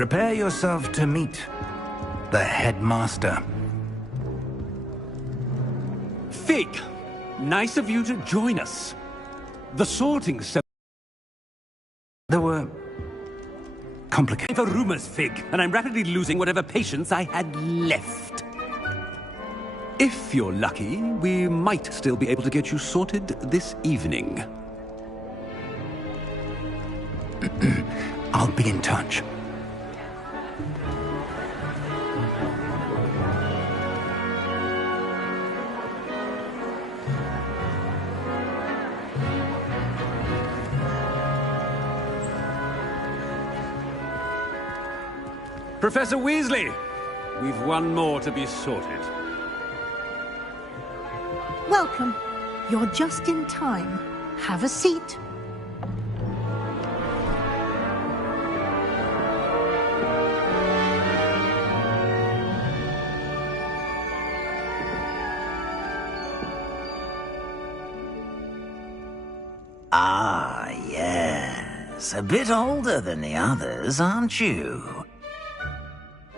Prepare yourself to meet the headmaster. Fig, nice of you to join us. The sorting cell. There were complicated For rumors, Fig, and I'm rapidly losing whatever patience I had left. If you're lucky, we might still be able to get you sorted this evening. I'll be in touch. Professor Weasley, we've one more to be sorted. Welcome. You're just in time. Have a seat. Ah, yes. A bit older than the others, aren't you?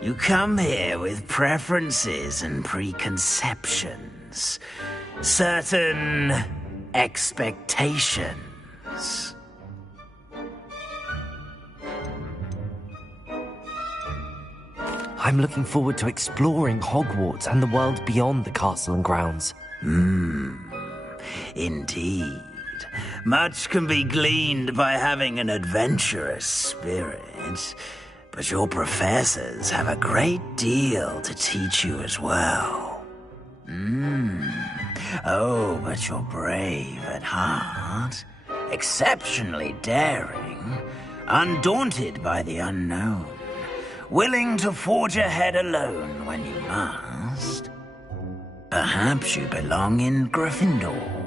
You come here with preferences and preconceptions. Certain expectations. I'm looking forward to exploring Hogwarts and the world beyond the castle and grounds. Indeed. Much can be gleaned by having an adventurous spirit, but your professors have a great deal to teach you as well. Oh, but you're brave at heart, exceptionally daring, undaunted by the unknown, willing to forge ahead alone when you must. Perhaps you belong in Gryffindor.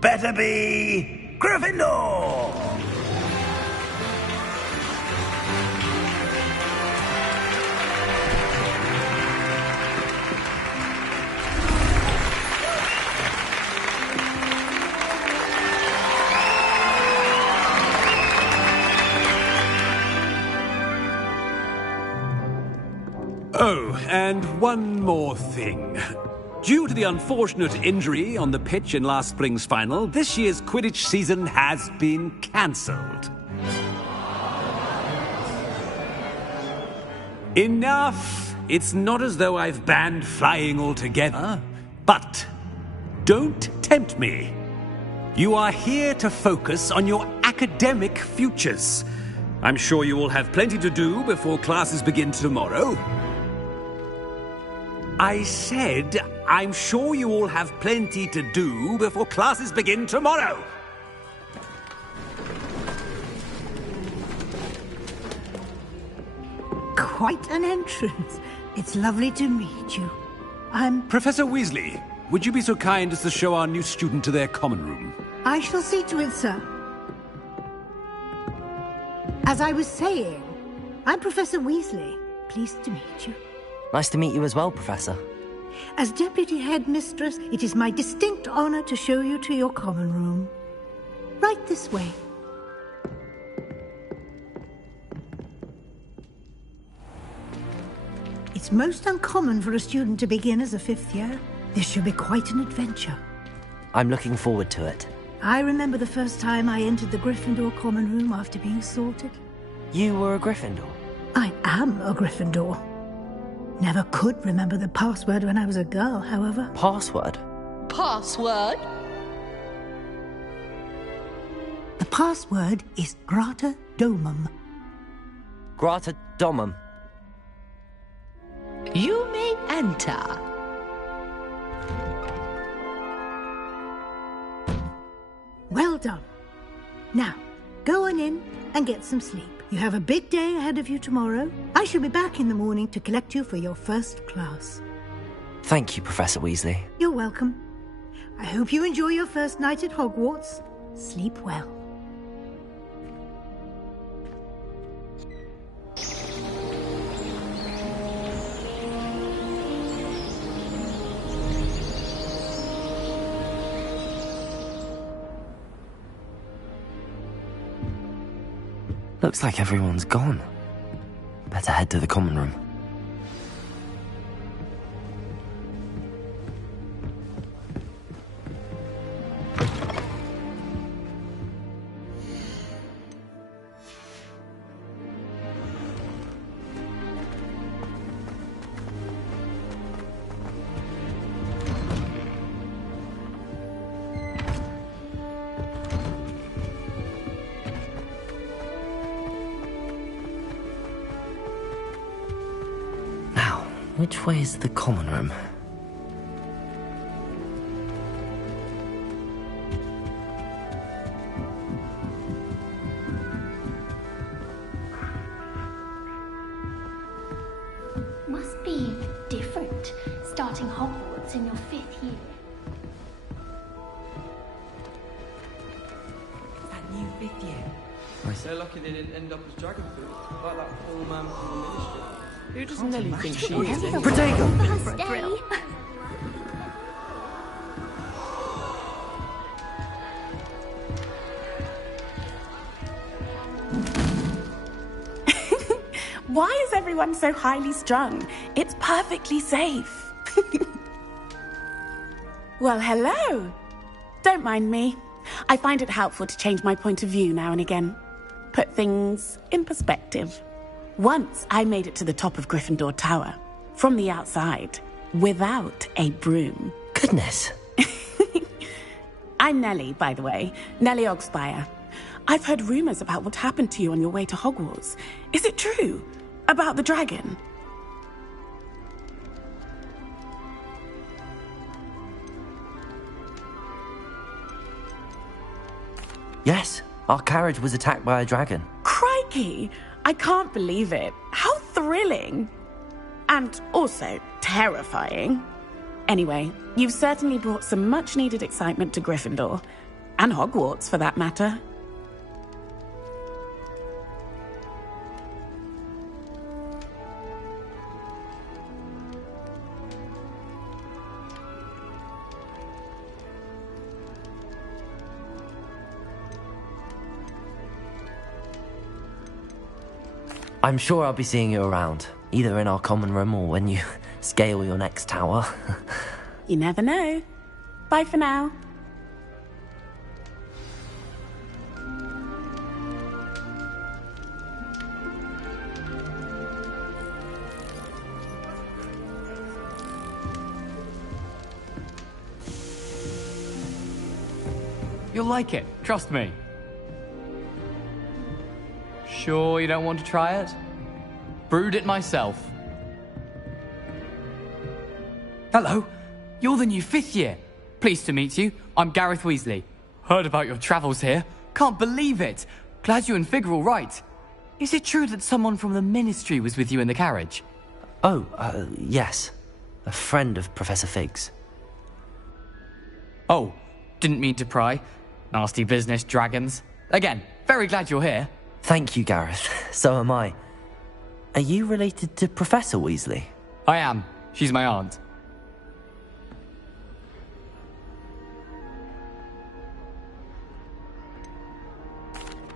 Better be Gryffindor! Oh, and one more thing. Due to the unfortunate injury on the pitch in last spring's final, this year's Quidditch season has been cancelled. Enough! It's not as though I've banned flying altogether. But don't tempt me. You are here to focus on your academic futures. I'm sure you will have plenty to do before classes begin tomorrow. I said, I'm sure you all have plenty to do before classes begin tomorrow. Quite an entrance. It's lovely to meet you. Professor Weasley, would you be so kind as to show our new student to their common room? I shall see to it, sir. As I was saying, I'm Professor Weasley. Pleased to meet you. Nice to meet you as well, Professor. As Deputy Headmistress, it is my distinct honor to show you to your common room. Right this way. It's most uncommon for a student to begin as a fifth year. This should be quite an adventure. I'm looking forward to it. I remember the first time I entered the Gryffindor common room after being sorted. You were a Gryffindor? I am a Gryffindor. Never could remember the password when I was a girl, however. Password? Password? The password is Grata Domum. Grata Domum. You may enter. Well done. Now, go on in and get some sleep. You have a big day ahead of you tomorrow. I shall be back in the morning to collect you for your first class. Thank you, Professor Weasley. You're welcome. I hope you enjoy your first night at Hogwarts. Sleep well. Looks like everyone's gone. Better head to the common room. Which way is the common room? Must be different, starting Hogwarts in your 5th year. That new 5th year. So lucky they didn't end up as dragon food, like that poor man from the ministry. Who does Nelly think she is? Protego! First day. Why is everyone so highly strung? It's perfectly safe. Well, hello. Don't mind me. I find it helpful to change my point of view now and again. Put things in perspective. Once I made it to the top of Gryffindor Tower, from the outside, without a broom. Goodness. I'm Nellie, by the way. Nellie Ogspire. I've heard rumors about what happened to you on your way to Hogwarts. Is it true? About the dragon? Yes, our carriage was attacked by a dragon. Crikey! I can't believe it. How thrilling! And also terrifying. Anyway, you've certainly brought some much-needed excitement to Gryffindor. And Hogwarts, for that matter. I'm sure I'll be seeing you around, either in our common room or when you scale your next tower. You never know. Bye for now. You'll like it, trust me. Sure you don't want to try it? Brewed it myself. Hello, you're the new 5th year. Pleased to meet you. I'm Gareth Weasley. Heard about your travels here. Can't believe it. Glad you and Fig are all right. Is it true that someone from the Ministry was with you in the carriage? Oh, yes. A friend of Professor Fig's. Oh, didn't mean to pry. Nasty business, dragons. Again, very glad you're here. Thank you, Gareth. So am I. Are you related to Professor Weasley? I am. She's my aunt.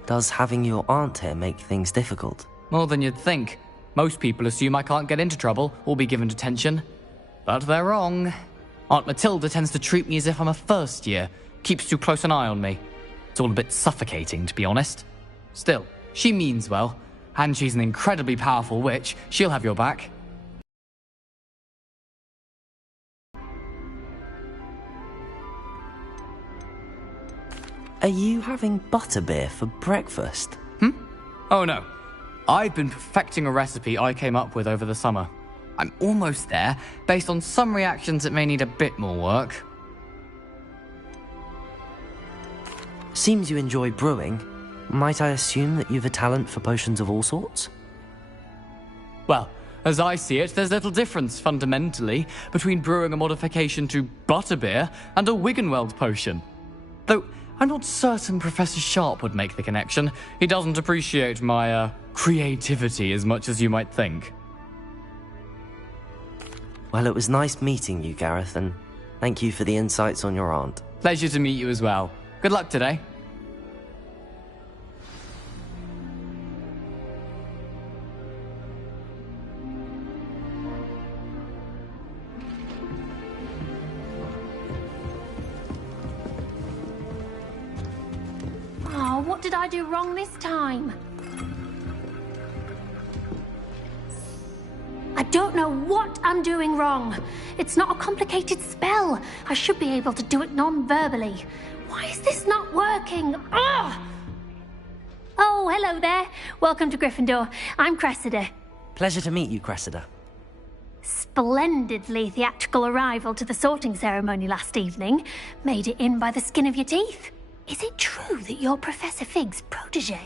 Does having your aunt here make things difficult? More than you'd think. Most people assume I can't get into trouble or be given detention. But they're wrong. Aunt Matilda tends to treat me as if I'm a first year, keeps too close an eye on me. It's all a bit suffocating, to be honest. Still, she means well, and she's an incredibly powerful witch. She'll have your back. Are you having butterbeer for breakfast? Oh no. I've been perfecting a recipe I came up with over the summer. I'm almost there, based on some reactions that may need a bit more work. Seems you enjoy brewing. Might I assume that you've a talent for potions of all sorts? Well, as I see it, there's little difference, fundamentally, between brewing a modification to butterbeer and a Wiggenweld potion. Though, I'm not certain Professor Sharp would make the connection. He doesn't appreciate my, creativity as much as you might think. Well, it was nice meeting you, Gareth, and thank you for the insights on your aunt. Pleasure to meet you as well. Good luck today. Oh, what did I do wrong this time? I don't know what I'm doing wrong. It's not a complicated spell. I should be able to do it non-verbally. Why is this not working? Ugh! Oh, hello there. Welcome to Gryffindor. I'm Cressida. Pleasure to meet you, Cressida. Splendidly theatrical arrival to the sorting ceremony last evening. Made it in by the skin of your teeth. Is it true that you're Professor Fig's protege?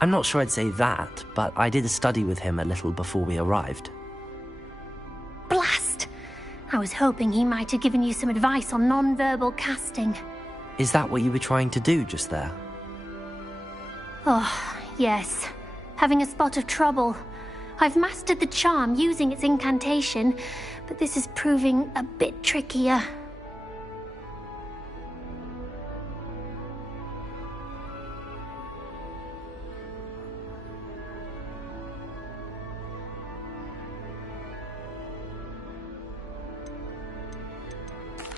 I'm not sure I'd say that, but I did a study with him a little before we arrived. Blast! I was hoping he might have given you some advice on non-verbal casting. Is that what you were trying to do just there? Oh, yes. Having a spot of trouble. I've mastered the charm using its incantation, but this is proving a bit trickier.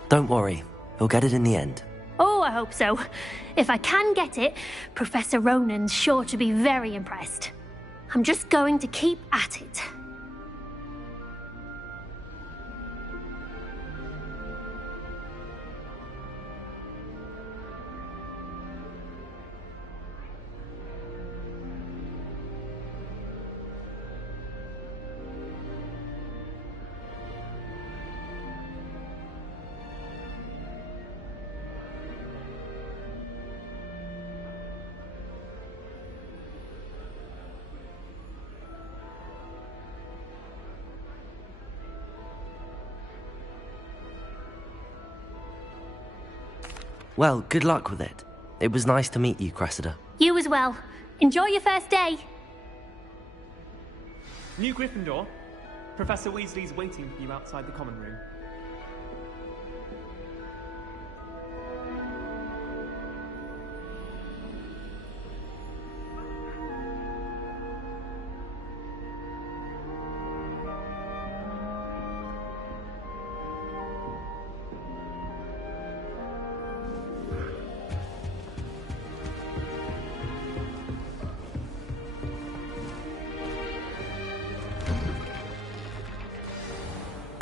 Don't worry, you'll get it in the end. Oh, I hope so. If I can get it, Professor Ronan's sure to be very impressed. I'm just going to keep at it. Well, good luck with it. It was nice to meet you, Cressida. You as well. Enjoy your first day. New Gryffindor. Professor Weasley's waiting for you outside the common room.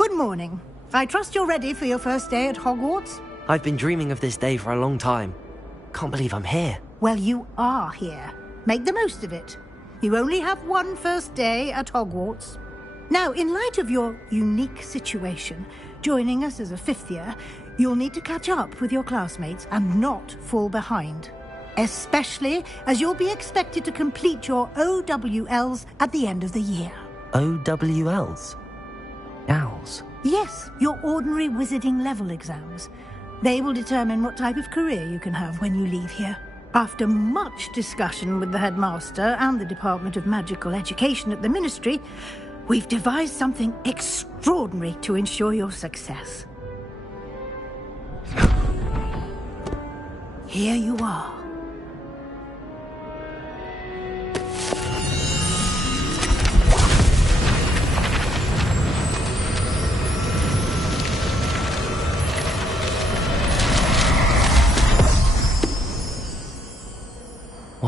Good morning. I trust you're ready for your first day at Hogwarts? I've been dreaming of this day for a long time. Can't believe I'm here. Well, you are here. Make the most of it. You only have one first day at Hogwarts. Now, in light of your unique situation, joining us as a fifth year, you'll need to catch up with your classmates and not fall behind. Especially as you'll be expected to complete your OWLs at the end of the year. OWLs? Owls? Yes, your ordinary wizarding level exams. They will determine what type of career you can have when you leave here. After much discussion with the headmaster and the Department of Magical Education at the Ministry, we've devised something extraordinary to ensure your success. Here you are.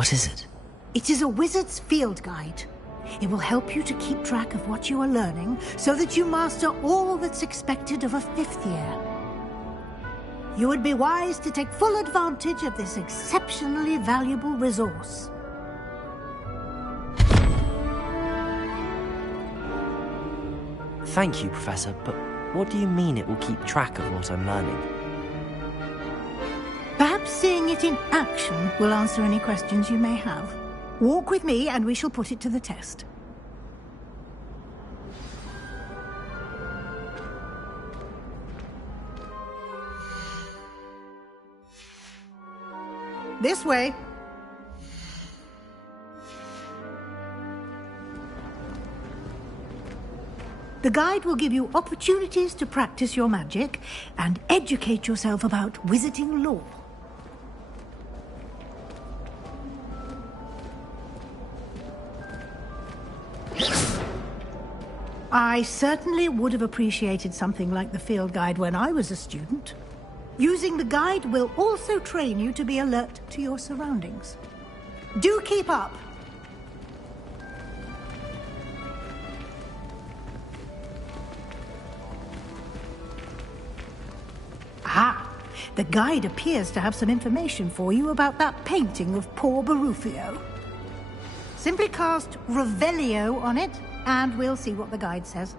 What is it? It is a wizard's field guide. It will help you to keep track of what you are learning so that you master all that's expected of a fifth year. You would be wise to take full advantage of this exceptionally valuable resource. Thank you, Professor, but what do you mean it will keep track of what I'm learning? Perhaps seeing it in action will answer any questions you may have. Walk with me and we shall put it to the test. This way. The guide will give you opportunities to practice your magic and educate yourself about wizarding lore. I certainly would have appreciated something like the field guide when I was a student. Using the guide will also train you to be alert to your surroundings. Do keep up! Ah, the guide appears to have some information for you about that painting of poor Barufio. Simply cast Revelio on it, and we'll see what the guide says.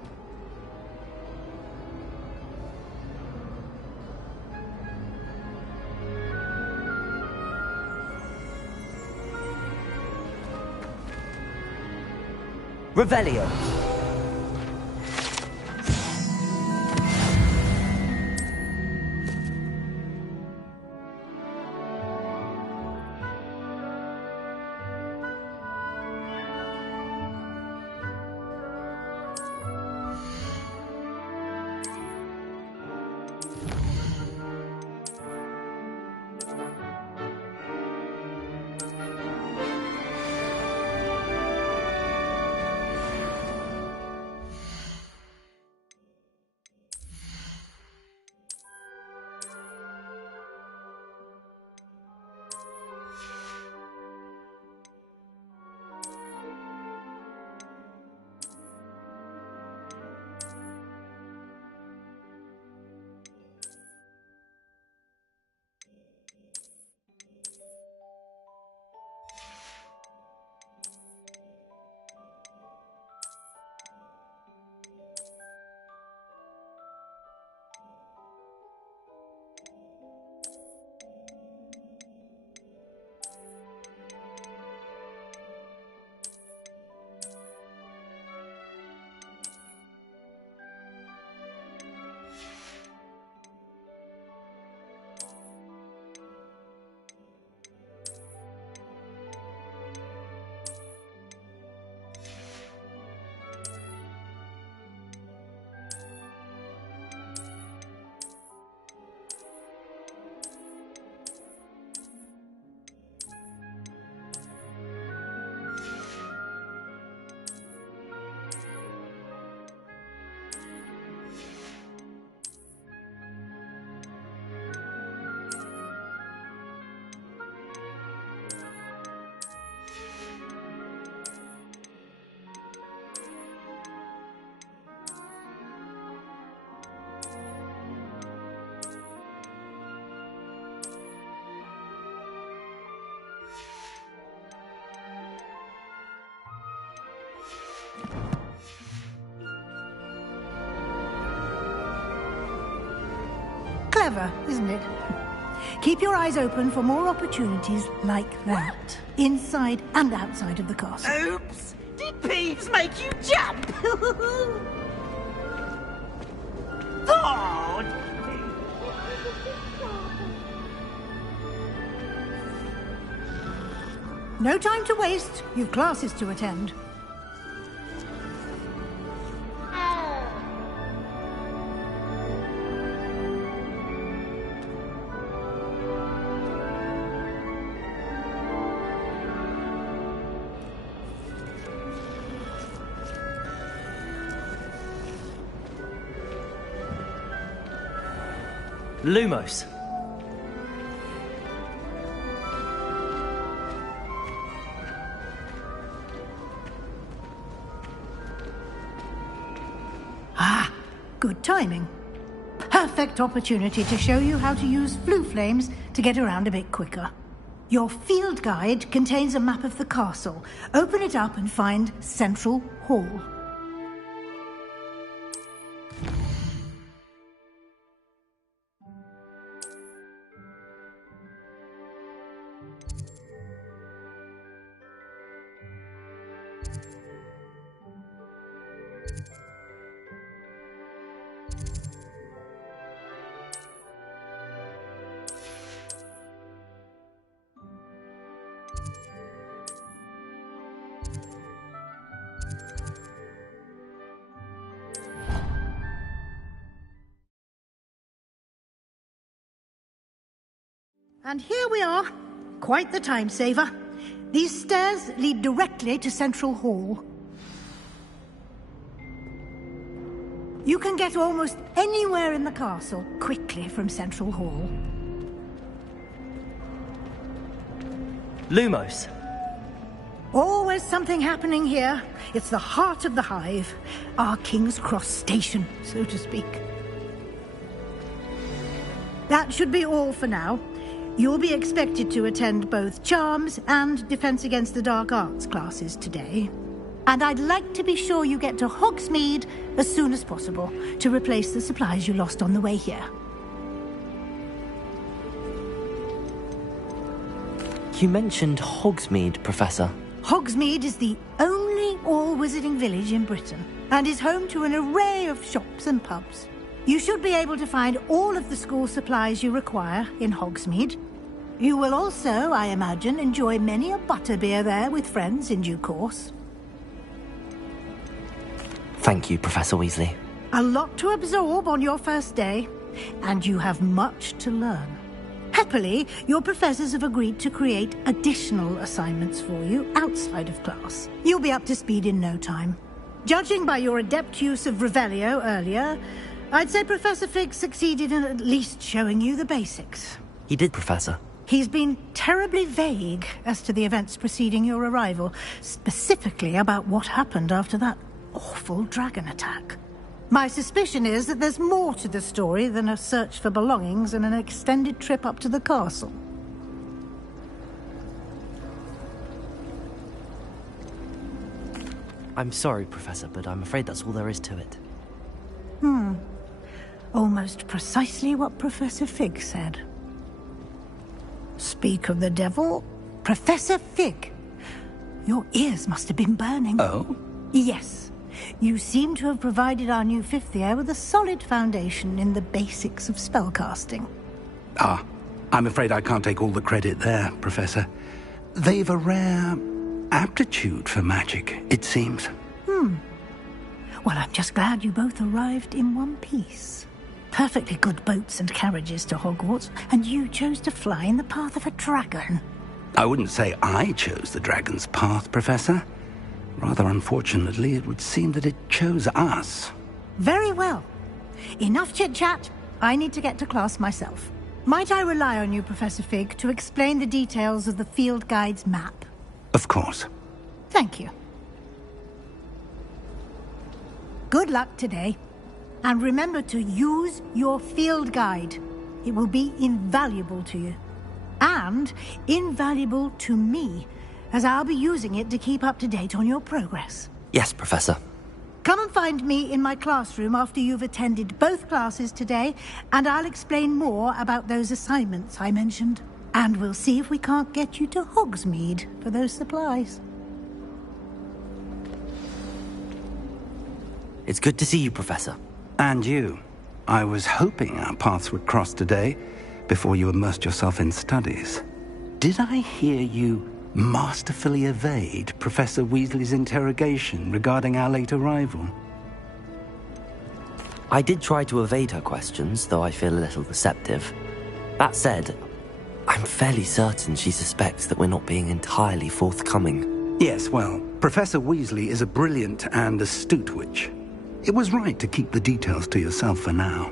Revelio. clever, isn't it? Keep your eyes open for more opportunities like that, inside and outside of the castle. Oops! Did Peeves make you jump? Oh! No time to waste. You've classes to attend. Lumos. Ah, good timing. Perfect opportunity to show you how to use flue flames to get around a bit quicker. Your field guide contains a map of the castle. Open it up and find Central Hall. And here we are. Quite the time saver. These stairs lead directly to Central Hall. You can get almost anywhere in the castle quickly from Central Hall. Lumos. Always something happening here. It's the heart of the hive. Our King's Cross station, so to speak. That should be all for now. You'll be expected to attend both Charms and Defense Against the Dark Arts classes today. And I'd like to be sure you get to Hogsmeade as soon as possible to replace the supplies you lost on the way here. You mentioned Hogsmeade, Professor. Hogsmeade is the only all-wizarding village in Britain and is home to an array of shops and pubs. You should be able to find all of the school supplies you require in Hogsmeade. You will also, I imagine, enjoy many a butterbeer there with friends in due course. Thank you, Professor Weasley. A lot to absorb on your first day, and you have much to learn. Happily, your professors have agreed to create additional assignments for you outside of class. You'll be up to speed in no time. Judging by your adept use of Revelio earlier, I'd say Professor Fig succeeded in at least showing you the basics. He did, Professor. He's been terribly vague as to the events preceding your arrival, specifically about what happened after that awful dragon attack. My suspicion is that there's more to the story than a search for belongings and an extended trip up to the castle. I'm sorry, Professor, but I'm afraid that's all there is to it. Almost precisely what Professor Fig said. Speak of the devil, Professor Fig. Your ears must have been burning. Oh? Yes. You seem to have provided our new fifth year with a solid foundation in the basics of spellcasting. Ah, I'm afraid I can't take all the credit there, Professor. They've a rare aptitude for magic, it seems. Well, I'm just glad you both arrived in one piece. Perfectly good boats and carriages to Hogwarts, and you chose to fly in the path of a dragon. I wouldn't say I chose the dragon's path, Professor. Rather unfortunately, it would seem that it chose us. Very well. Enough chit-chat. I need to get to class myself. Might I rely on you, Professor Fig, to explain the details of the field guide's map? Of course. Thank you. Good luck today. And remember to use your field guide. It will be invaluable to you. And invaluable to me, as I'll be using it to keep up to date on your progress. Yes, Professor. Come and find me in my classroom after you've attended both classes today, and I'll explain more about those assignments I mentioned. And we'll see if we can't get you to Hogsmeade for those supplies. It's good to see you, Professor. And you. I was hoping our paths would cross today, before you immersed yourself in studies. Did I hear you masterfully evade Professor Weasley's interrogation regarding our late arrival? I did try to evade her questions, though I feel a little receptive. That said, I'm fairly certain she suspects that we're not being entirely forthcoming. Yes, well, Professor Weasley is a brilliant and astute witch. It was right to keep the details to yourself for now.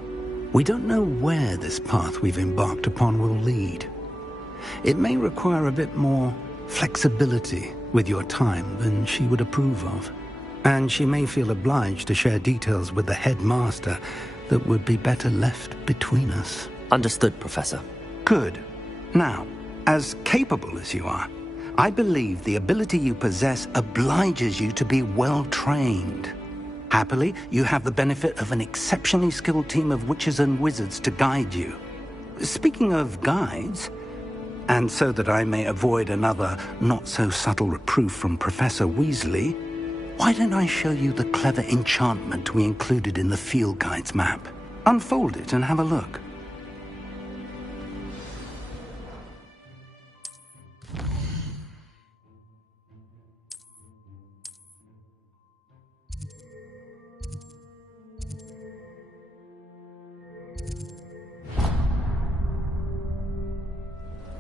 We don't know where this path we've embarked upon will lead. It may require a bit more flexibility with your time than she would approve of. And she may feel obliged to share details with the headmaster that would be better left between us. Understood, Professor. Good. Now, as capable as you are, I believe the ability you possess obliges you to be well-trained. Happily, you have the benefit of an exceptionally skilled team of witches and wizards to guide you. Speaking of guides, and so that I may avoid another not-so-subtle reproof from Professor Weasley, why don't I show you the clever enchantment we included in the field guide's map? Unfold it and have a look.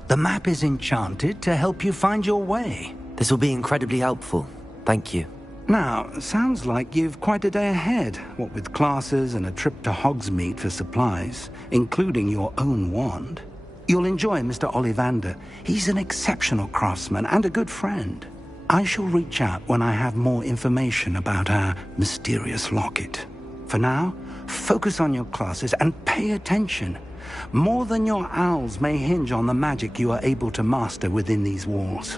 The map is enchanted to help you find your way. This will be incredibly helpful. Thank you. Now, sounds like you've quite a day ahead, what with classes and a trip to Hogsmeade for supplies, including your own wand. You'll enjoy Mr. Ollivander. He's an exceptional craftsman and a good friend. I shall reach out when I have more information about our mysterious locket. For now, focus on your classes and pay attention. More than your owls may hinge on the magic you are able to master within these walls.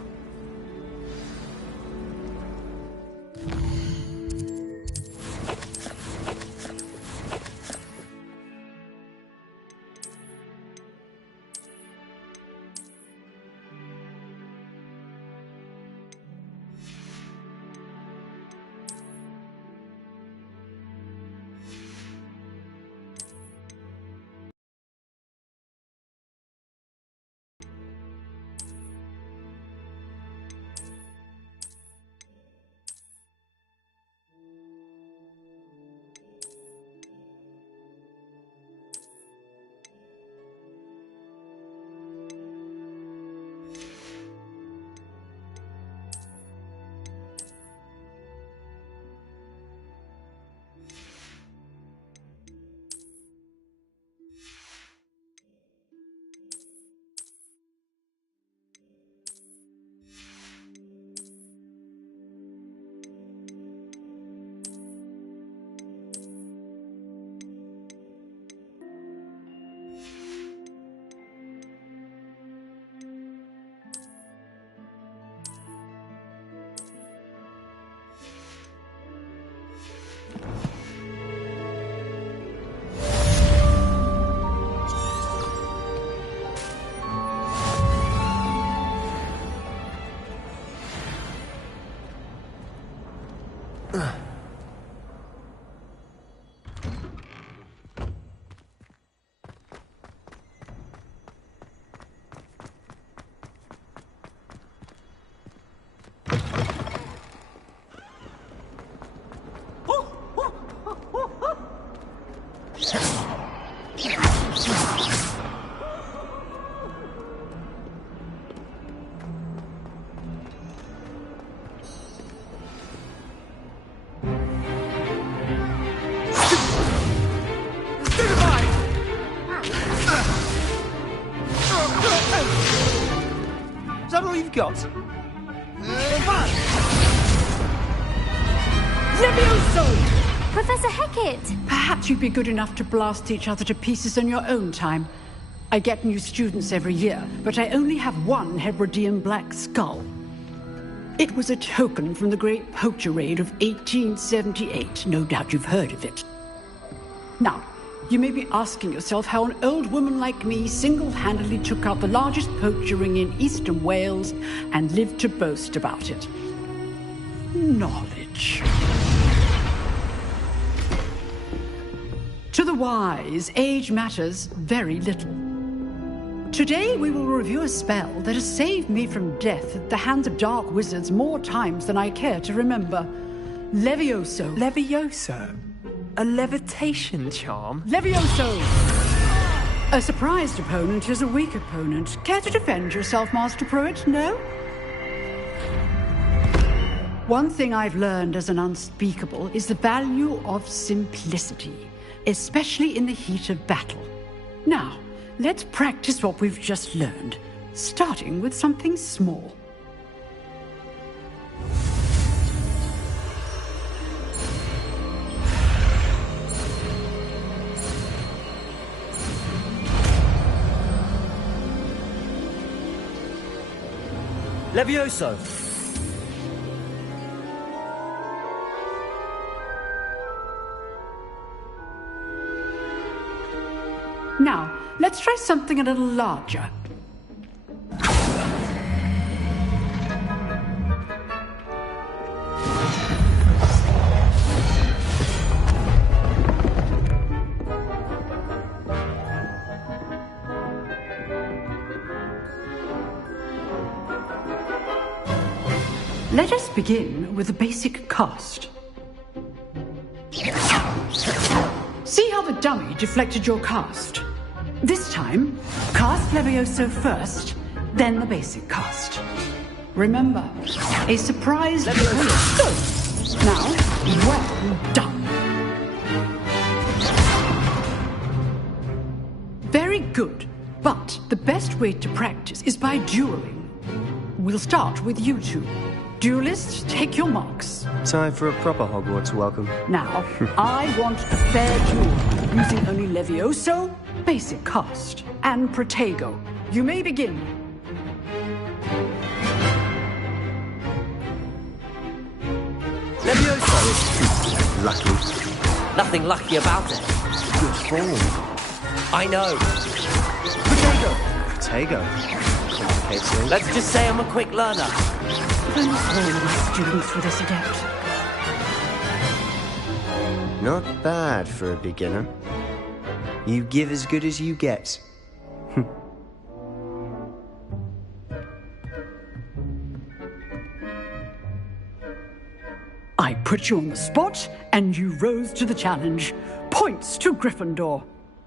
Is that all you've got? Levioso! Professor Hecat! Perhaps you'd be good enough to blast each other to pieces in your own time. I get new students every year, but I only have one Hebridean black skull. It was a token from the Great Poacher Raid of 1878. No doubt you've heard of it. Now, you may be asking yourself how an old woman like me single-handedly took out the largest poacher ring in eastern Wales and lived to boast about it. Knowledge. To the wise, age matters very little. Today we will review a spell that has saved me from death at the hands of dark wizards more times than I care to remember. Levioso. Levioso? A levitation charm? Levioso! A surprised opponent is a weak opponent. Care to defend yourself, Master Pruitt? No? One thing I've learned as an unspeakable is the value of simplicity, especially in the heat of battle. Now, let's practice what we've just learned, starting with something small. Levioso! Now, let's try something a little larger. Let us begin with a basic cast. See how the dummy deflected your cast? This time, cast Levioso first, then the basic cast. Remember, a surprise Levioso. Good. Now, well done. Very good, but the best way to practice is by dueling. We'll start with you two. Duelists, take your marks. Time for a proper Hogwarts welcome. Now, I want a fair duel, using only Levioso, basic cast, and Protego. You may begin. Levioso! Lucky. Nothing lucky about it. Good form. I know. Protego. Let's just say I'm a quick learner. If only all of my students were this adept. Not bad for a beginner. You give as good as you get. I put you on the spot, and you rose to the challenge. Points to Gryffindor.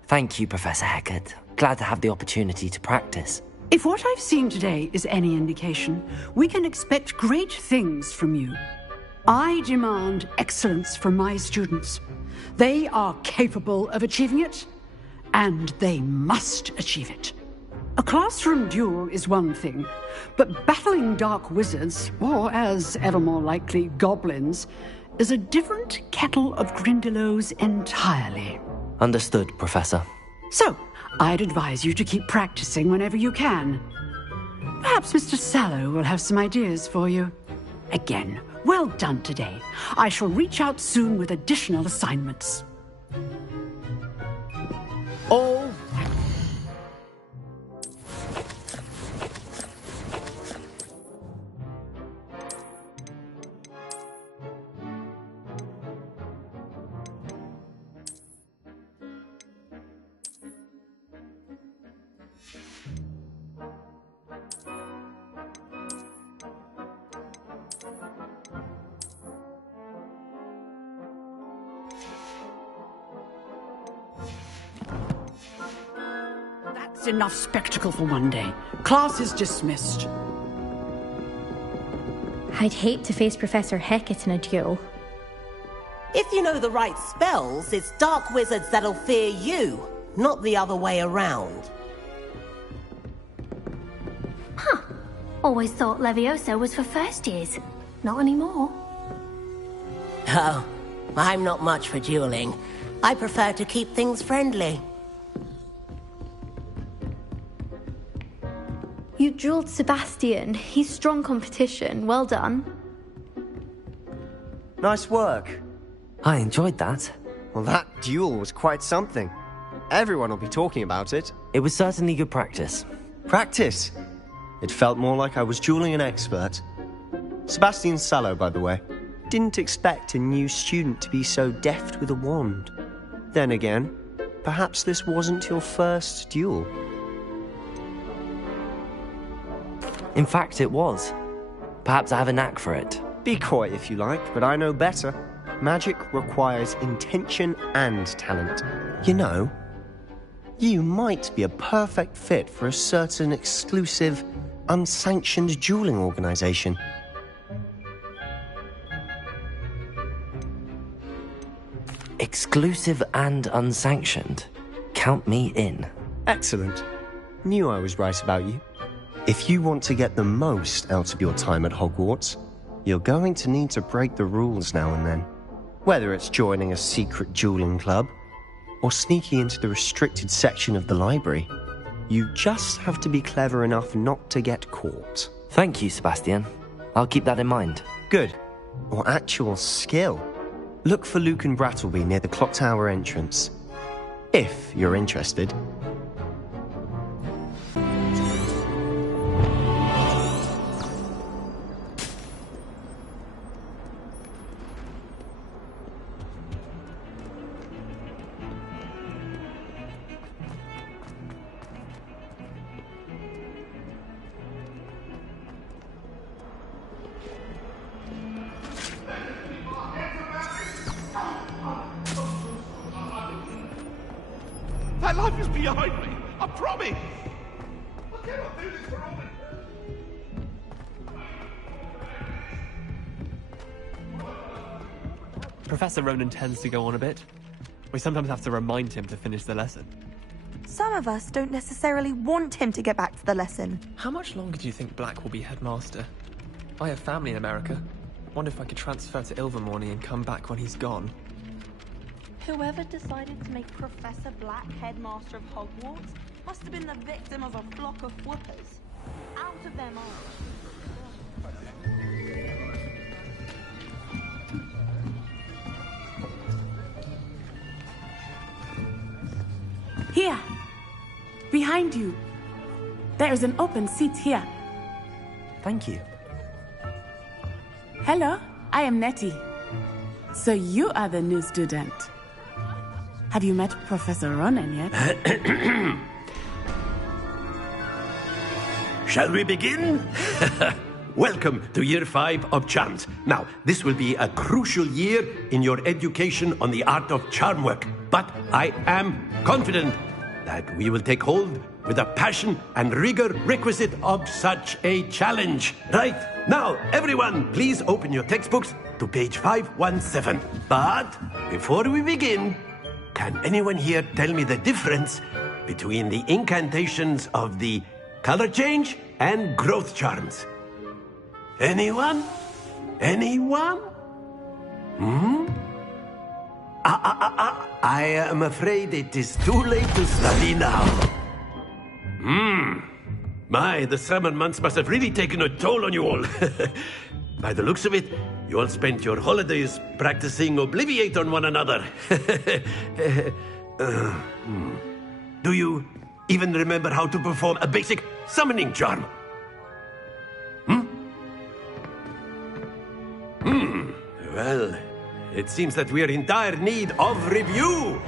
Thank you, Professor Hecat. Glad to have the opportunity to practice. If what I've seen today is any indication, we can expect great things from you. I demand excellence from my students. They are capable of achieving it, and they must achieve it. A classroom duel is one thing, but battling dark wizards, or as ever more likely, goblins, is a different kettle of Grindylows entirely. Understood, Professor. So, I'd advise you to keep practicing whenever you can. Perhaps Mr. Sallow will have some ideas for you. Again, well done today. I shall reach out soon with additional assignments. All right. That's enough spectacle for one day. Class is dismissed. I'd hate to face Professor Hecat in a duel. If you know the right spells, it's dark wizards that'll fear you, not the other way around. Huh. Always thought Levioso was for first years. Not anymore. Oh, I'm not much for dueling. I prefer to keep things friendly. You dueled Sebastian. He's strong competition. Well done. Nice work. I enjoyed that. Well, that duel was quite something. Everyone will be talking about it. It was certainly good practice. Practice? It felt more like I was dueling an expert. Sebastian Sallow, by the way. Didn't expect a new student to be so deft with a wand. Then again, perhaps this wasn't your first duel. In fact, it was. Perhaps I have a knack for it. Be coy if you like, but I know better. Magic requires intention and talent. You know, you might be a perfect fit for a certain exclusive, unsanctioned dueling organization. Exclusive and unsanctioned. Count me in. Excellent. Knew I was right about you. If you want to get the most out of your time at Hogwarts, you're going to need to break the rules now and then. Whether it's joining a secret dueling club, or sneaking into the restricted section of the library, you just have to be clever enough not to get caught. Thank you, Sebastian. I'll keep that in mind. Good. Or actual skill. Look for Luke and Brattleby near the clock tower entrance. If you're interested. That life is behind me, I promise! I cannot do this for all Professor Ronan tends to go on a bit. We sometimes have to remind him to finish the lesson. Some of us don't necessarily want him to get back to the lesson. How much longer do you think Black will be headmaster? I have family in America. Wonder if I could transfer to Ilvermorny and come back when he's gone. Whoever decided to make Professor Black headmaster of Hogwarts must have been the victim of a flock of whoopers. Out of their minds. Here. Behind you. There is an open seat here. Thank you. Hello, I am Nettie. So you are the new student. Have you met Professor Ronan yet? Shall we begin? Welcome to Year 5 of Charms. Now, this will be a crucial year in your education on the art of charm work. But I am confident that we will take hold with the passion and rigor requisite of such a challenge. Right, now, everyone, please open your textbooks to page 517. But before we begin, can anyone here tell me the difference between the incantations of the color change and growth charms? Anyone? Anyone? I am afraid it is too late to study now. My, the summer months must have really taken a toll on you all. By the looks of it, you all spent your holidays practicing Obliviate on one another. Do you even remember how to perform a basic summoning charm? Well, it seems that we are in dire need of review.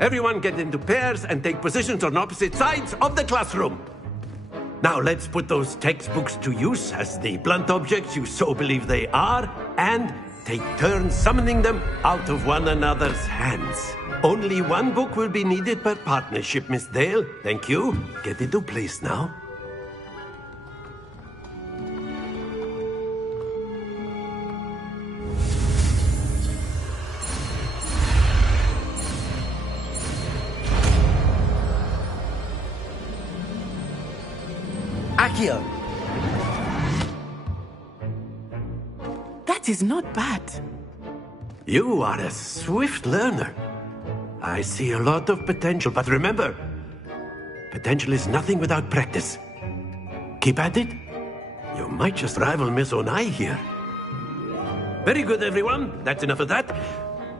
Everyone get into pairs and take positions on opposite sides of the classroom. Now let's put those textbooks to use as the blunt objects you so believe they are, and take turns summoning them out of one another's hands. Only one book will be needed per partnership, Miss Dale. Thank you. Get into place now. Accio! That is not bad. You are a swift learner. I see a lot of potential, but remember, potential is nothing without practice. keep at it. You might just rival Miss Onai here. Very good, everyone. That's enough of that.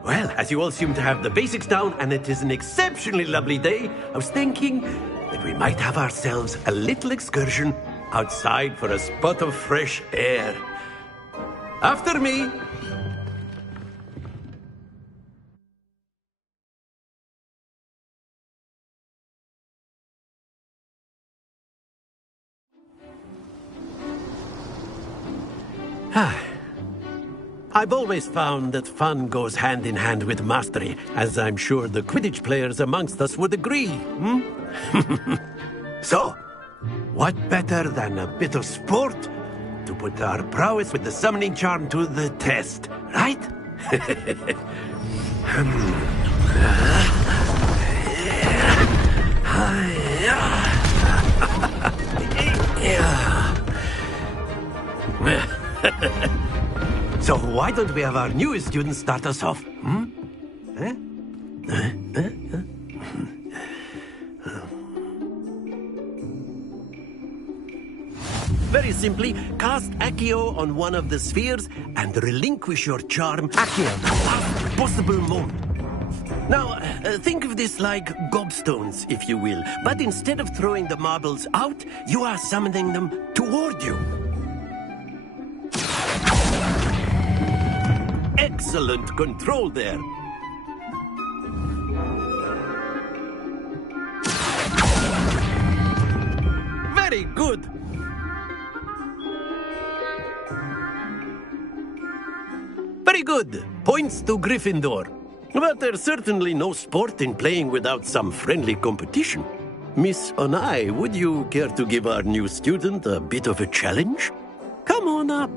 Well, as you all seem to have the basics down, and it is an exceptionally lovely day, I was thinking that we might have ourselves a little excursion outside for a spot of fresh air. After me. I've always found that fun goes hand in hand with mastery, as I'm sure the Quidditch players amongst us would agree. So, what better than a bit of sport to put our prowess with the summoning charm to the test, right? So why don't we have our newest student start us off? Very simply, cast Accio on one of the spheres and relinquish your charm at the last possible moment. Now, think of this like gobstones, if you will. But instead of throwing the marbles out, you are summoning them toward you. Excellent control there. Very good. Very good. Points to Gryffindor. But there's certainly no sport in playing without some friendly competition. Miss Onai, would you care to give our new student a bit of a challenge? Come on up.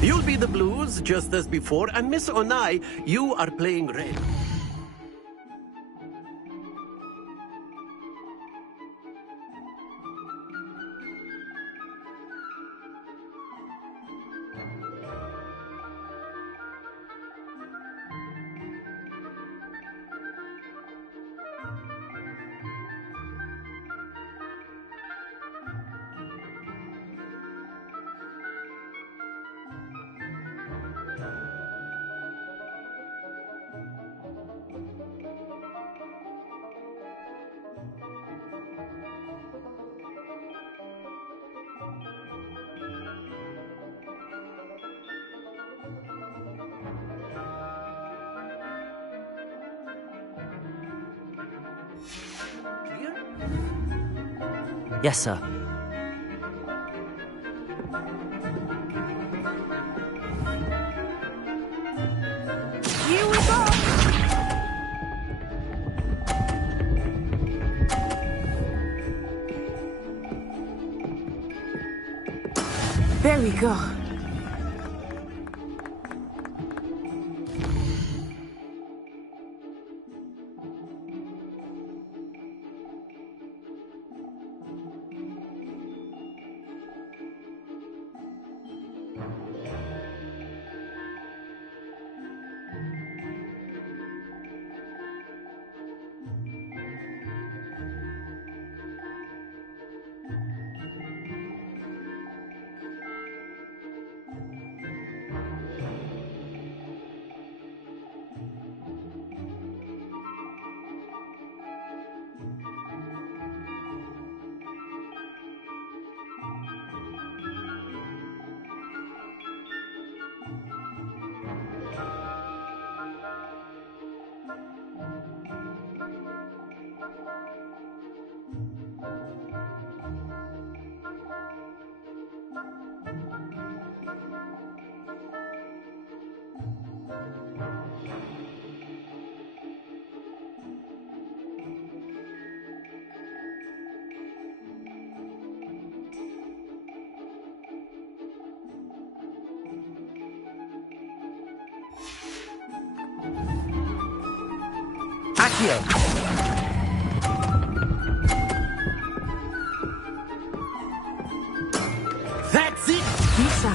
You'll be the blues, just as before, and Miss Onai, you are playing red. Yes, sir. Here we go! There we go. Accio. That's it! Lisa.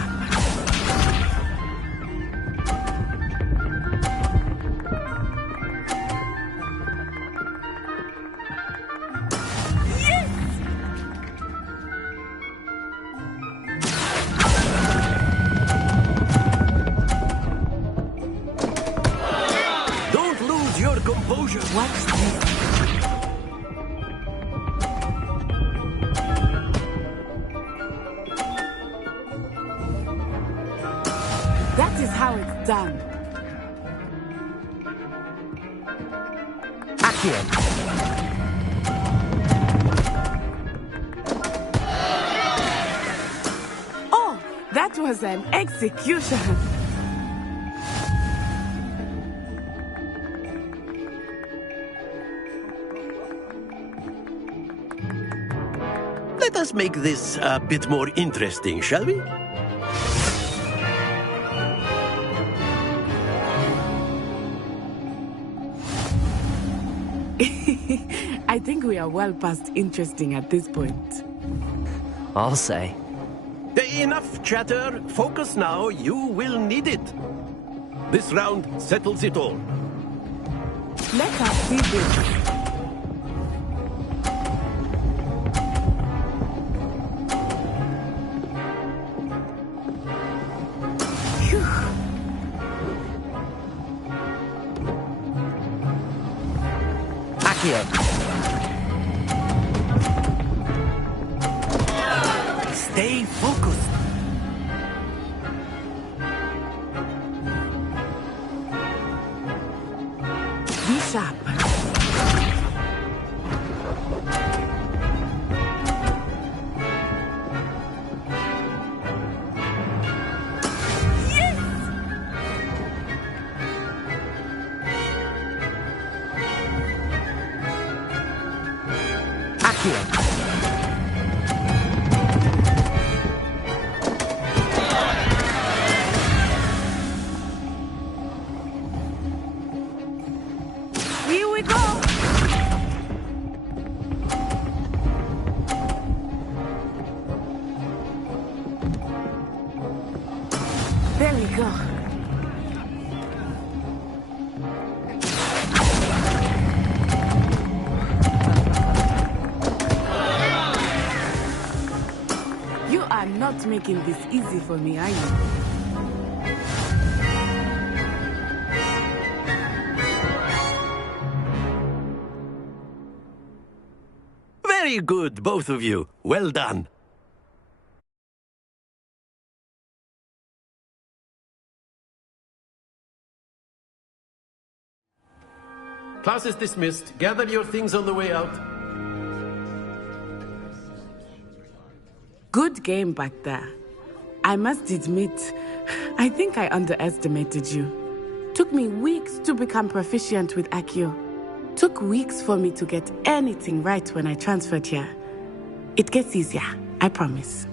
What's this? That is how it's done. Accio. Oh, that was an execution. Let us make this a bit more interesting, shall we? I think we are well past interesting at this point. I'll say. Enough chatter. Focus now. You will need it. This round settles it all. Let us see this. Stay focused. Be sharp. Here we go. There we go. You are not making this easy for me, are you? Very good, both of you. Well done. Class is dismissed. Gather your things on the way out. Good game back there. I must admit, I think I underestimated you. Took me weeks to become proficient with Accio. Took weeks for me to get anything right when I transferred here. It gets easier, I promise.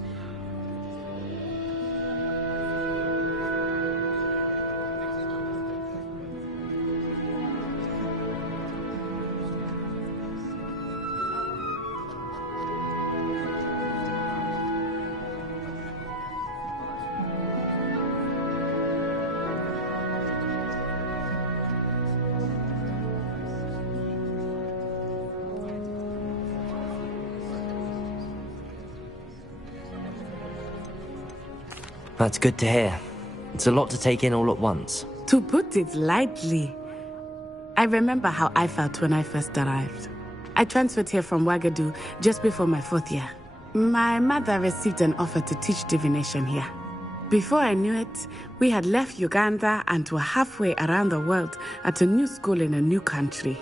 That's good to hear. It's a lot to take in all at once. To put it lightly, I remember how I felt when I first arrived. I transferred here from Ouagadougou just before my 4th year. My mother received an offer to teach divination here. Before I knew it, we had left Uganda and were halfway around the world at a new school in a new country.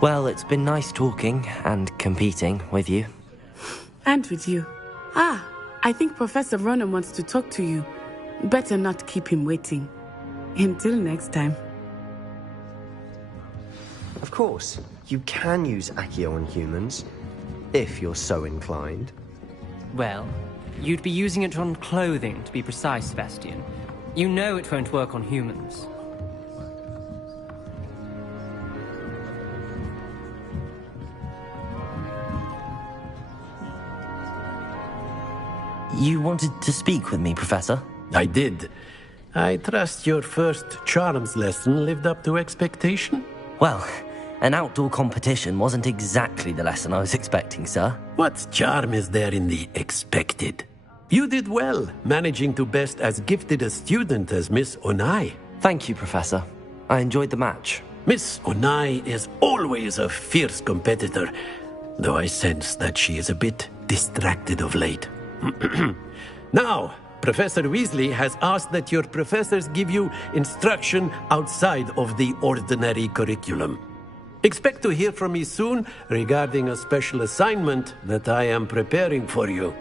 Well, it's been nice talking and competing with you. And with you. Ah, I think Professor Ronan wants to talk to you. Better not keep him waiting. Until next time. Of course, you can use Accio on humans, if you're so inclined. Well, you'd be using it on clothing, to be precise, Sebastian. You know it won't work on humans. You wanted to speak with me, Professor? I did. I trust your first charms lesson lived up to expectation? Well, an outdoor competition wasn't exactly the lesson I was expecting, sir. What charm is there in the expected? You did well, managing to best as gifted a student as Miss Onai. Thank you, Professor. I enjoyed the match. Miss Onai is always a fierce competitor, though I sense that she is a bit distracted of late. Now, Professor Weasley has asked that your professors give you instruction outside of the ordinary curriculum. Expect to hear from me soon regarding a special assignment that I am preparing for you.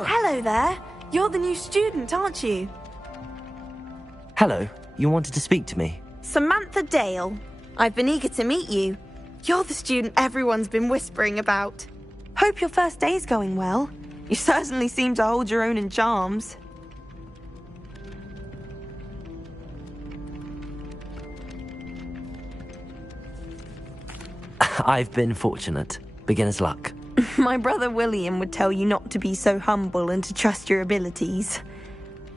Hello there. You're the new student, aren't you? Hello, you wanted to speak to me? Samantha Dale. I've been eager to meet you. You're the student everyone's been whispering about. Hope your first day's going well. You certainly seem to hold your own in charms. I've been fortunate. Beginner's luck. My brother William would tell you not to be so humble and to trust your abilities.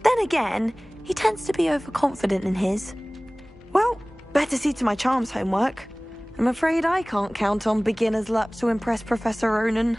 Then again, he tends to be overconfident in his. Well, better see to my charms homework. I'm afraid I can't count on beginner's luck to impress Professor Ronan.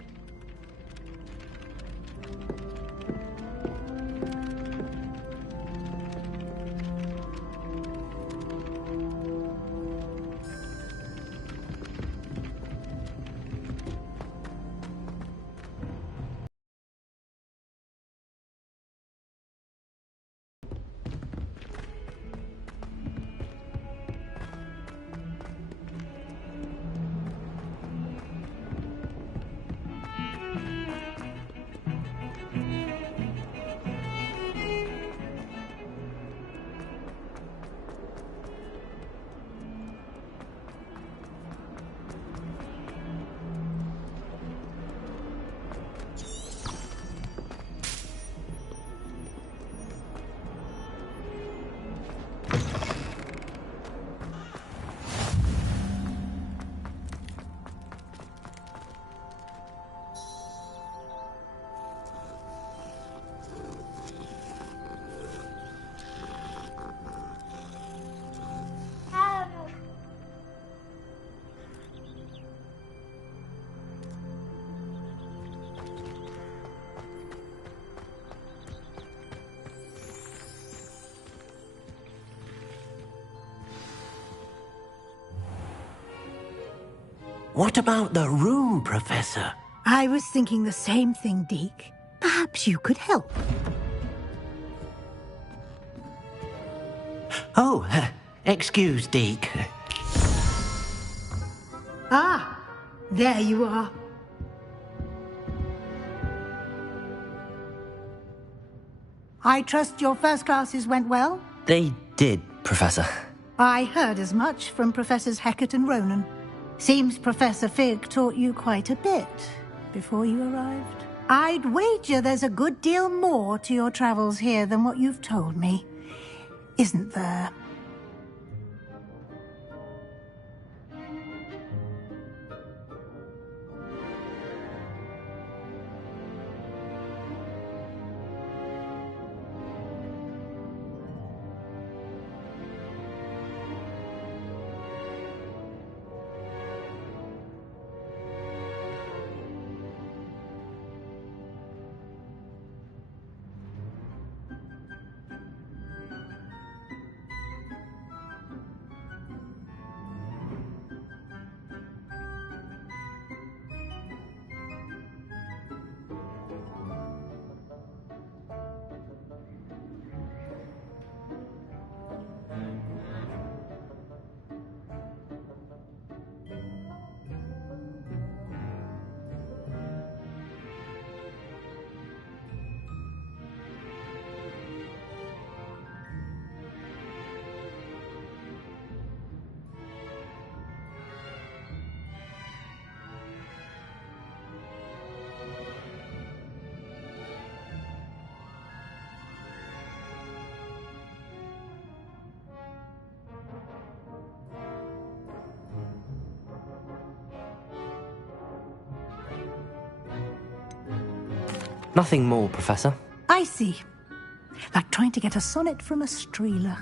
What about the room, Professor? I was thinking the same thing, Deke. Perhaps you could help. Oh, excuse, Deke. Ah, there you are. I trust your first classes went well? They did, Professor. I heard as much from Professors Hecat and Ronan. Seems Professor Fig taught you quite a bit before you arrived. I'd wager there's a good deal more to your travels here than what you've told me, isn't there? Nothing more, Professor. I see. Like trying to get a sonnet from a streeler.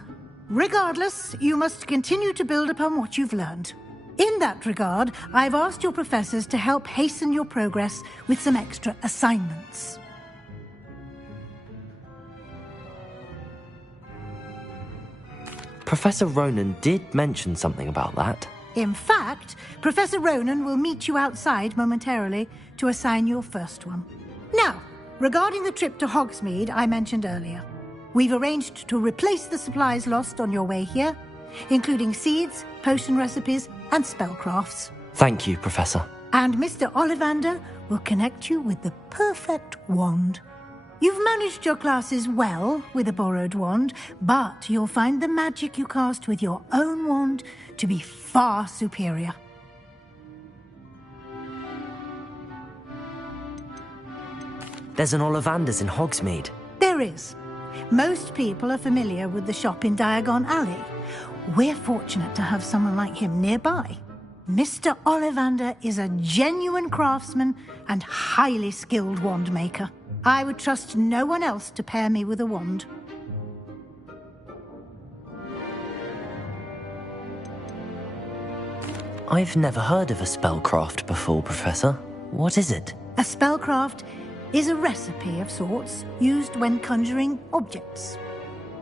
Regardless, you must continue to build upon what you've learned. In that regard, I've asked your professors to help hasten your progress with some extra assignments. Professor Ronan did mention something about that. In fact, Professor Ronan will meet you outside momentarily to assign your first one. Now, regarding the trip to Hogsmeade I mentioned earlier, we've arranged to replace the supplies lost on your way here, including seeds, potion recipes, and spellcrafts. Thank you, Professor. And Mr. Ollivander will connect you with the perfect wand. You've managed your classes well with a borrowed wand, but you'll find the magic you cast with your own wand to be far superior. There's an Ollivander's in Hogsmeade. There is. Most people are familiar with the shop in Diagon Alley. We're fortunate to have someone like him nearby. Mr. Ollivander is a genuine craftsman and highly skilled wand maker. I would trust no one else to pair me with a wand. I've never heard of a spellcraft before, Professor. What is it? A spellcraft is a recipe of sorts used when conjuring objects.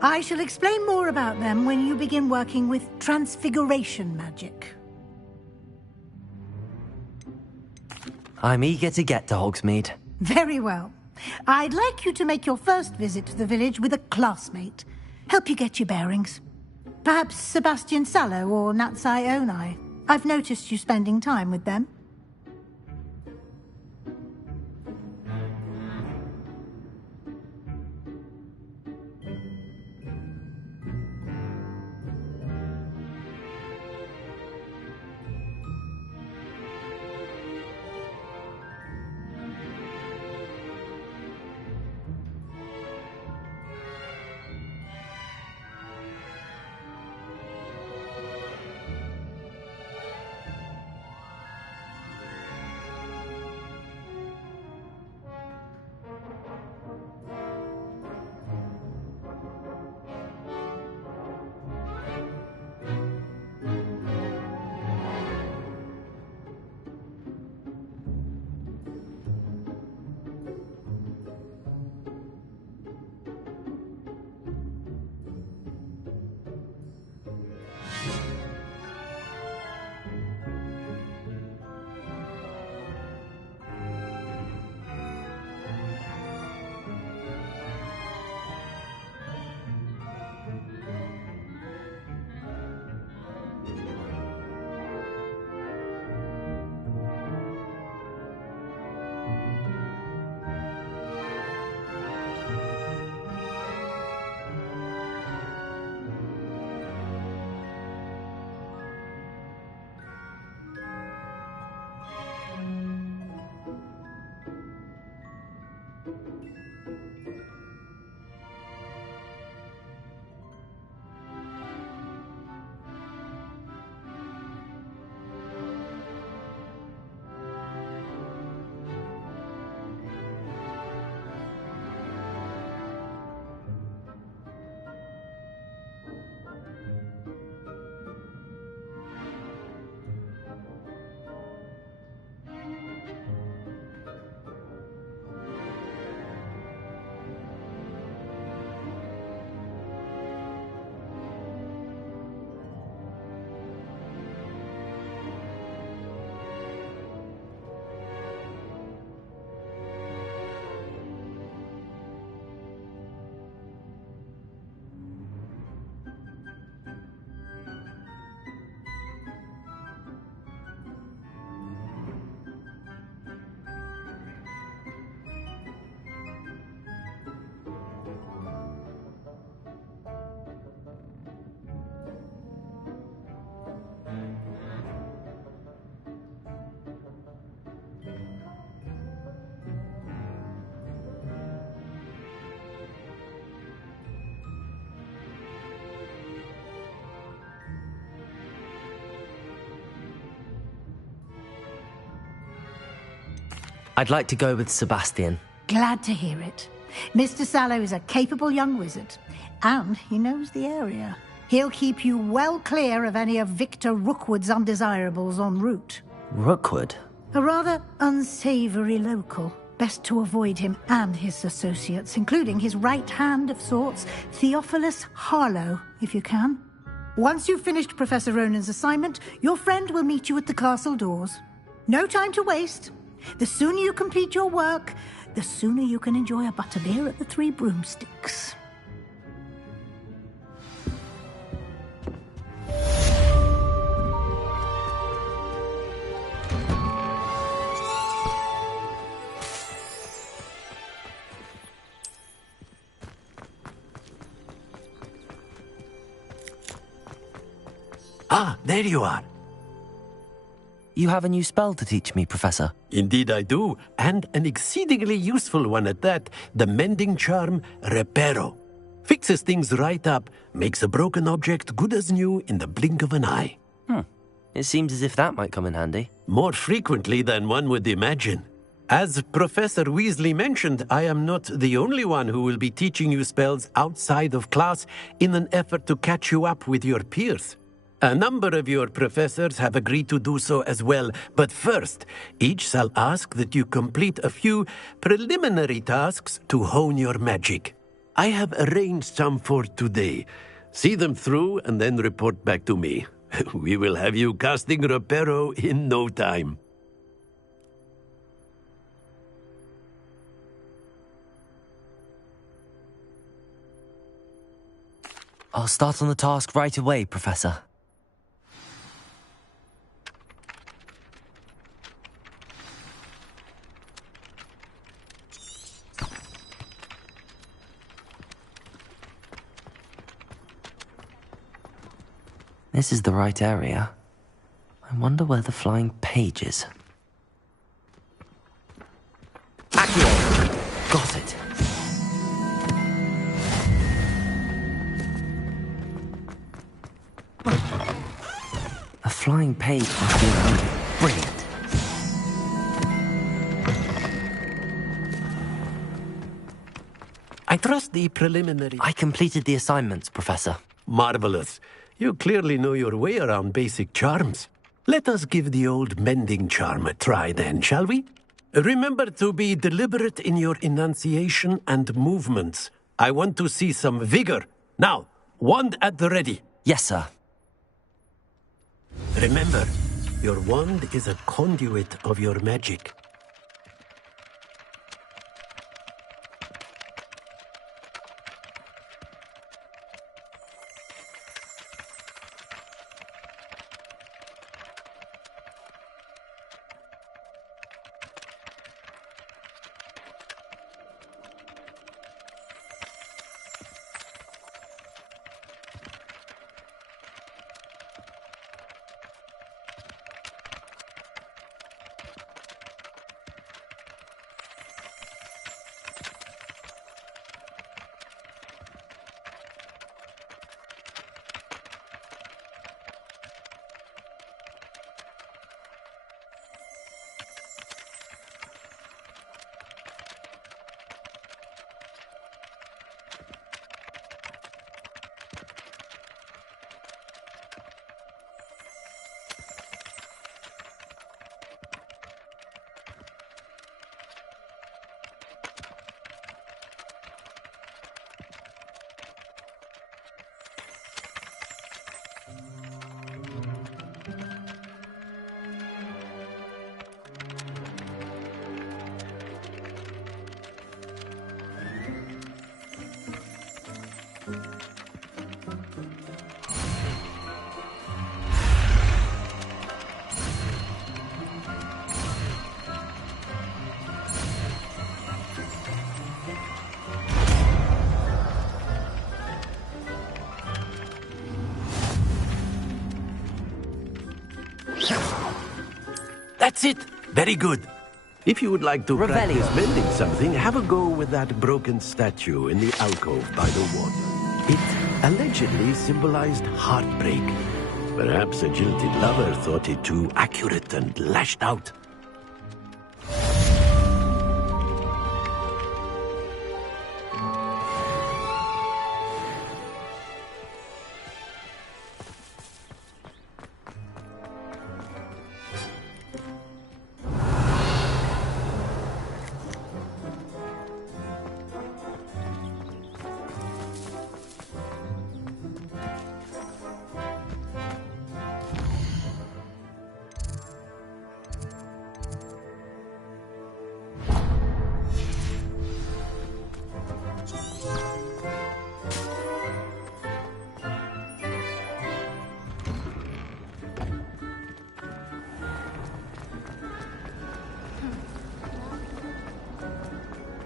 I shall explain more about them when you begin working with transfiguration magic. I'm eager to get to Hogsmeade. Very well. I'd like you to make your first visit to the village with a classmate. Help you get your bearings. Perhaps Sebastian Sallow or Natsai Onai. I've noticed you spending time with them. I'd like to go with Sebastian. Glad to hear it. Mr. Sallow is a capable young wizard, and he knows the area. He'll keep you well clear of any of Victor Rookwood's undesirables en route. Rookwood? A rather unsavory local. Best to avoid him and his associates, including his right hand of sorts, Theophilus Harlow, if you can. Once you've finished Professor Ronan's assignment, your friend will meet you at the castle doors. No time to waste. The sooner you complete your work, the sooner you can enjoy a butterbeer at the Three Broomsticks. Ah, there you are. You have a new spell to teach me, Professor. Indeed I do, and an exceedingly useful one at that. The mending charm, Reparo. Fixes things right up, makes a broken object good as new in the blink of an eye. It seems as if that might come in handy. More frequently than one would imagine. As Professor Weasley mentioned, I am not the only one who will be teaching you spells outside of class in an effort to catch you up with your peers. A number of your professors have agreed to do so as well, but first, each shall ask that you complete a few preliminary tasks to hone your magic. I have arranged some for today. See them through and then report back to me. We will have you casting Reparo in no time. I'll start on the task right away, Professor. This is the right area. I wonder where the flying page is. Accio! Got it. A flying page must be around here. Brilliant. I trust the preliminary... I completed the assignments, Professor. Marvelous. You clearly know your way around basic charms. Let us give the old mending charm a try then, shall we? Remember to be deliberate in your enunciation and movements. I want to see some vigor. Now, wand at the ready. Yes, sir. Remember, your wand is a conduit of your magic. That's it. Very good. If you would like to practice mending something, have a go with that broken statue in the alcove by the water. It allegedly symbolized heartbreak. Perhaps a jilted lover thought it too accurate and lashed out.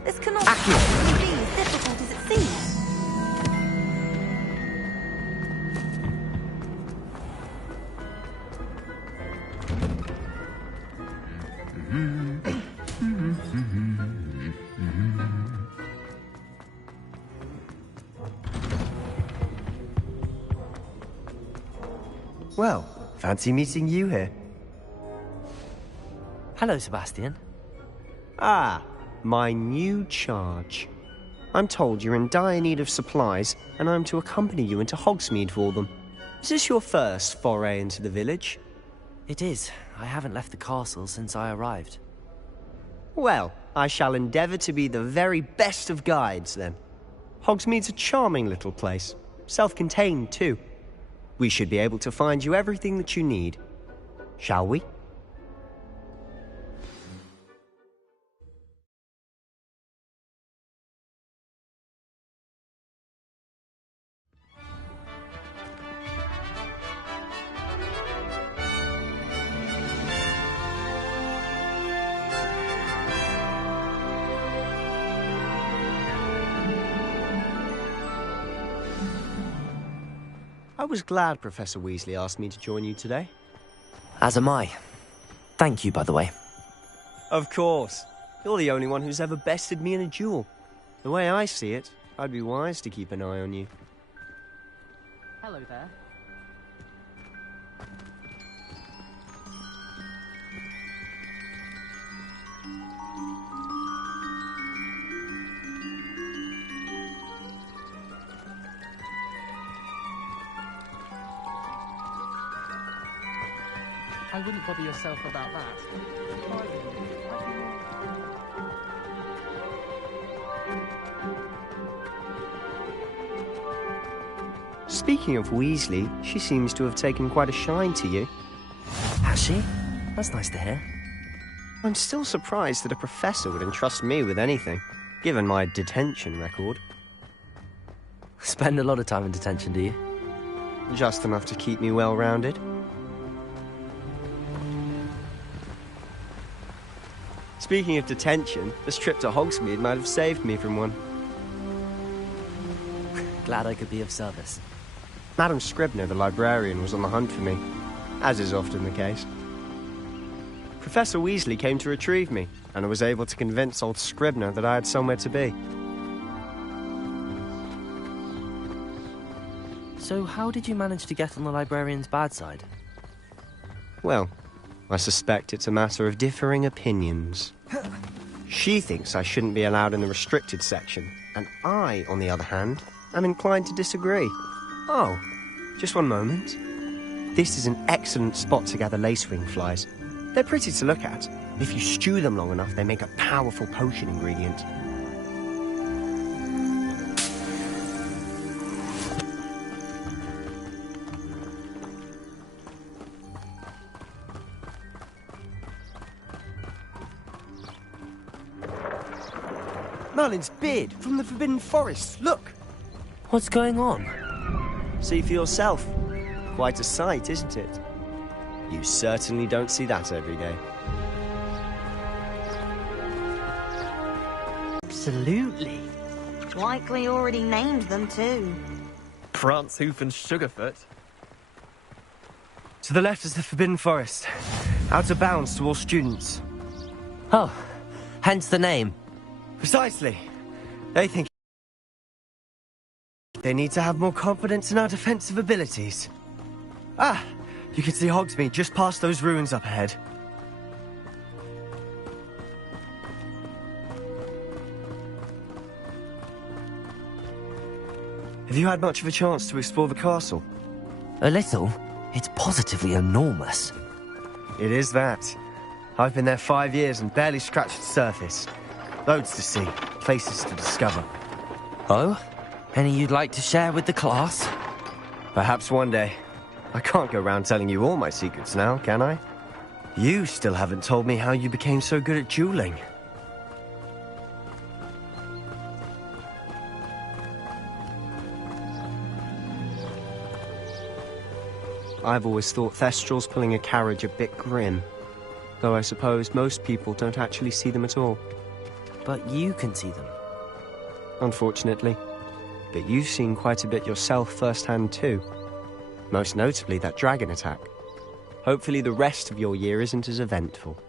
This cannot be as difficult as it seems. Well, fancy meeting you here. Hello, Sebastian. Ah, my new charge. I'm told you're in dire need of supplies, and I'm to accompany you into Hogsmeade for them. Is this your first foray into the village? It is. I haven't left the castle since I arrived. Well, I shall endeavour to be the very best of guides, then. Hogsmeade's a charming little place. Self-contained, too. We should be able to find you everything that you need. Shall we? I was glad Professor Weasley asked me to join you today. As am I. Thank you, by the way. Of course. You're the only one who's ever bested me in a duel. The way I see it, I'd be wise to keep an eye on you. Hello there. I wouldn't bother yourself about that. Speaking of Weasley, she seems to have taken quite a shine to you. Has she? That's nice to hear. I'm still surprised that a professor would entrust me with anything, given my detention record. Spend a lot of time in detention, do you? Just enough to keep me well-rounded. Speaking of detention, this trip to Hogsmeade might have saved me from one. Glad I could be of service. Madam Scribner, the librarian, was on the hunt for me, as is often the case. Professor Weasley came to retrieve me, and I was able to convince old Scribner that I had somewhere to be. So how did you manage to get on the librarian's bad side? Well, I suspect it's a matter of differing opinions. She thinks I shouldn't be allowed in the restricted section, and I, on the other hand, am inclined to disagree. Oh, just one moment. This is an excellent spot to gather lacewing flies. They're pretty to look at. If you stew them long enough, they make a powerful potion ingredient. Merlin's beard from the Forbidden Forest. Look! What's going on? See for yourself. Quite a sight, isn't it? You certainly don't see that every day. Absolutely. Likely already named them too. Prance, Hoof and Sugarfoot. To the left is the Forbidden Forest. Out of bounds to all students. Oh, hence the name. Precisely. They think they need to have more confidence in our defensive abilities. Ah, you can see Hogsmeade just past those ruins up ahead. Have you had much of a chance to explore the castle? A little. It's positively enormous. It is that. I've been there 5 years and barely scratched the surface. Loads to see, places to discover. Oh? Any you'd like to share with the class? Perhaps one day. I can't go around telling you all my secrets now, can I? You still haven't told me how you became so good at dueling. I've always thought Thestrals pulling a carriage a bit grim. Though I suppose most people don't actually see them at all. But you can see them. Unfortunately. But you've seen quite a bit yourself firsthand too. Most notably that dragon attack. Hopefully the rest of your year isn't as eventful.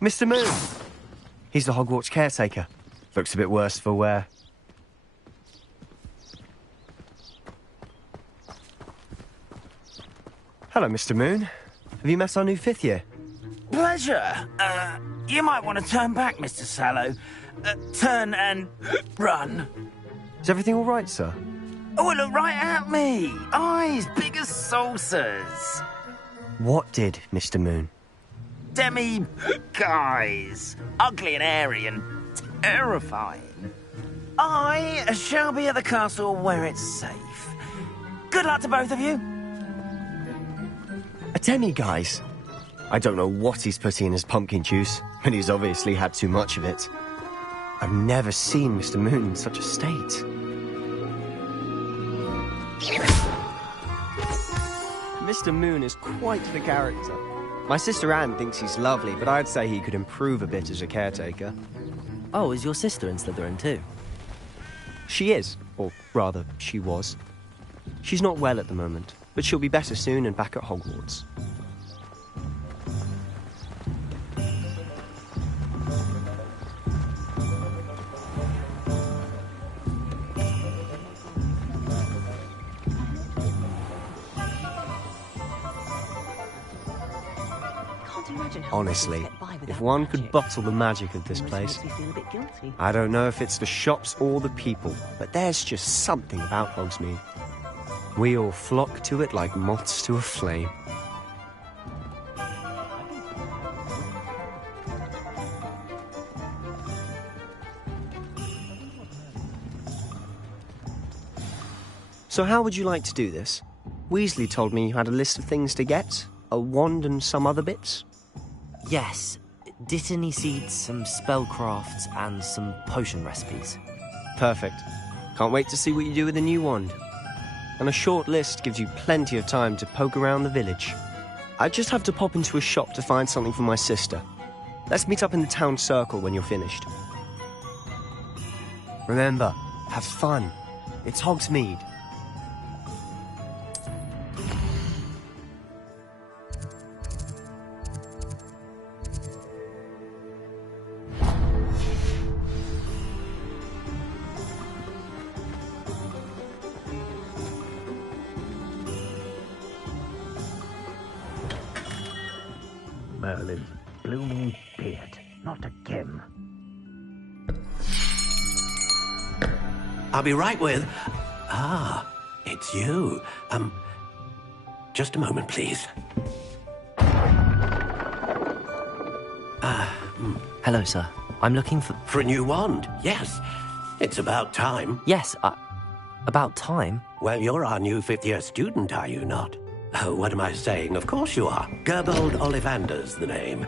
Mr. Moon! He's the Hogwarts caretaker. Looks a bit worse for wear. Hello, Mr. Moon. Have Have you met our new 5th year? Pleasure. You might want to turn back, Mr. Sallow. Turn and run. Is everything all right, sir? Oh, look right at me. Eyes big as saucers. What did, Mr. Moon? Guys. Ugly and airy and terrifying. I shall be at the castle where it's safe. Good luck to both of you. A demi-guise? I don't know what he's putting in his pumpkin juice, but he's obviously had too much of it. I've never seen Mr. Moon in such a state. Mr. Moon is quite the character. My sister Anne thinks he's lovely, but I'd say he could improve a bit as a caretaker. Oh, is your sister in Slytherin too? She is, or rather, she was. She's not well at the moment, but she'll be better soon and back at Hogwarts. Honestly, if one could bottle the magic of this place. I don't know if it's the shops or the people, but there's just something about Hogsmeade. We all flock to it like moths to a flame. So how would you like to do this? Weasley told me you had a list of things to get, a wand and some other bits. Yes. Dittany seeds, some spellcrafts, and some potion recipes. Perfect. Can't wait to see what you do with the new wand. And a short list gives you plenty of time to poke around the village. I just have to pop into a shop to find something for my sister. Let's meet up in the town circle when you're finished. Remember, have fun. It's Hogsmeade. Merlin's blooming beard. Not again. I'll be right with... Ah, it's you. Just a moment, please. Hello, sir. I'm looking for... For a new wand, yes. It's about time. Yes, about time? Well, you're our new 5th year student, are you not? Oh, what am I saying? Of course you are. Gerbold Ollivander's the name.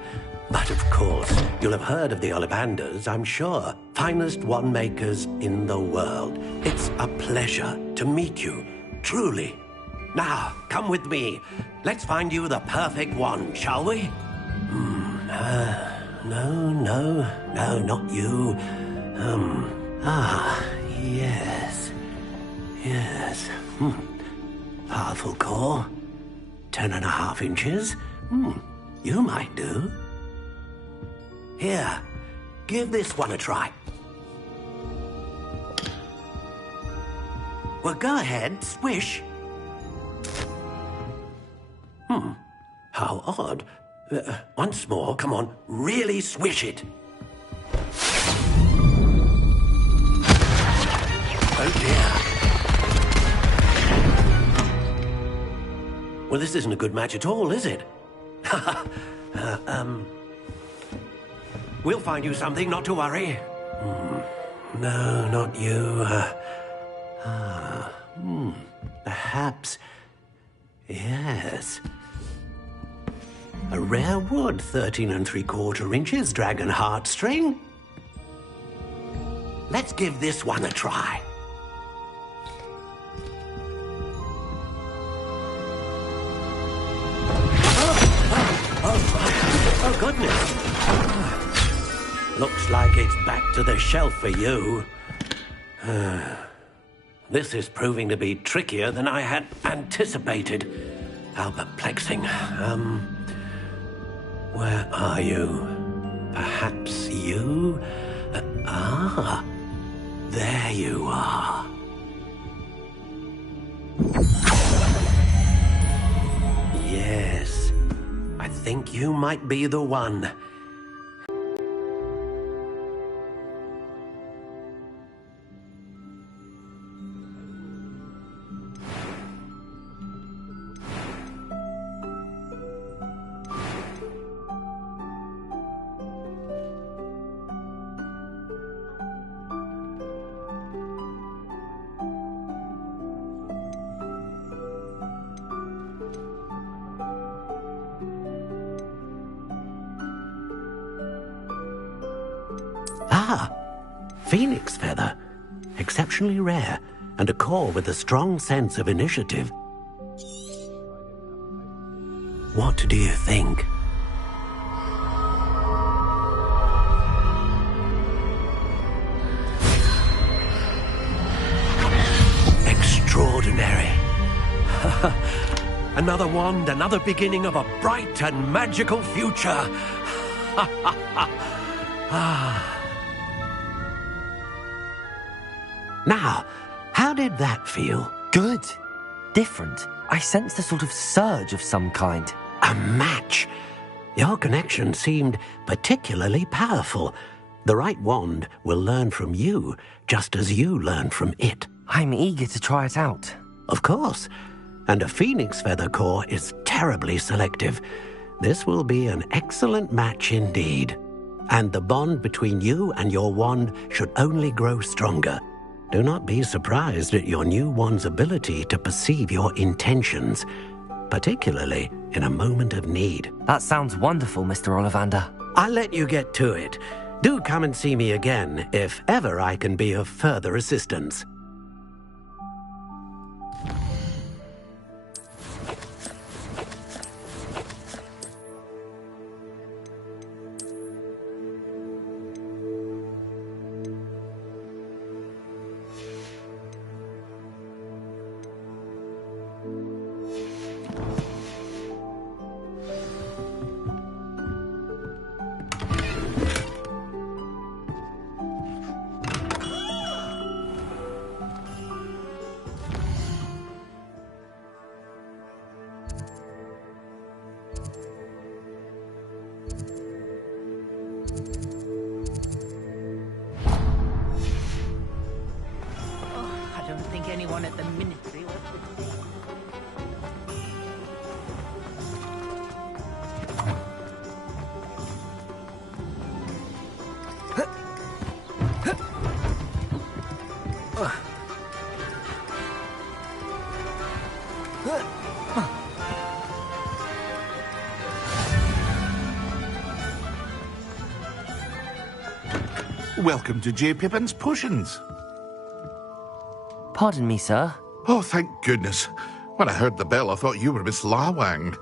But of course, you'll have heard of the Ollivanders, I'm sure. Finest wand makers in the world. It's a pleasure to meet you, truly. Now, come with me. Let's find you the perfect wand, shall we? No, not you. Yes. Powerful core. 10.5 inches. You might do. Here, give this one a try. Well, go ahead, swish. How odd. Once more, come on, really swish it. Oh dear. Well, this isn't a good match at all, is it? We'll find you something, not to worry. No, not you. Perhaps. Yes. A rare wood, 13 3/4 inches, dragon heartstring. Let's give this one a try. Oh, goodness. Looks like it's back to the shelf for you. This is proving to be trickier than I had anticipated. How perplexing. Where are you? Perhaps you? There you are. Yes. think you might be the one. Ah, phoenix feather. Exceptionally rare, and a core with a strong sense of initiative. What do you think? Extraordinary. Another wand, another beginning of a bright and magical future. Now, how did that feel? Good. Different. I sensed a sort of surge of some kind. A match. Your connection seemed particularly powerful. The right wand will learn from you, just as you learn from it. I'm eager to try it out. Of course. And a phoenix feather core is terribly selective. This will be an excellent match indeed. And the bond between you and your wand should only grow stronger. Do not be surprised at your new wand's ability to perceive your intentions, particularly in a moment of need. That sounds wonderful, Mr. Ollivander. I'll let you get to it. Do come and see me again if ever I can be of further assistance. Anyone at the ministry or Welcome to J. Pippin's Potions. Pardon me, sir. Oh, thank goodness. When I heard the bell, I thought you were Miss Lawang.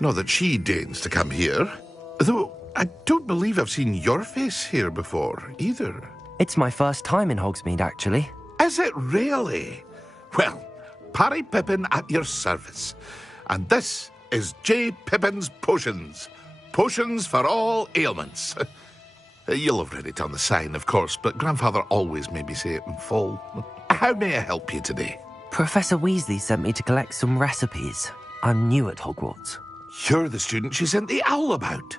Not that she deigns to come here. Though, I don't believe I've seen your face here before, either. It's my first time in Hogsmeade, actually. Is it really? Well, Parry Pippin at your service. And this is J. Pippin's Potions. Potions for all ailments. You'll have read it on the sign, of course, but Grandfather always made me say it in full. How may I help you today? Professor Weasley sent me to collect some recipes. I'm new at Hogwarts. You're the student she sent the owl about.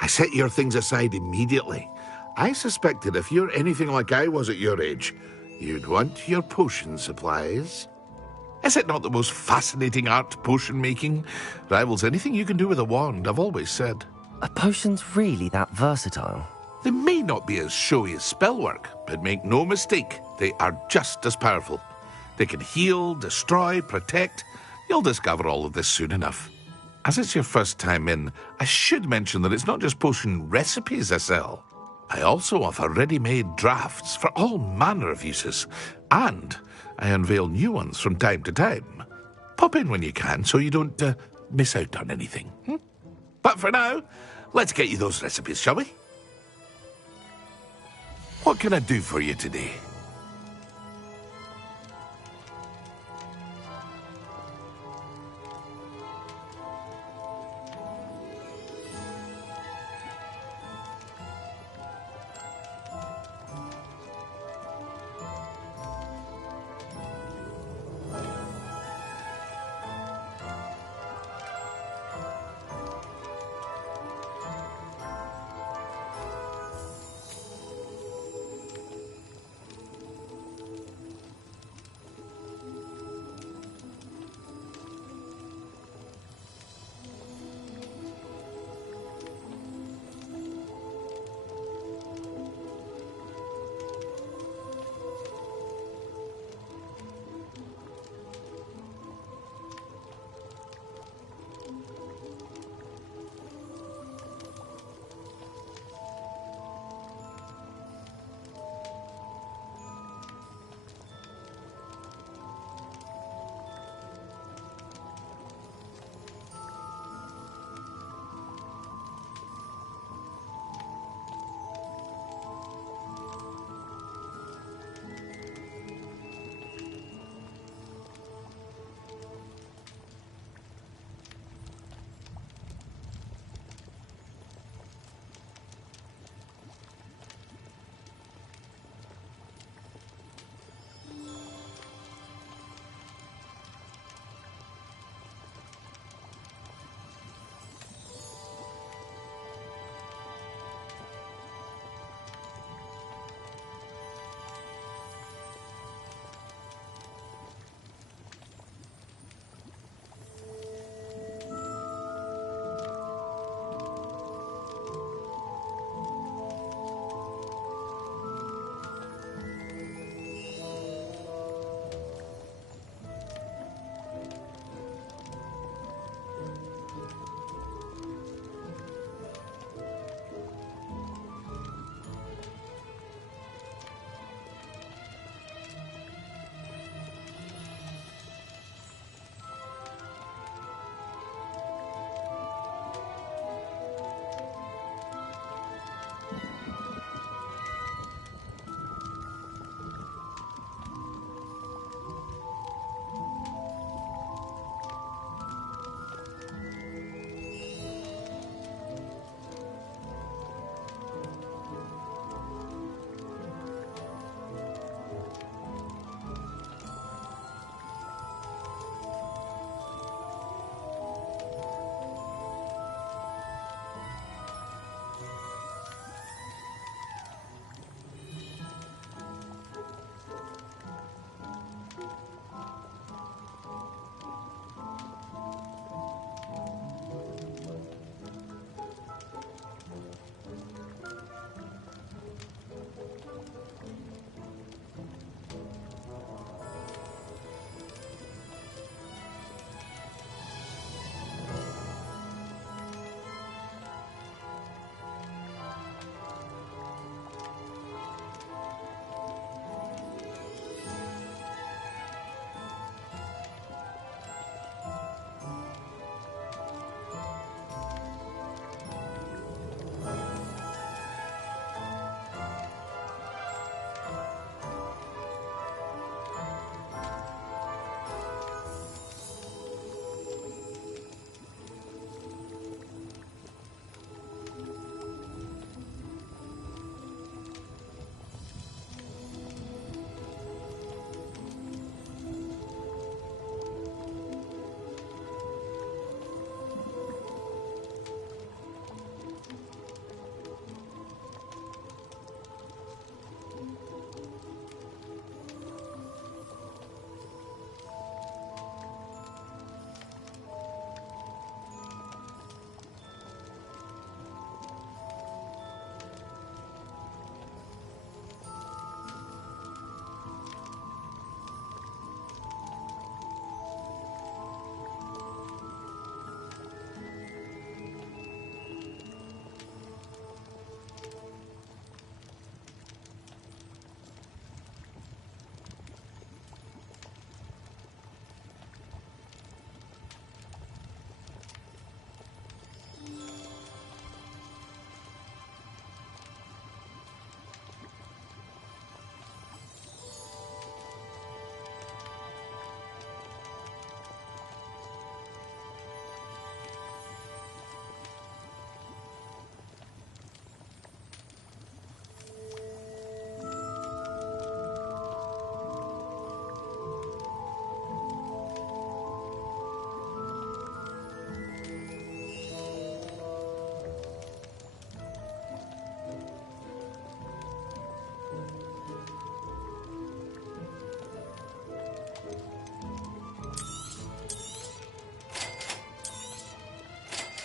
I set your things aside immediately. I suspected if you're anything like I was at your age, you'd want your potion supplies. Is it not the most fascinating art, potion making? Rivals anything you can do with a wand, I've always said. Are potions really that versatile? They may not be as showy as spellwork, but make no mistake, they are just as powerful. They can heal, destroy, protect. You'll discover all of this soon enough. As it's your first time in, I should mention that it's not just potion recipes I sell. I also offer ready-made drafts for all manner of uses, and I unveil new ones from time to time. Pop in when you can so you don't miss out on anything. But for now, let's get you those recipes, shall we? What can I do for you today?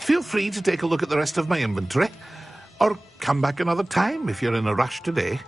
Feel free to take a look at the rest of my inventory, or come back another time if you're in a rush today.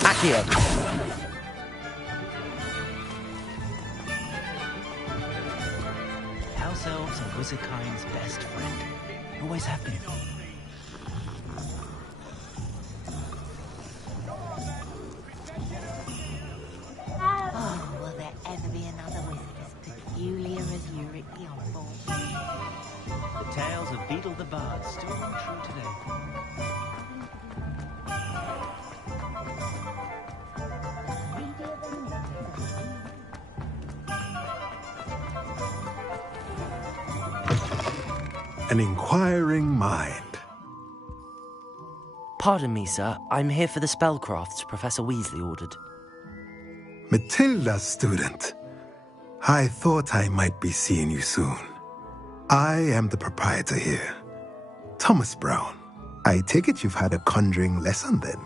Accio. House elves are wizardkind's best friend. Always have been. Oh, will there ever be another wizard as peculiar as you, Rick the Oddball? The tales of Beetle the Bard still ring true today. An inquiring mind. Pardon me, sir. I'm here for the spellcrafts Professor Weasley ordered. Matilda's student. I thought I might be seeing you soon. I am the proprietor here, Thomas Brown. I take it you've had a conjuring lesson then?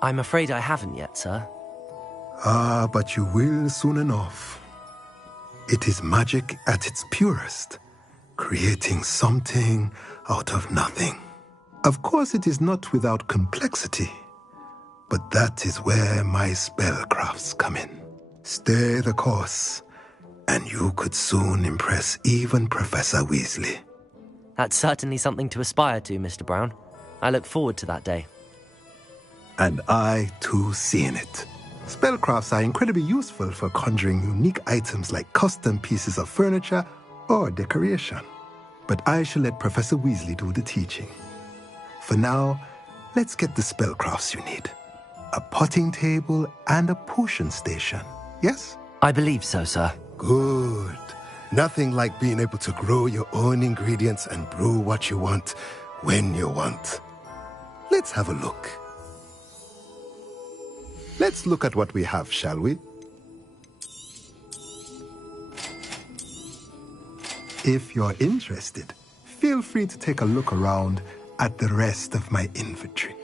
I'm afraid I haven't yet, sir. Ah, but you will soon enough. It is magic at its purest, creating something out of nothing. Of course, it is not without complexity, but that is where my spellcrafts come in. Stay the course, and you could soon impress even Professor Weasley. That's certainly something to aspire to, Mr. Brown. I look forward to that day. And I, too, seeing it. Spellcrafts are incredibly useful for conjuring unique items like custom pieces of furniture or decoration. But I shall let Professor Weasley do the teaching. For now, let's get the spellcrafts you need. A potting table and a potion station, yes? I believe so, sir. Good. Nothing like being able to grow your own ingredients and brew what you want when you want. Let's have a look. Let's look at what we have, shall we? If you're interested, feel free to take a look around at the rest of my inventory.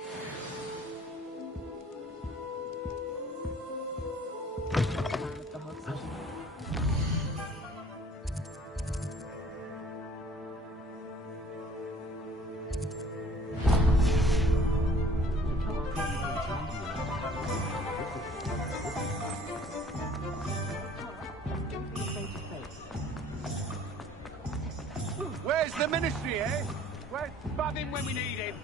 Where's the ministry, eh? Where's Badin when we need him?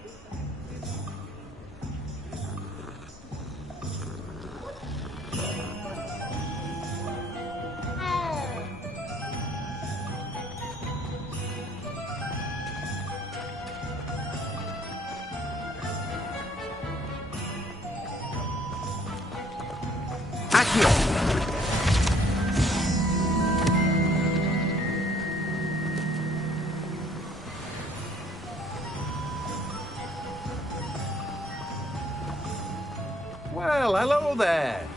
Well, hello there.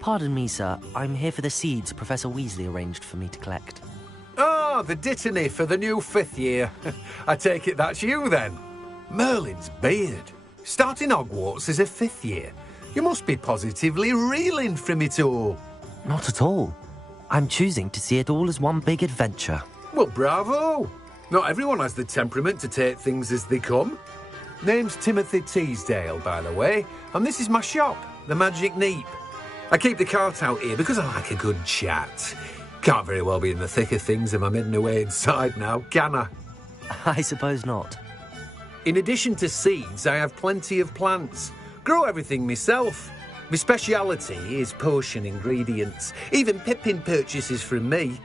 Pardon me, sir. I'm here for the seeds Professor Weasley arranged for me to collect. Oh, the dittany for the new 5th year. I take it that's you, then. Merlin's beard. Starting Hogwarts as a 5th year. You must be positively reeling from it all. Not at all. I'm choosing to see it all as one big adventure. Well, bravo. Not everyone has the temperament to take things as they come. Name's Timothy Teasdale, by the way, and this is my shop, the Magic Neep. I keep the cart out here because I like a good chat. Can't very well be in the thick of things if I'm hidden away inside now, can I? I suppose not. In addition to seeds, I have plenty of plants. Grow everything myself. My speciality is potion ingredients. Even Pippin purchases from me.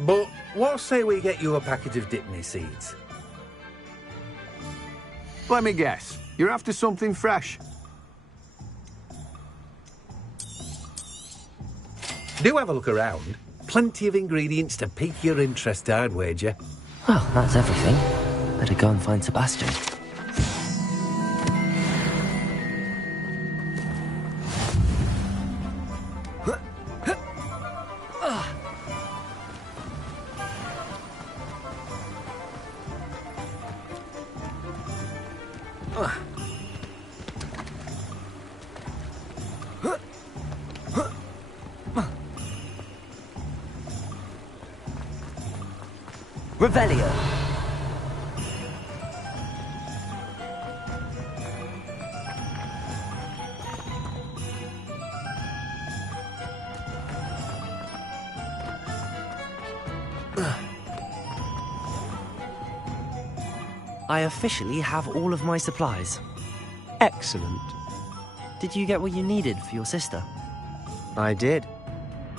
But what say we get you a packet of Dittany seeds? Let me guess. You're after something fresh. Do have a look around. Plenty of ingredients to pique your interest, I'd wager. Well, that's everything. Better go and find Sebastian. Revelio. I officially have all of my supplies. Excellent. Did you get what you needed for your sister? I did.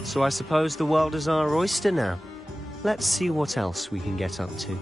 So I suppose the world is our oyster now. Let's see what else we can get up to.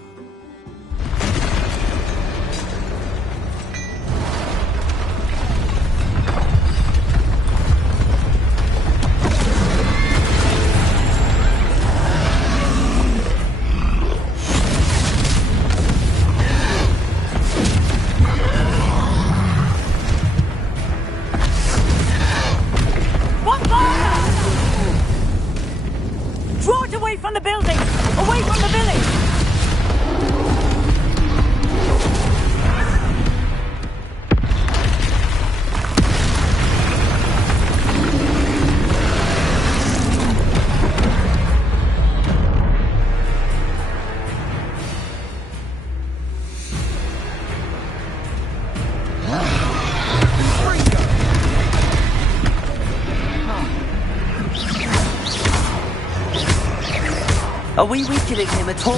Are we weakening him at all?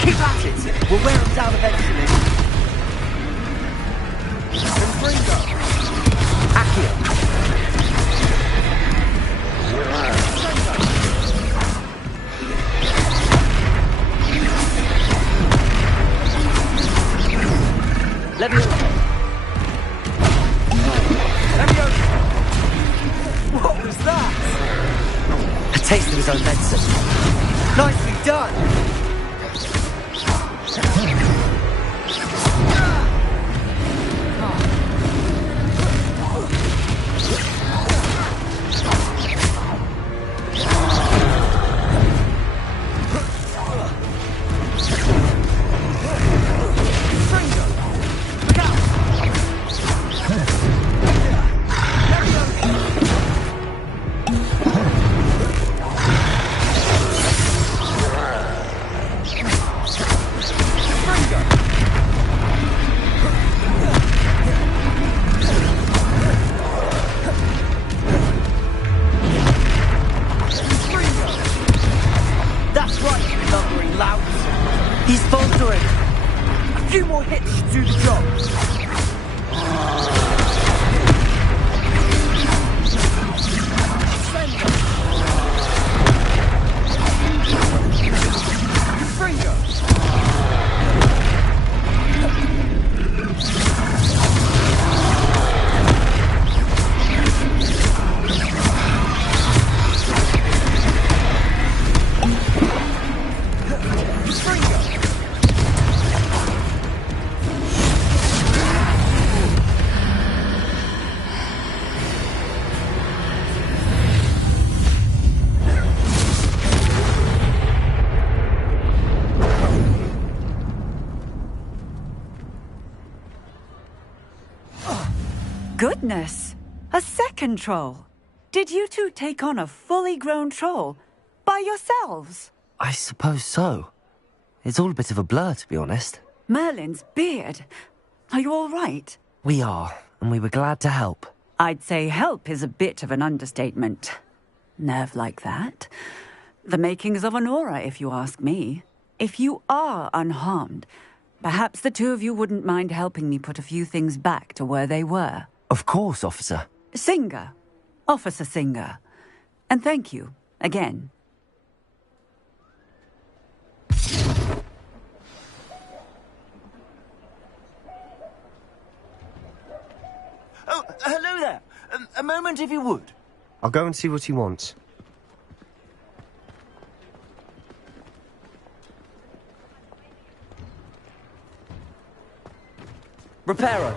Keep at it! We'll wear him down eventually. Confringo! Accio! Leviosa! Leviosa! What was that? A taste of his own medicine. Nicely done! Goodness! A second troll! Did you two take on a fully grown troll? By yourselves? I suppose so. It's all a bit of a blur, to be honest. Merlin's beard. Are you all right? We are, and we were glad to help. I'd say help is a bit of an understatement. Nerve like that. The makings of an aura, if you ask me. If you are unharmed, perhaps the two of you wouldn't mind helping me put a few things back to where they were. Of course, officer. Singer. Officer Singer. And thank you, again. Oh, hello there. A moment, if you would. I'll go and see what he wants. Reparo.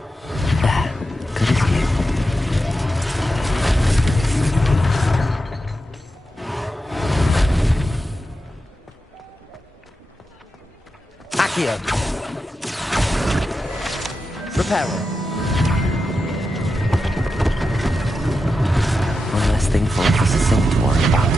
Accio. Reparo. One less thing for Officer Singh to worry about.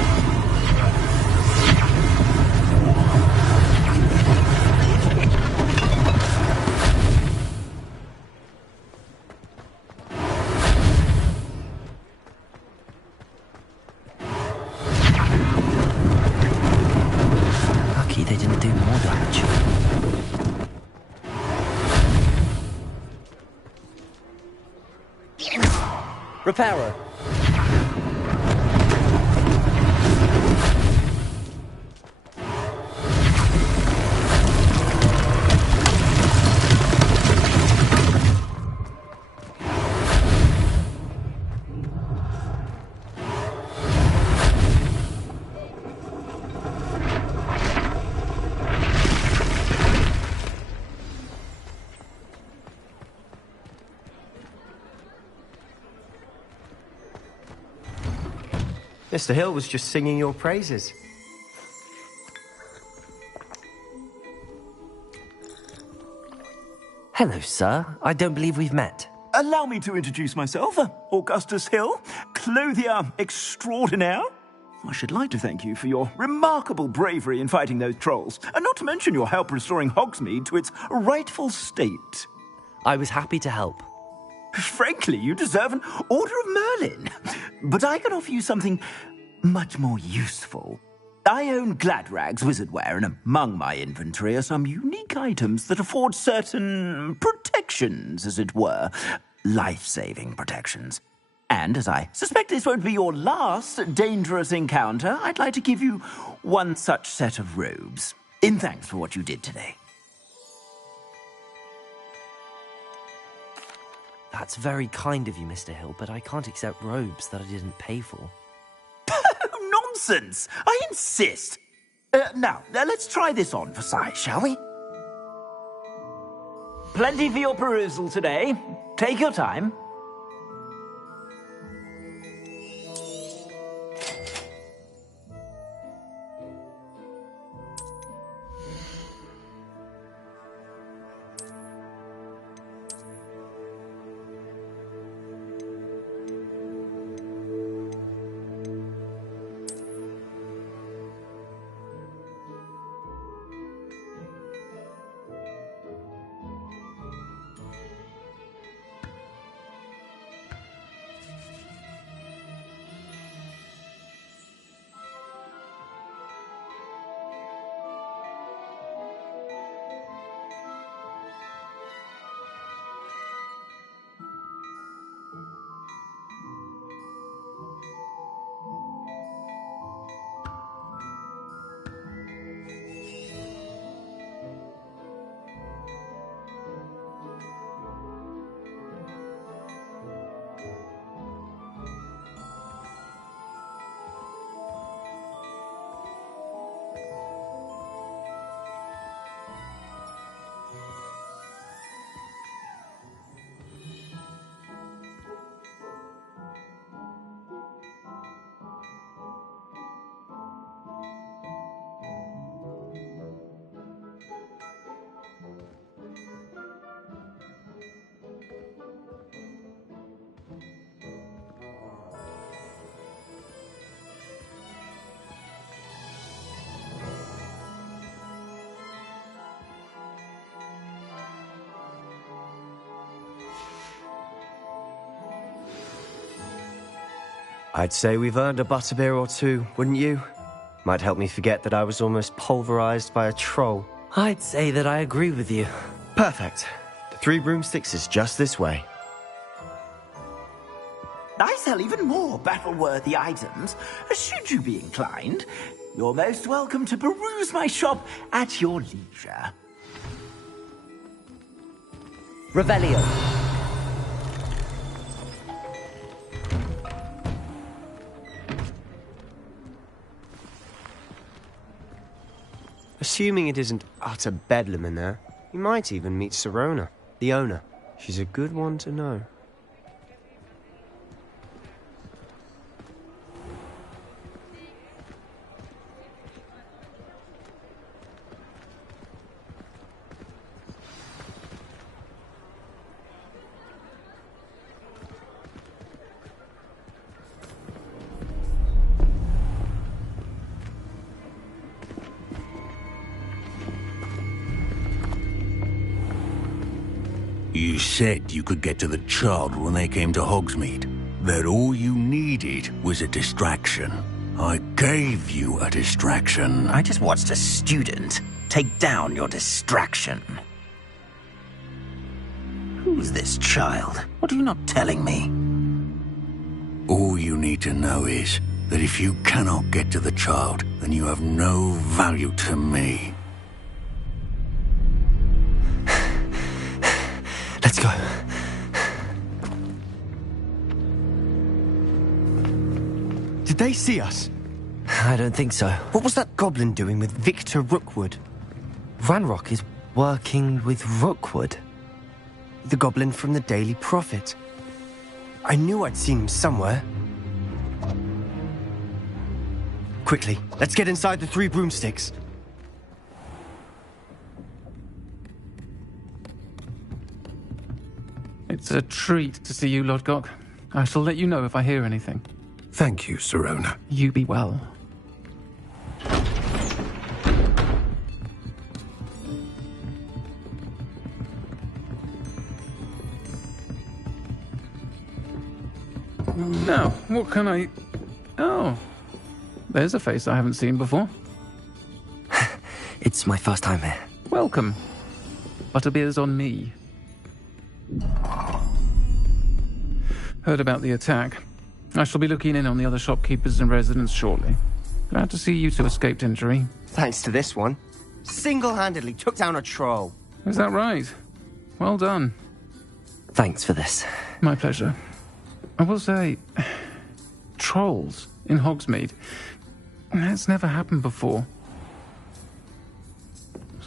Reparo. Mr. Hill was just singing your praises. Hello, sir. I don't believe we've met. Allow me to introduce myself, Augustus Hill, clothier extraordinaire. I should like to thank you for your remarkable bravery in fighting those trolls, and not to mention your help restoring Hogsmeade to its rightful state. I was happy to help. Frankly, you deserve an Order of Merlin. But I can offer you something much more useful. I own Gladrag's wizardware, and among my inventory are some unique items that afford certain protections, as it were. Life-saving protections. And as I suspect this won't be your last dangerous encounter, I'd like to give you one such set of robes, in thanks for what you did today. That's very kind of you, Mr. Hill, but I can't accept robes that I didn't pay for. Nonsense! I insist! Now, let's try this on for size, shall we? Plenty for your perusal today. Take your time. I'd say we've earned a butterbeer or two, wouldn't you? Might help me forget that I was almost pulverized by a troll. I'd say that I agree with you. Perfect. The 3 broomsticks is just this way. I sell even more battle-worthy items, should you be inclined. You're most welcome to peruse my shop at your leisure. Revelio. Assuming it isn't utter bedlam in there, you might even meet Sirona, the owner. She's a good one to know. You said you could get to the child when they came to Hogsmeade. That all you needed was a distraction. I gave you a distraction. I just watched a student take down your distraction. Who's this child? What are you not telling me? All you need to know is that if you cannot get to the child, then you have no value to me. Let's go. Did they see us? I don't think so. What was that goblin doing with Victor Rookwood? Ranrock is working with Rookwood. The goblin from the Daily Prophet. I knew I'd seen him somewhere. Quickly, let's get inside the 3 broomsticks. It's a treat to see you, Lodgok. I shall let you know if I hear anything. Thank you, Sirona. You be well. Now, what can I... Oh, there's a face I haven't seen before. It's my first time here. Welcome. Butterbeer's on me. Heard about the attack. I shall be looking in on the other shopkeepers and residents shortly. Glad to see you two escaped injury. Thanks to this one. Single-handedly took down a troll. Is that right? Well done. Thanks for this. My pleasure. I will say, trolls in Hogsmeade. That's never happened before.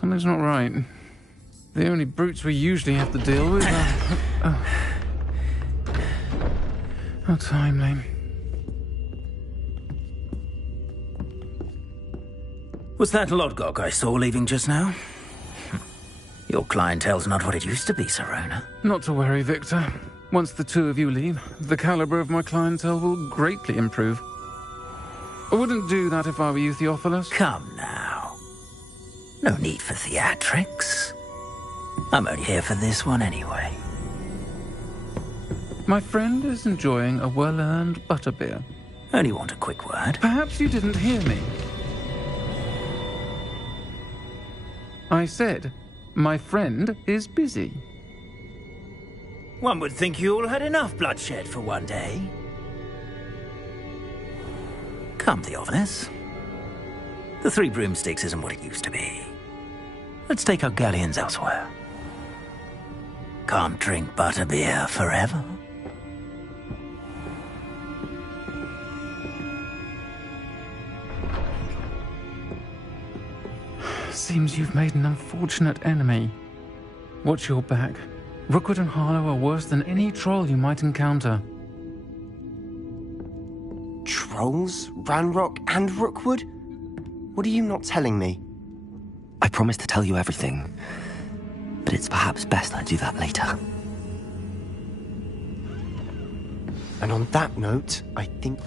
Something's not right. The only brutes we usually have to deal with are... How timely. Was that Lodgok I saw leaving just now? Your clientele's not what it used to be, Sirona. Not to worry, Victor. Once the 2 of you leave, the caliber of my clientele will greatly improve. I wouldn't do that if I were you, Theophilus. Come now. No need for theatrics. I'm only here for this one anyway. My friend is enjoying a well-earned butterbeer. Only want a quick word. Perhaps you didn't hear me. I said, my friend is busy. One would think you all had enough bloodshed for one day. Come, Theophilus. The 3 broomsticks isn't what it used to be. Let's take our galleons elsewhere. Can't drink butterbeer forever. Seems you've made an unfortunate enemy. Watch your back. Rookwood and Harlow are worse than any troll you might encounter. Trolls? Ranrock and Rookwood? What are you not telling me? I promised to tell you everything, but it's perhaps best I do that later. And on that note, I think...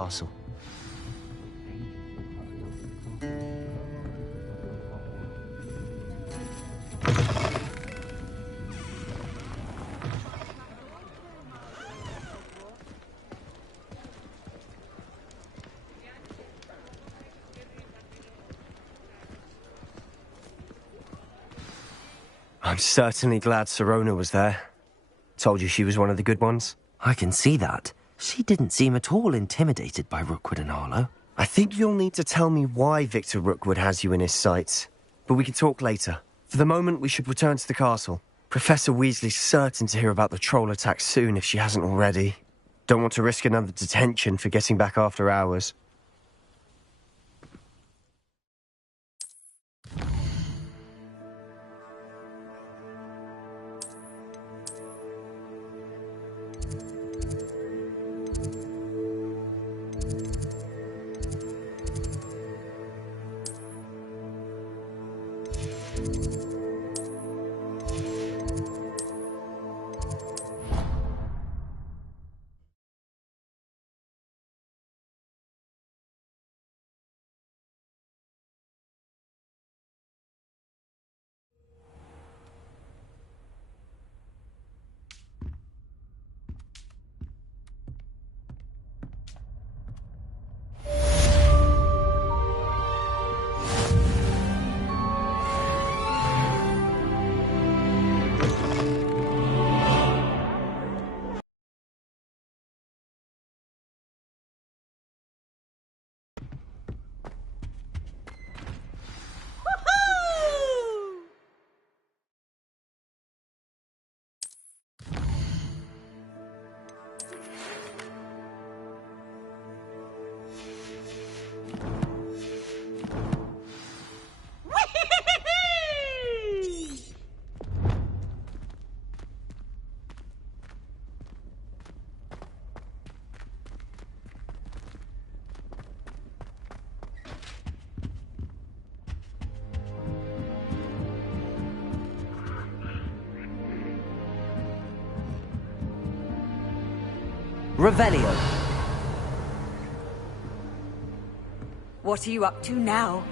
castle. I'm certainly glad Sirona was there. Told you she was one of the good ones. I can see that. She didn't seem at all intimidated by Rookwood and Arlo. I think you'll need to tell me why Victor Rookwood has you in his sights. But we can talk later. For the moment, we should return to the castle. Professor Weasley's certain to hear about the troll attack soon if she hasn't already. Don't want to risk another detention for getting back after hours. Revelio. What are you up to now?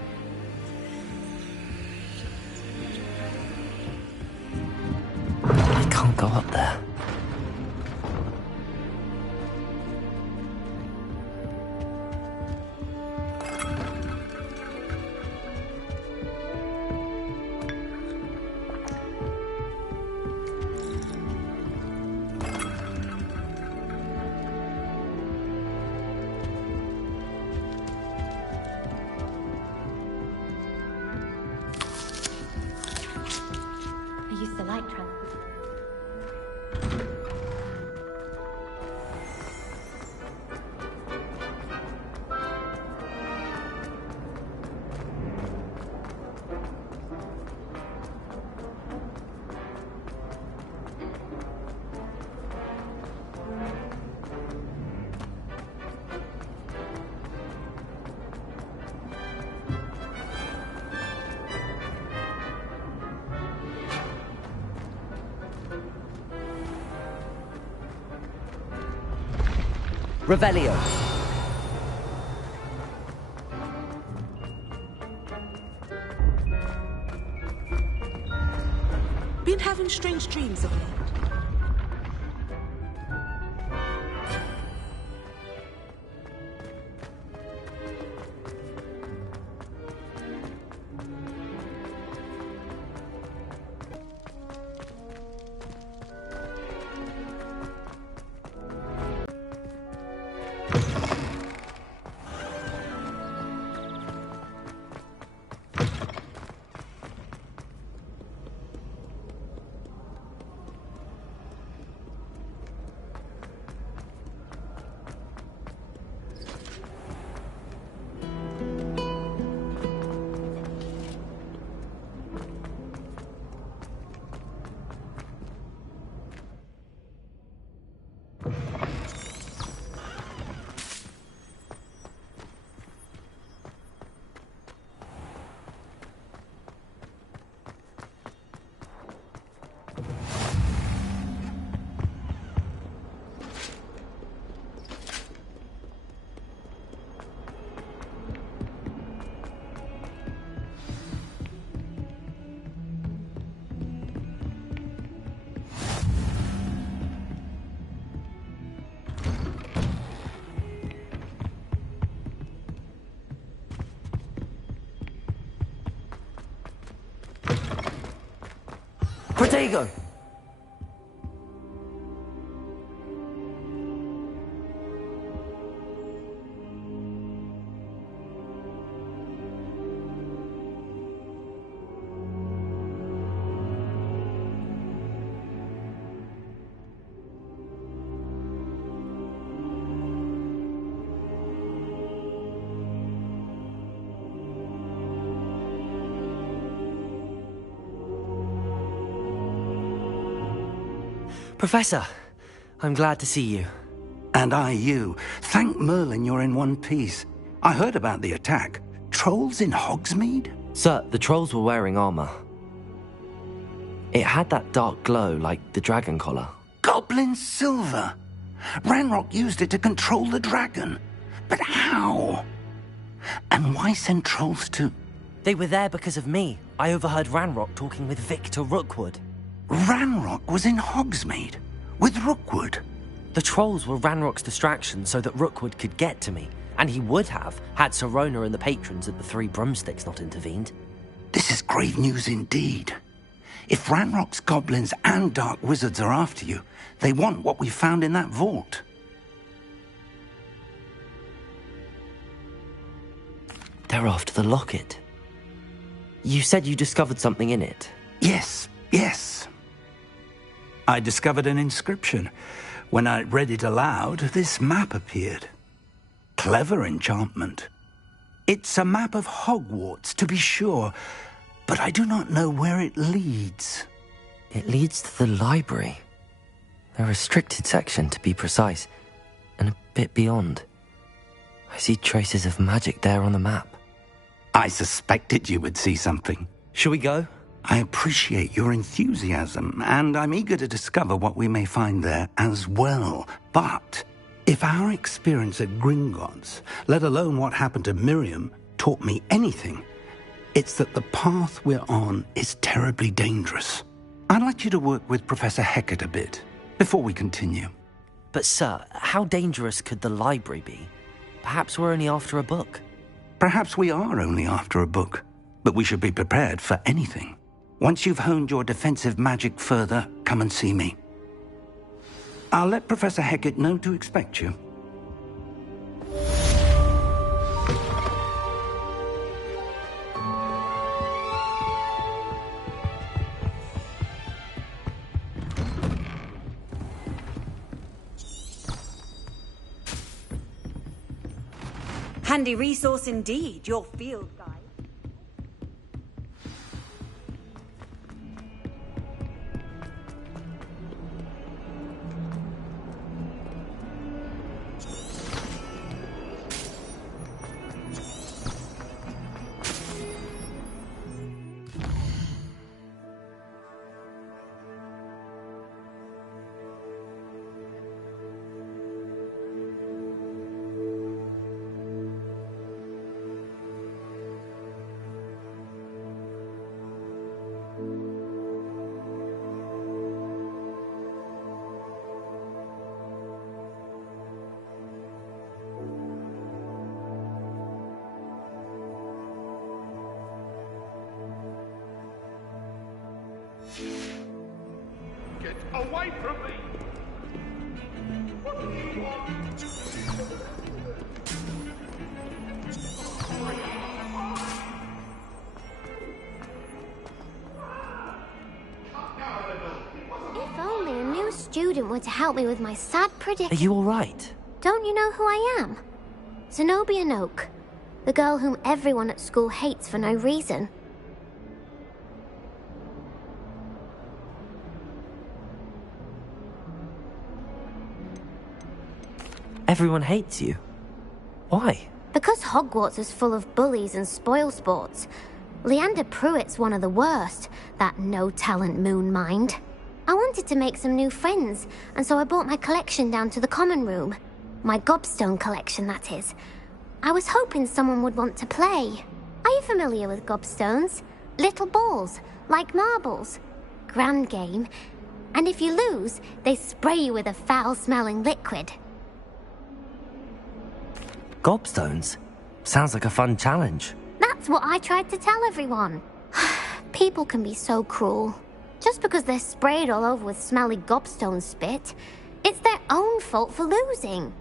I can't go up there. I used the light trap. Revelio. Been having strange dreams of late. Protego! Professor, I'm glad to see you. And I you. Thank Merlin you're in one piece. I heard about the attack. Trolls in Hogsmeade? Sir, the trolls were wearing armor. It had that dark glow like the dragon collar. Goblin silver! Ranrock used it to control the dragon. But how? And why send trolls to... They were there because of me. I overheard Ranrock talking with Victor Rookwood. Ranrock was in Hogsmeade? With Rookwood? The trolls were Ranrock's distraction so that Rookwood could get to me. And he would have, had Sirona and the patrons at the Three Broomsticks not intervened. This is grave news indeed. If Ranrock's goblins and dark wizards are after you, they want what we found in that vault. They're after the locket. You said you discovered something in it. Yes. I discovered an inscription. When I read it aloud, this map appeared. Clever enchantment. It's a map of Hogwarts, to be sure, but I do not know where it leads. It leads to the library. The restricted section, to be precise, and a bit beyond. I see traces of magic there on the map. I suspected you would see something. Shall we go? I appreciate your enthusiasm, and I'm eager to discover what we may find there as well. But if our experience at Gringotts, let alone what happened to Miriam, taught me anything, it's that the path we're on is terribly dangerous. I'd like you to work with Professor Hecat a bit before we continue. But sir, how dangerous could the library be? Perhaps we're only after a book. Perhaps we are only after a book, but we should be prepared for anything. Once you've honed your defensive magic further, come and see me. I'll let Professor Hecat know to expect you. Handy resource indeed, your field guide. Get away from me! What do you want? If only a new student were to help me with my sad Are predicament. you all right? Don't you know who I am? Zenobia Noak, the girl whom everyone at school hates for no reason. Everyone hates you. Why? Because Hogwarts is full of bullies and spoilsports. Leander Pruitt's one of the worst, that no-talent moon mind. I wanted to make some new friends, and so I brought my collection down to the common room. My gobstone collection, that is. I was hoping someone would want to play. Are you familiar with gobstones? Little balls, like marbles. Grand game. And if you lose, they spray you with a foul-smelling liquid. Gobstones? Sounds like a fun challenge. That's what I tried to tell everyone. People can be so cruel. Just because they're sprayed all over with smelly gobstone spit, it's their own fault for losing.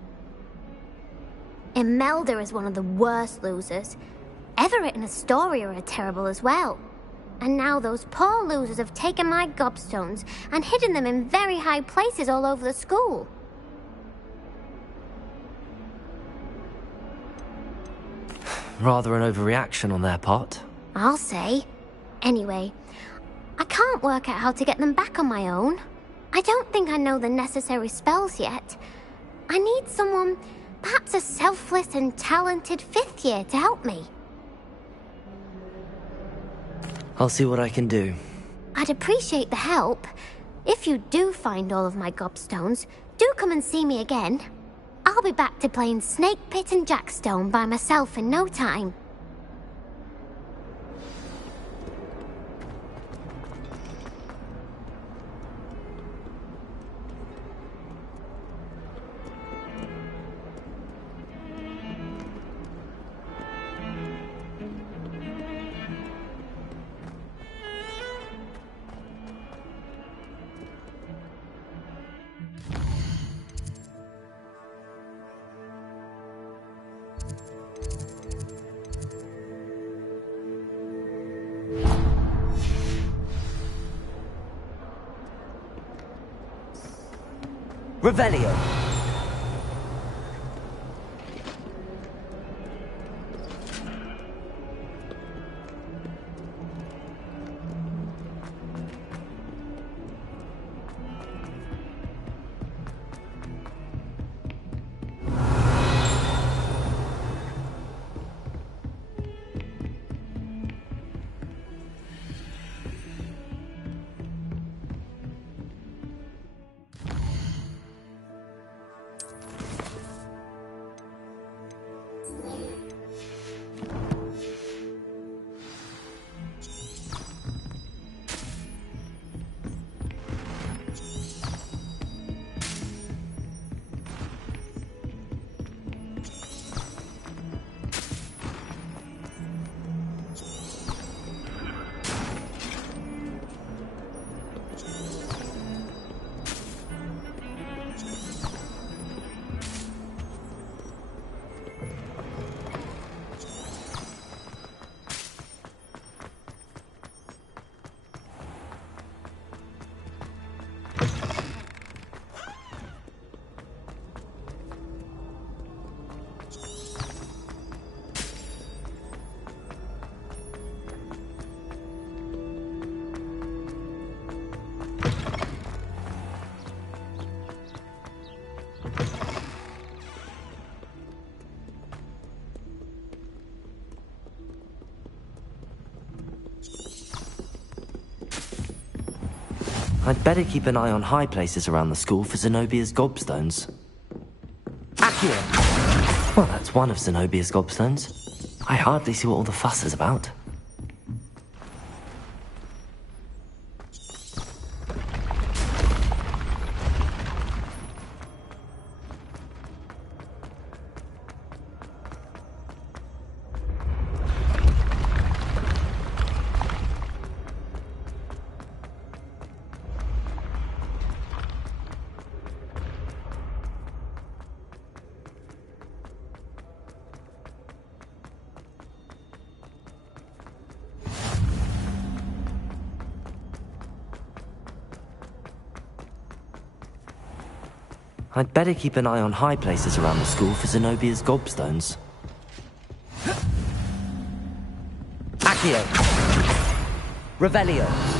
Imelda is one of the worst losers. Everett and Astoria are terrible as well. And now those poor losers have taken my gobstones and hidden them in very high places all over the school. Rather an overreaction on their part. I'll say. Anyway, I can't work out how to get them back on my own. I don't think I know the necessary spells yet. I need someone, perhaps a selfless and talented 5th year to help me. I'll see what I can do. I'd appreciate the help. If you do find all of my gobstones, do come and see me again. I'll be back to playing Snake Pit and Jackstone by myself in no time. Revelio. I'd better keep an eye on high places around the school for Zenobia's gobstones. Accio! Well, that's one of Zenobia's gobstones. I hardly see what all the fuss is about. I'd better keep an eye on high places around the school for Zenobia's gobstones. Accio! Revelio!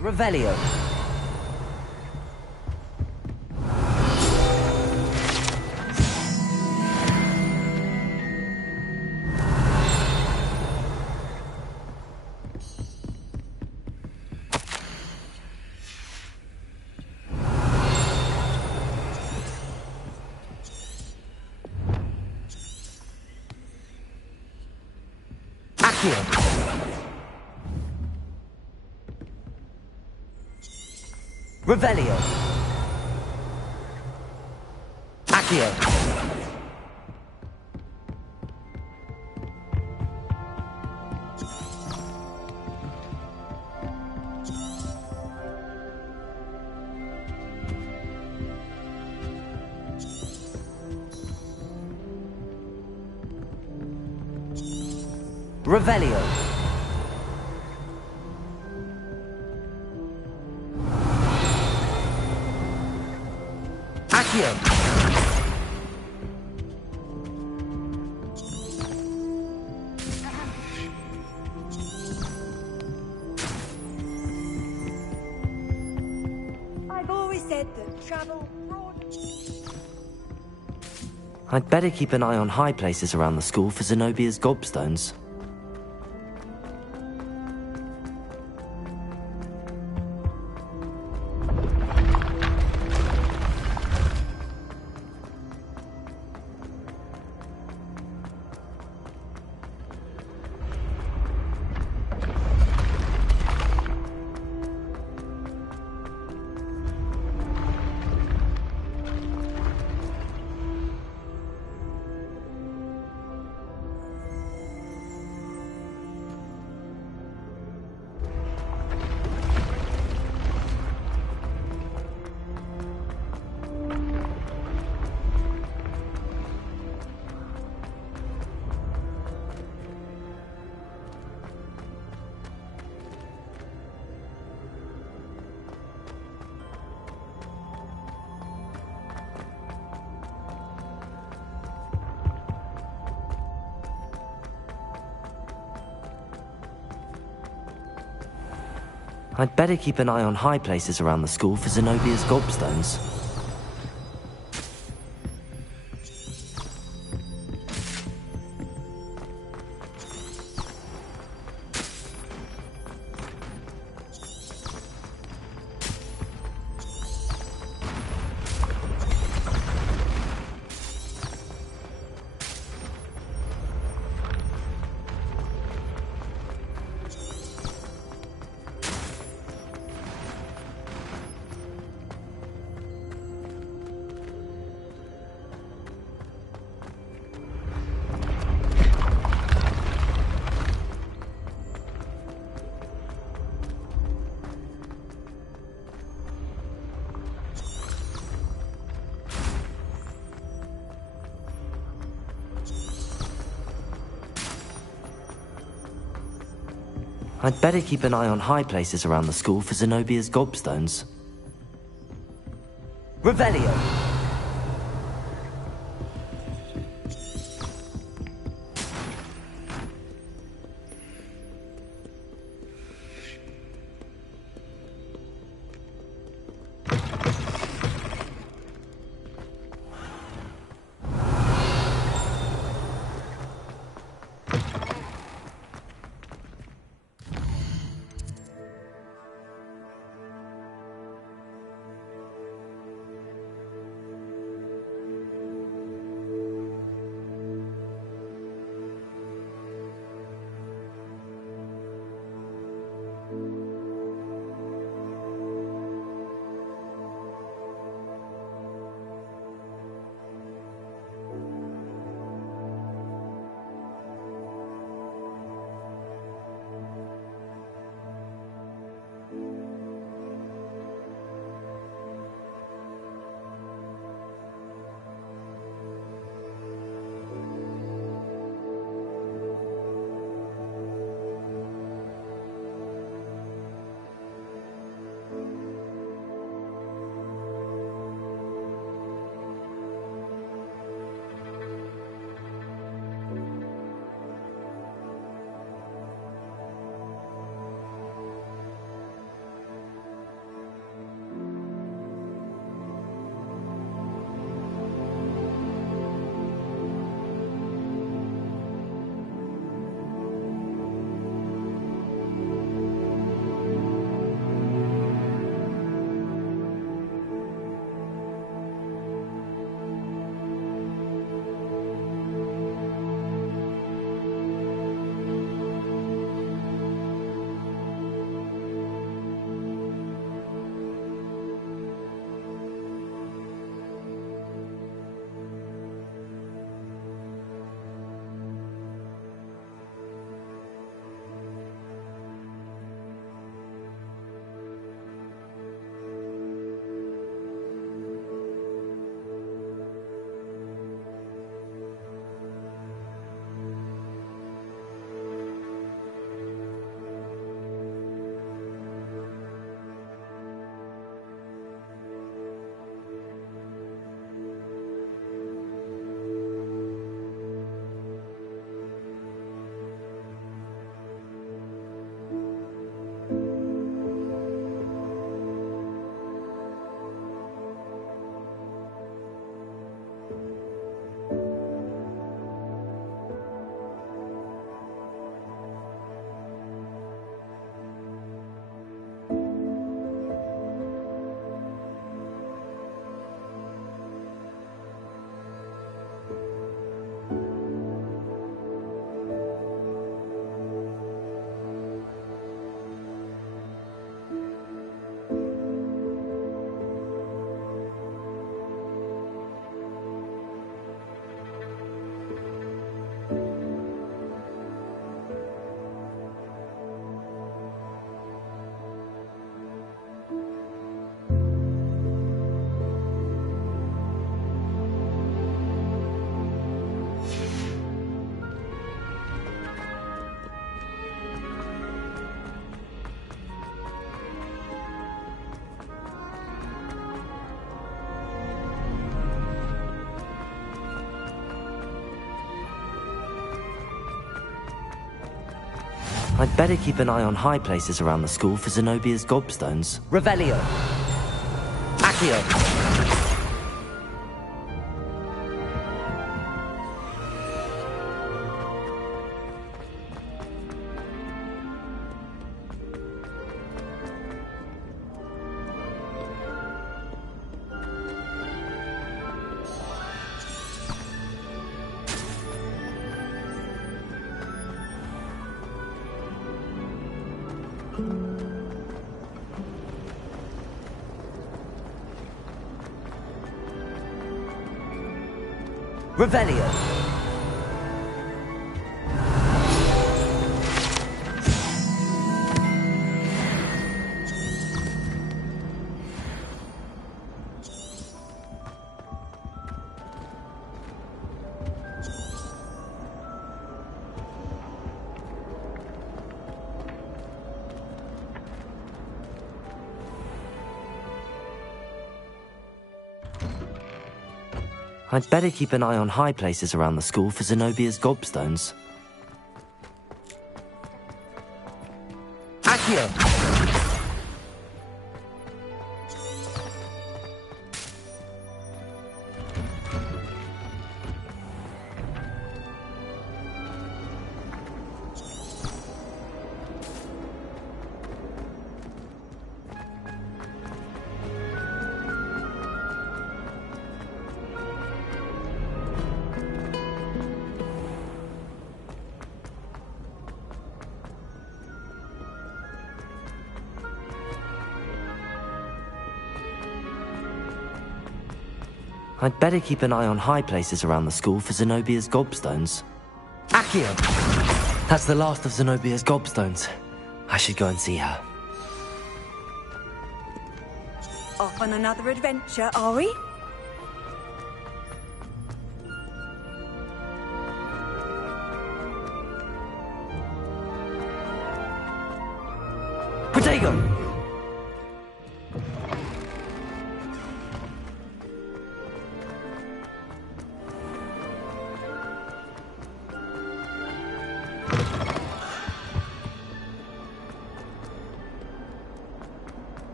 Revelio. Accio. Revelio. Accio. Revelio. Accio. I've always said that travel abroad. I'd better keep an eye on high places around the school for Zenobia's gobstones. I'd better keep an eye on high places around the school for Zenobia's gobstones. I'd better keep an eye on high places around the school for Zenobia's gobstones. Revelio. I'd better keep an eye on high places around the school for Zenobia's gobstones. Revelio. Accio. Revelio. I'd better keep an eye on high places around the school for Zenobia's gobstones. Accio. I'd better keep an eye on high places around the school for Zenobia's gobstones. Accio. That's the last of Zenobia's gobstones. I should go and see her. Off on another adventure, are we? Protego.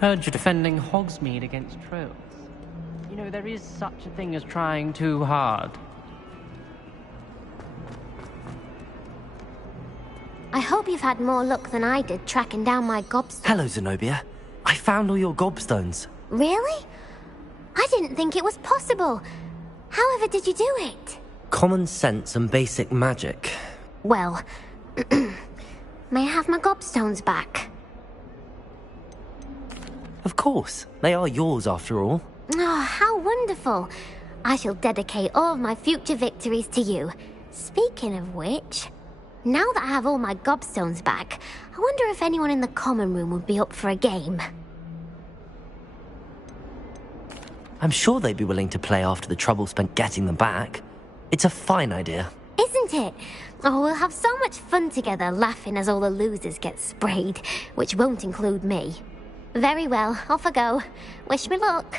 Heard you're defending Hogsmeade against trolls. You know, there is such a thing as trying too hard. I hope you've had more luck than I did tracking down my gobstones. Hello, Zenobia. I found all your gobstones. Really? I didn't think it was possible. However did you do it? Common sense and basic magic. Well, may I have my gobstones back? Of course. They are yours, after all. Oh, how wonderful. I shall dedicate all of my future victories to you. Speaking of which, now that I have all my gobstones back, I wonder if anyone in the common room would be up for a game. I'm sure they'd be willing to play after the trouble spent getting them back. It's a fine idea. Isn't it? Oh, we'll have so much fun together laughing as all the losers get sprayed, which won't include me. Very well, off I go. Wish me luck.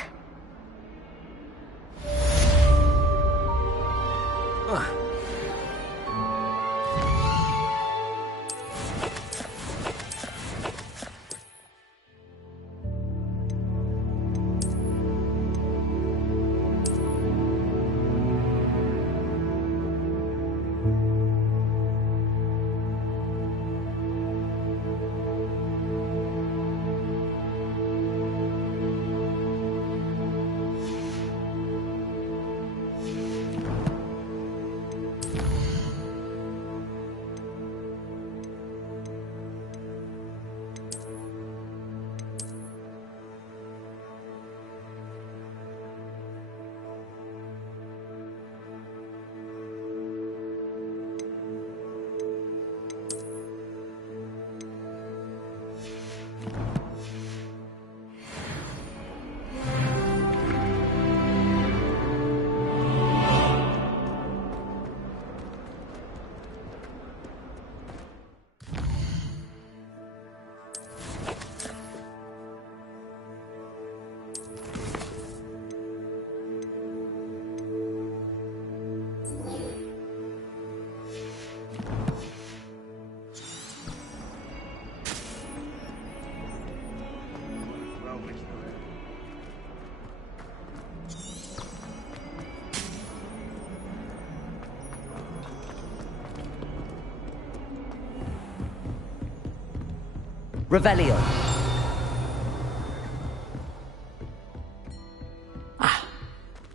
Revelio.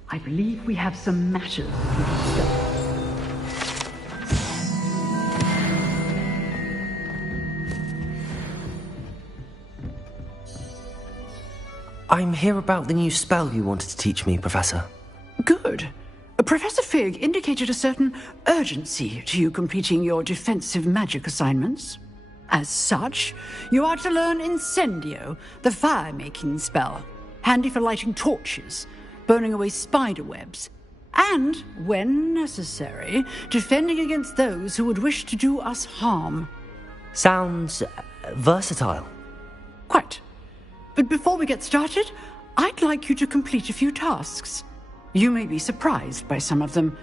I believe we have some matters to discuss. I'm here about the new spell you wanted to teach me, Professor. Good. Professor Fig indicated a certain urgency to you completing your defensive magic assignments. As such, you are to learn Incendio, the fire-making spell, handy for lighting torches, burning away spider webs, and, when necessary, defending against those who would wish to do us harm. Sounds versatile. Quite. But before we get started, I'd like you to complete a few tasks. You may be surprised by some of them.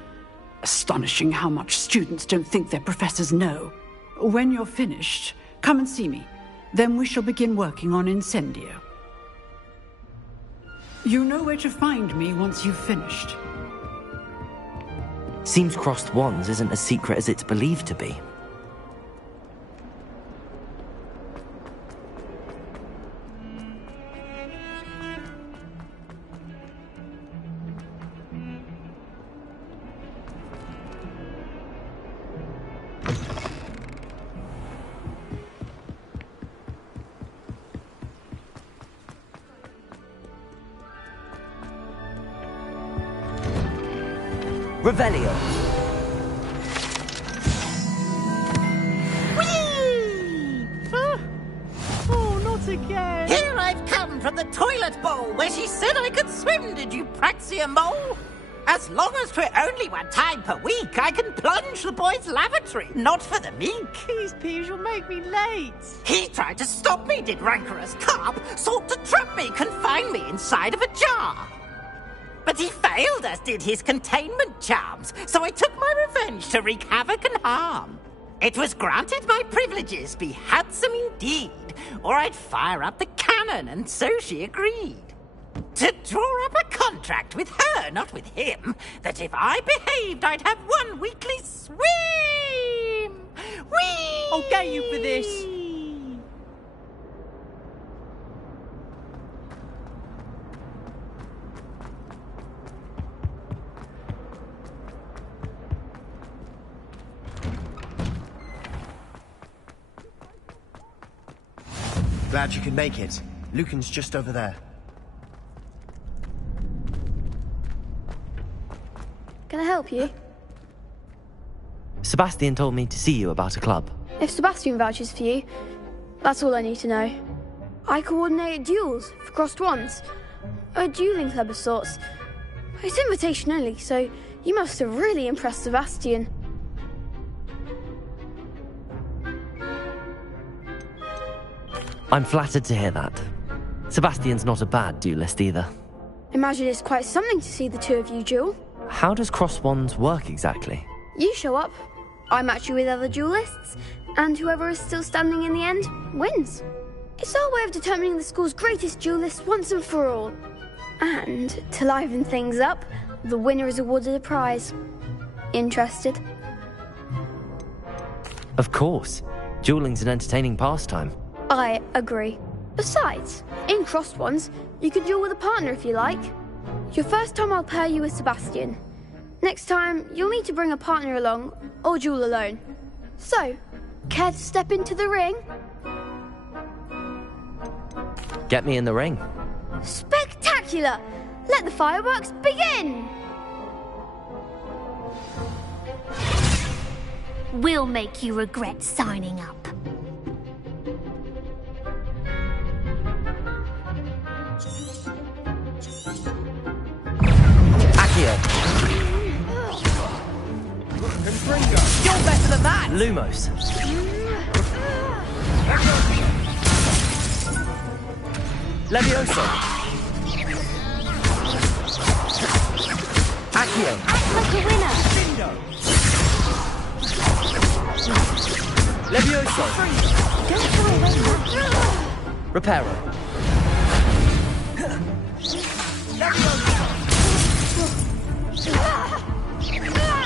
Astonishing how much students don't think their professors know. When you're finished, come and see me. Then we shall begin working on Incendio. You know where to find me once you've finished. Seems crossed wands isn't as secret as it's believed to be. Revelio. Whee! Oh, not again. Here I've come from the toilet bowl where she said I could swim, did you praxia mole? As long as for only 1 time per week, I can plunge the boys' lavatory, not for the meek. These peas will make me late. He tried to stop me, did rancorous carp, sought to trap me, confine me inside of a jar. But he failed, as did his containment charms, so I took my revenge to wreak havoc and harm. It was granted my privileges be handsome indeed, or I'd fire up the cannon, and so she agreed. To draw up a contract with her, not with him, that if I behaved, I'd have 1 weekly swim! Whee! I'll get you for this. Glad you could make it. Lucan's just over there. Can I help you? Sebastian told me to see you about a club. If Sebastian vouches for you, that's all I need to know. I coordinate duels for crossed wands. A dueling club of sorts. It's invitation only, so you must have really impressed Sebastian. I'm flattered to hear that. Sebastian's not a bad duelist either. Imagine it's quite something to see the two of you duel. How does cross wands work exactly? You show up, I match you with other duelists, and whoever is still standing in the end wins. It's our way of determining the school's greatest duelist once and for all. And to liven things up, the winner is awarded a prize. Interested? Of course. Dueling's an entertaining pastime. I agree. Besides, in crossed ones, you can duel with a partner if you like. Your first time I'll pair you with Sebastian. Next time, you'll need to bring a partner along, or duel alone. So, care to step into the ring? Get me in the ring. Spectacular! Let the fireworks begin! We'll make you regret signing up. You're better than that! Lumos. Levioso. Accio. Act like a winner! Levioso. Don't throw away that. Reparo.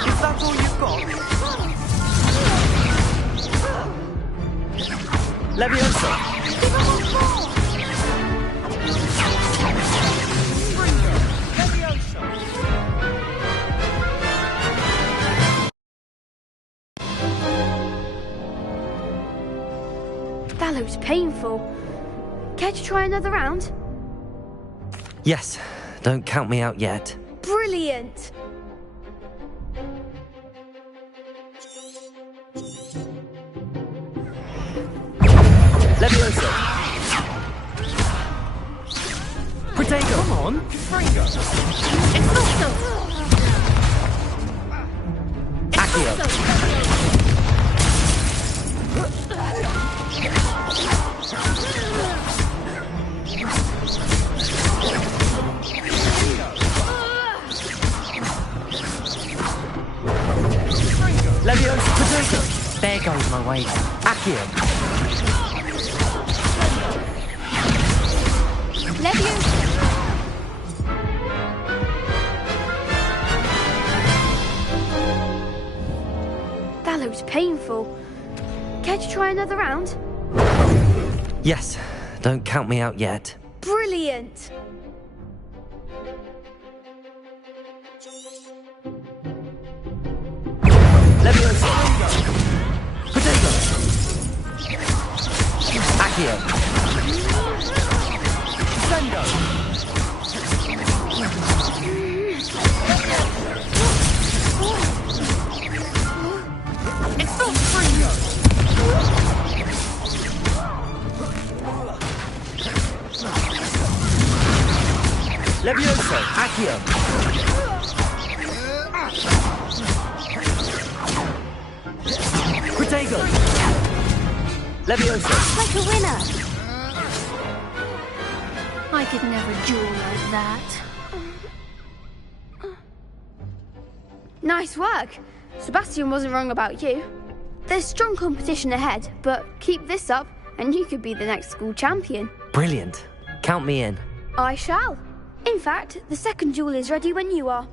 Is that all you've got? Levioso. That looks painful. Care to try another round? Yes, don't count me out yet. Brilliant! Levioso. Protego. Come on. Fringo. Expulso! Accio. Levioso. Protego. There goes my way. Accio. Levioso! That looks painful. Care to try another round? Yes, don't count me out yet. Brilliant! Levioso. Protego. Accio. Sendo. Levioso. Accio. Protego. Levioso. Like a winner! I could never duel like that. Nice work! Sebastian wasn't wrong about you. There's strong competition ahead, but keep this up and you could be the next school champion. Brilliant. Count me in. I shall. In fact, the second duel is ready when you are.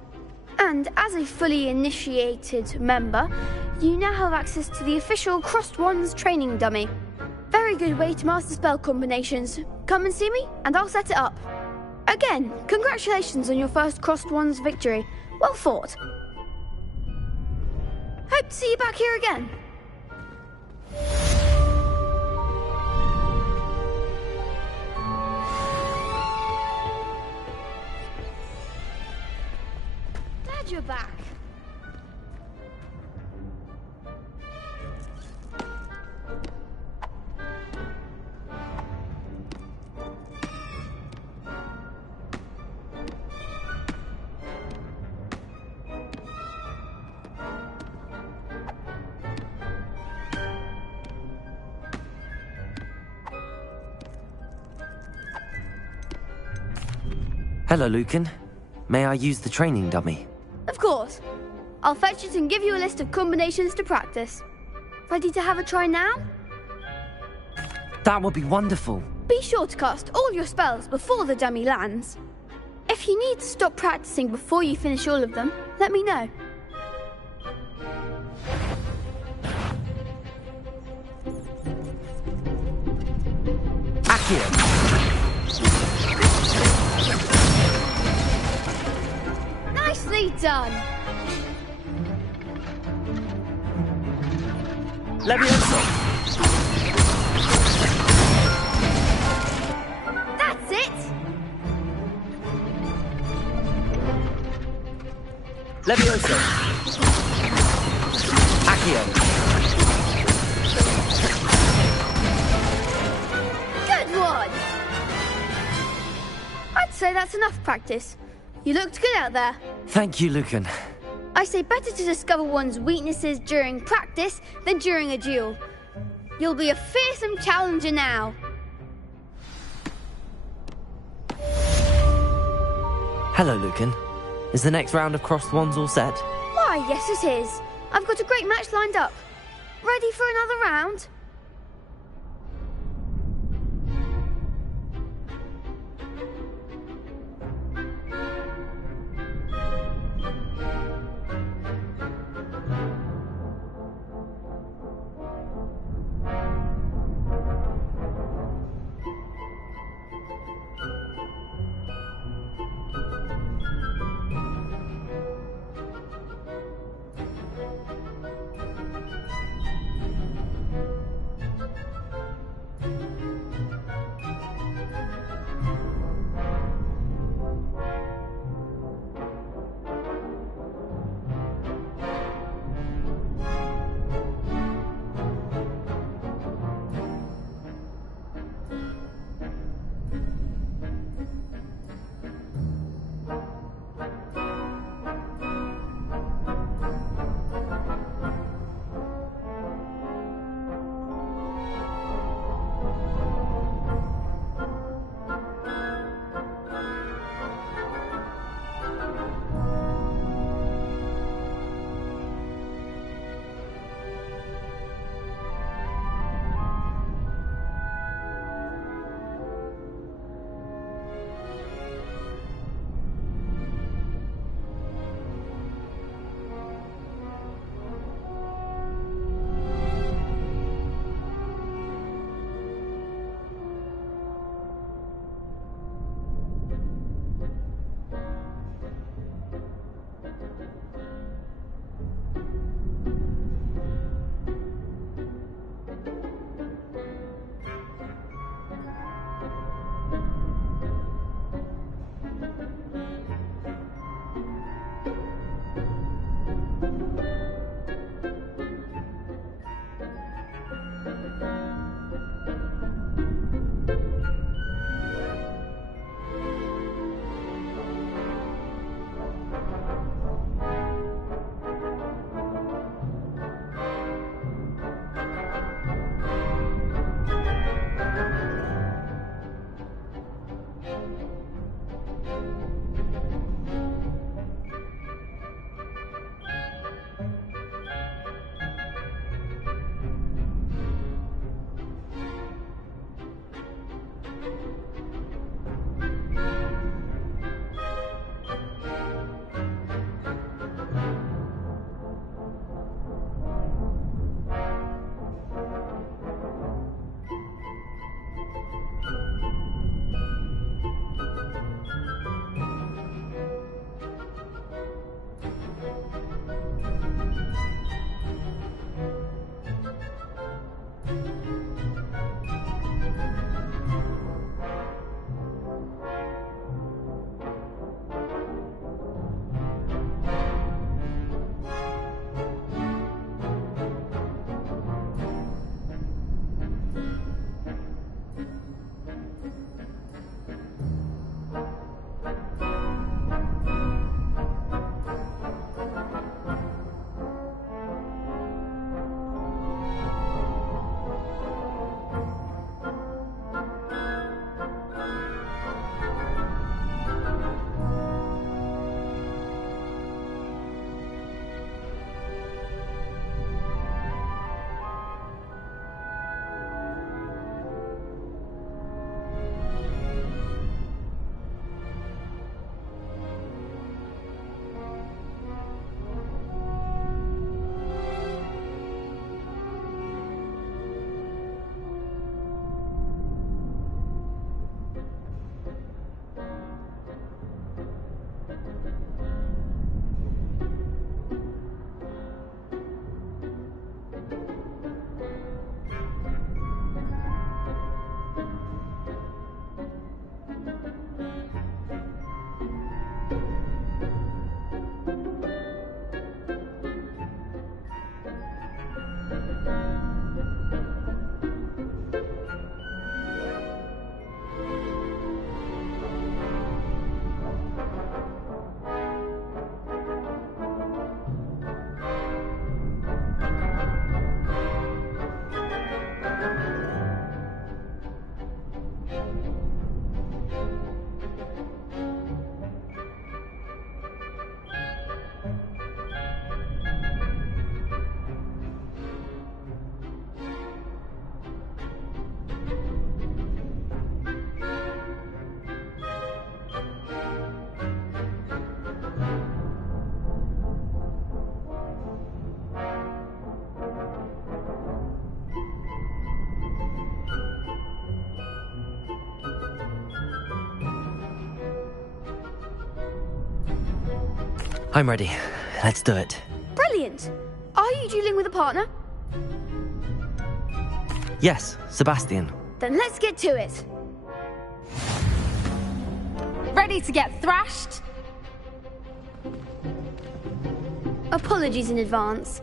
And as a fully initiated member, you now have access to the official Crossed Wands training dummy. Very good way to master spell combinations. Come and see me, and I'll set it up. Again, congratulations on your first Crossed Wands victory. Well fought. Hope to see you back here again. Glad you're back. Hello, Lucan. May I use the training dummy? Of course. I'll fetch it and give you a list of combinations to practice. Ready to have a try now? That would be wonderful. Be sure to cast all your spells before the dummy lands. If you need to stop practicing before you finish all of them, let me know. Accio. Nicely done! Levioso. That's it! Levioso. Accio. Good one! I'd say that's enough practice. You looked good out there. Thank you, Lucan. I say better to discover one's weaknesses during practice than during a duel. You'll be a fearsome challenger now. Hello, Lucan. Is the next round of Crossed Wands all set? Why, yes it is. I've got a great match lined up. Ready for another round? I'm ready. Let's do it. Brilliant! Are you dueling with a partner? Yes, Sebastian. Then let's get to it. Ready to get thrashed? Apologies in advance.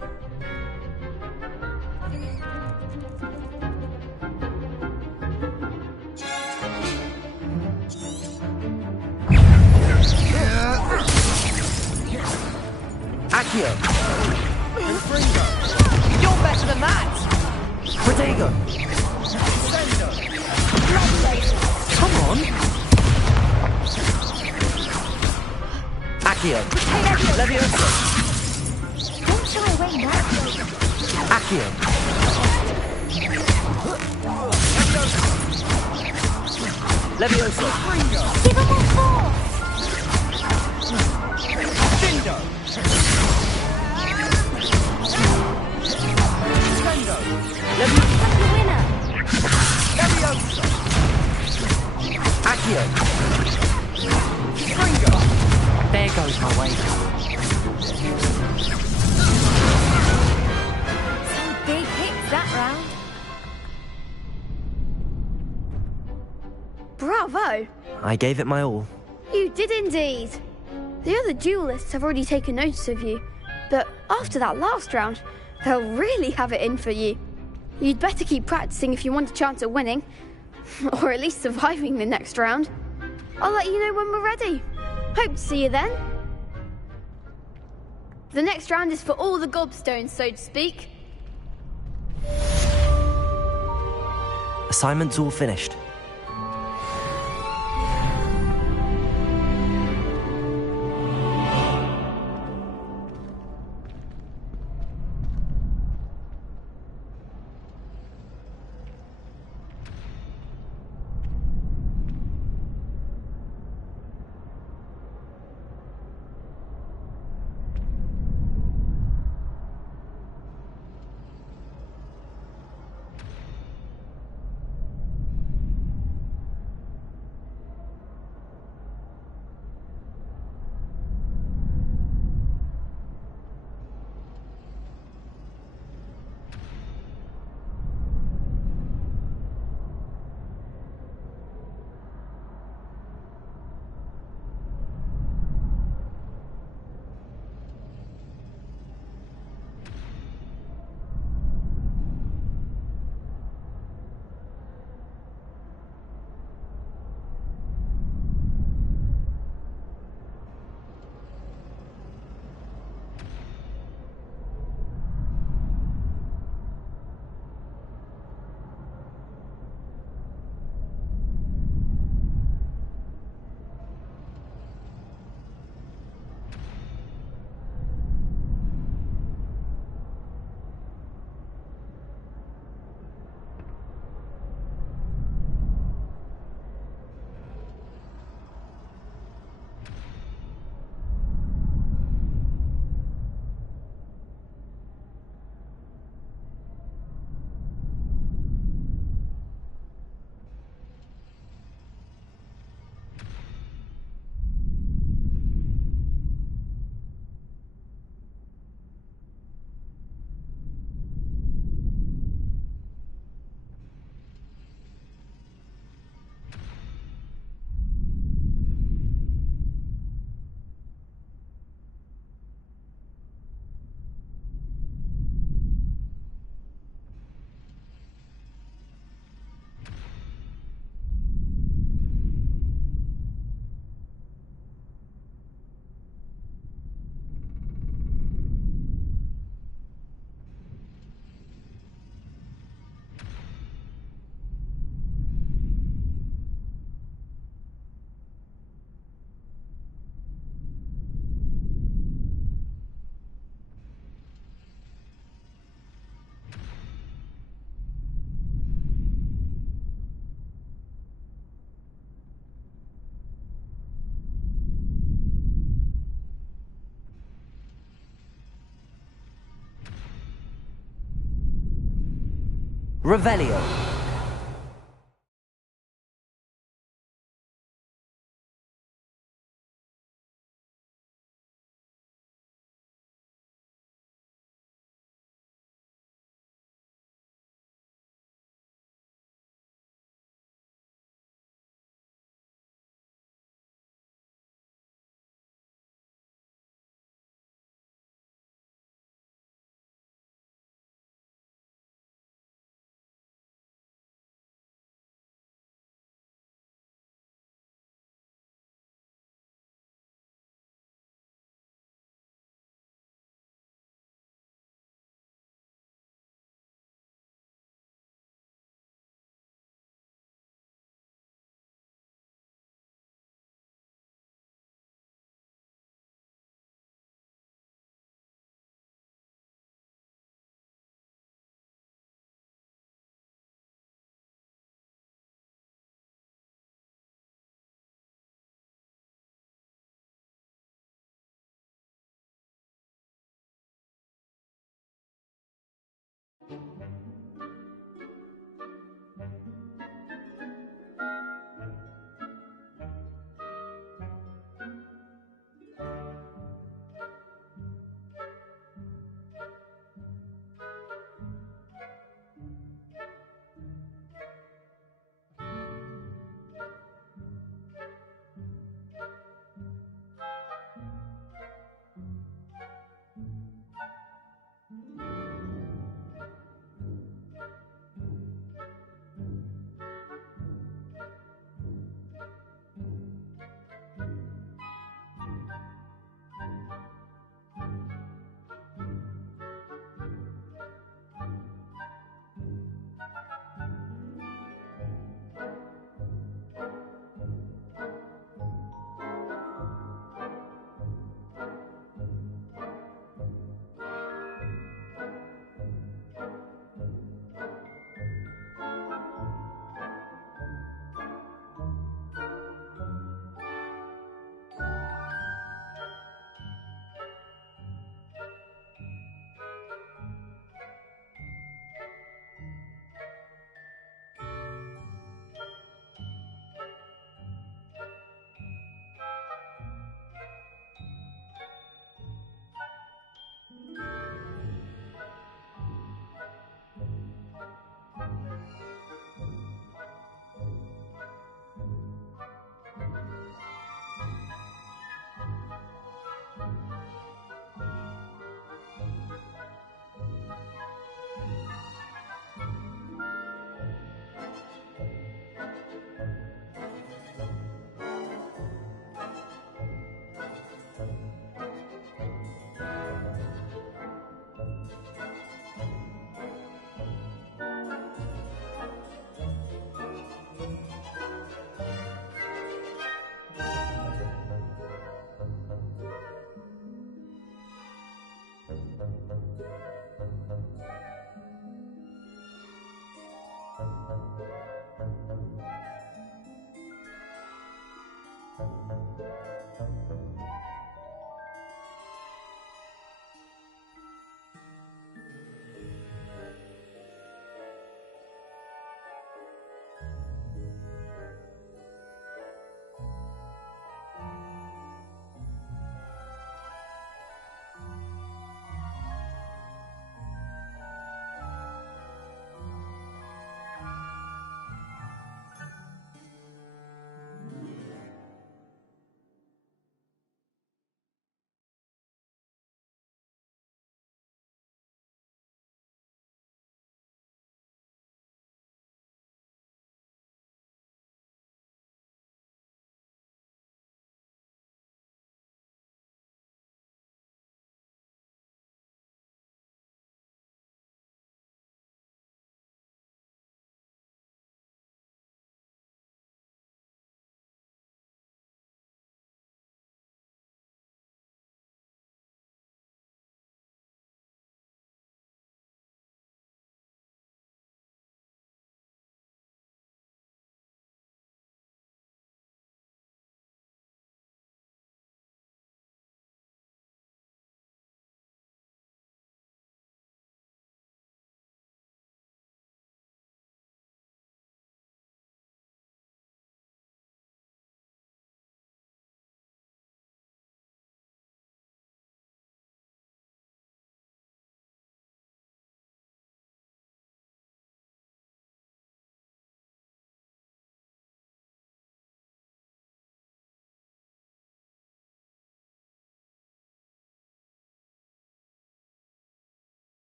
Accio. Infringo. You're better than that. Protego. Come on. Accio. Levioso. Don't shy away now. Accio. Levioso. Give him more force. Dindo. Sendo. Winner. Levioso. Accio. Springo. There goes my way. Some big hits that round. Bravo! I gave it my all. You did indeed. The other duelists have already taken notice of you, but after that last round, they'll really have it in for you. You'd better keep practicing if you want a chance at winning, or at least surviving the next round. I'll let you know when we're ready. Hope to see you then. The next round is for all the gobstones, so to speak. Assignment's all finished. Revelio.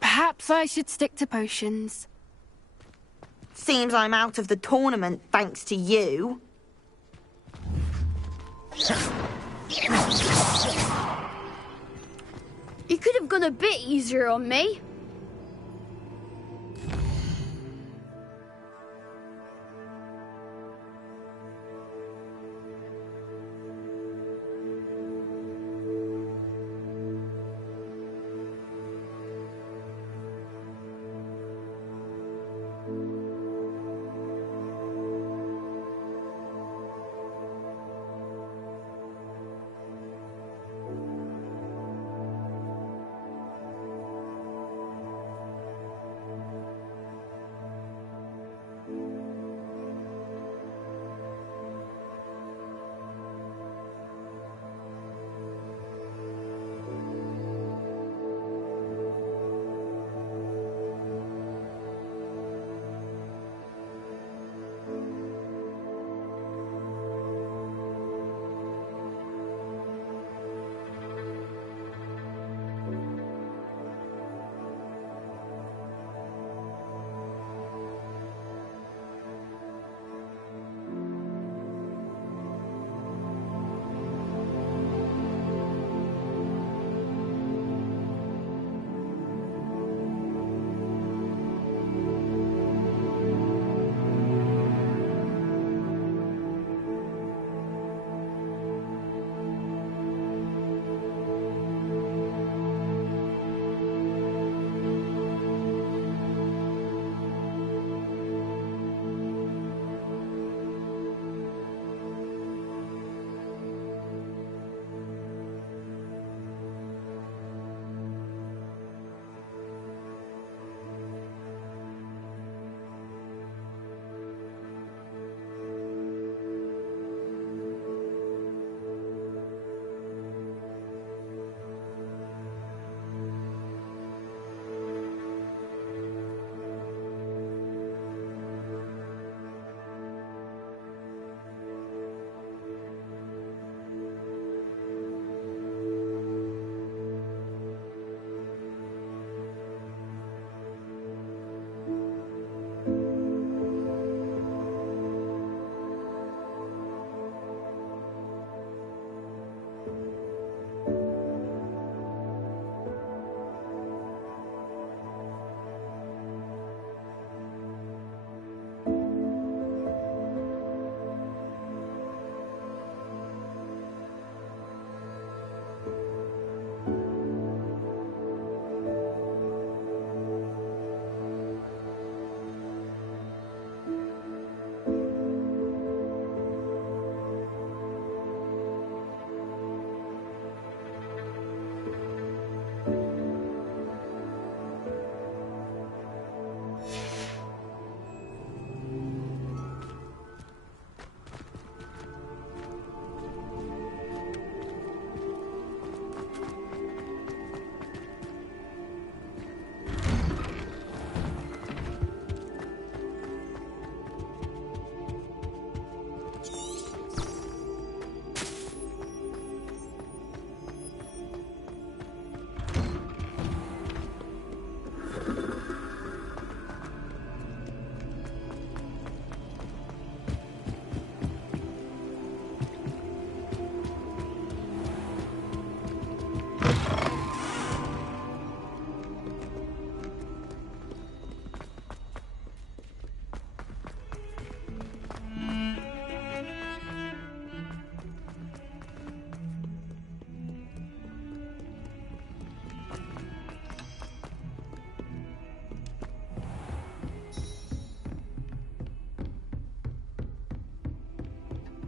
Perhaps I should stick to potions. Seems I'm out of the tournament thanks to you. You could have gone a bit easier on me.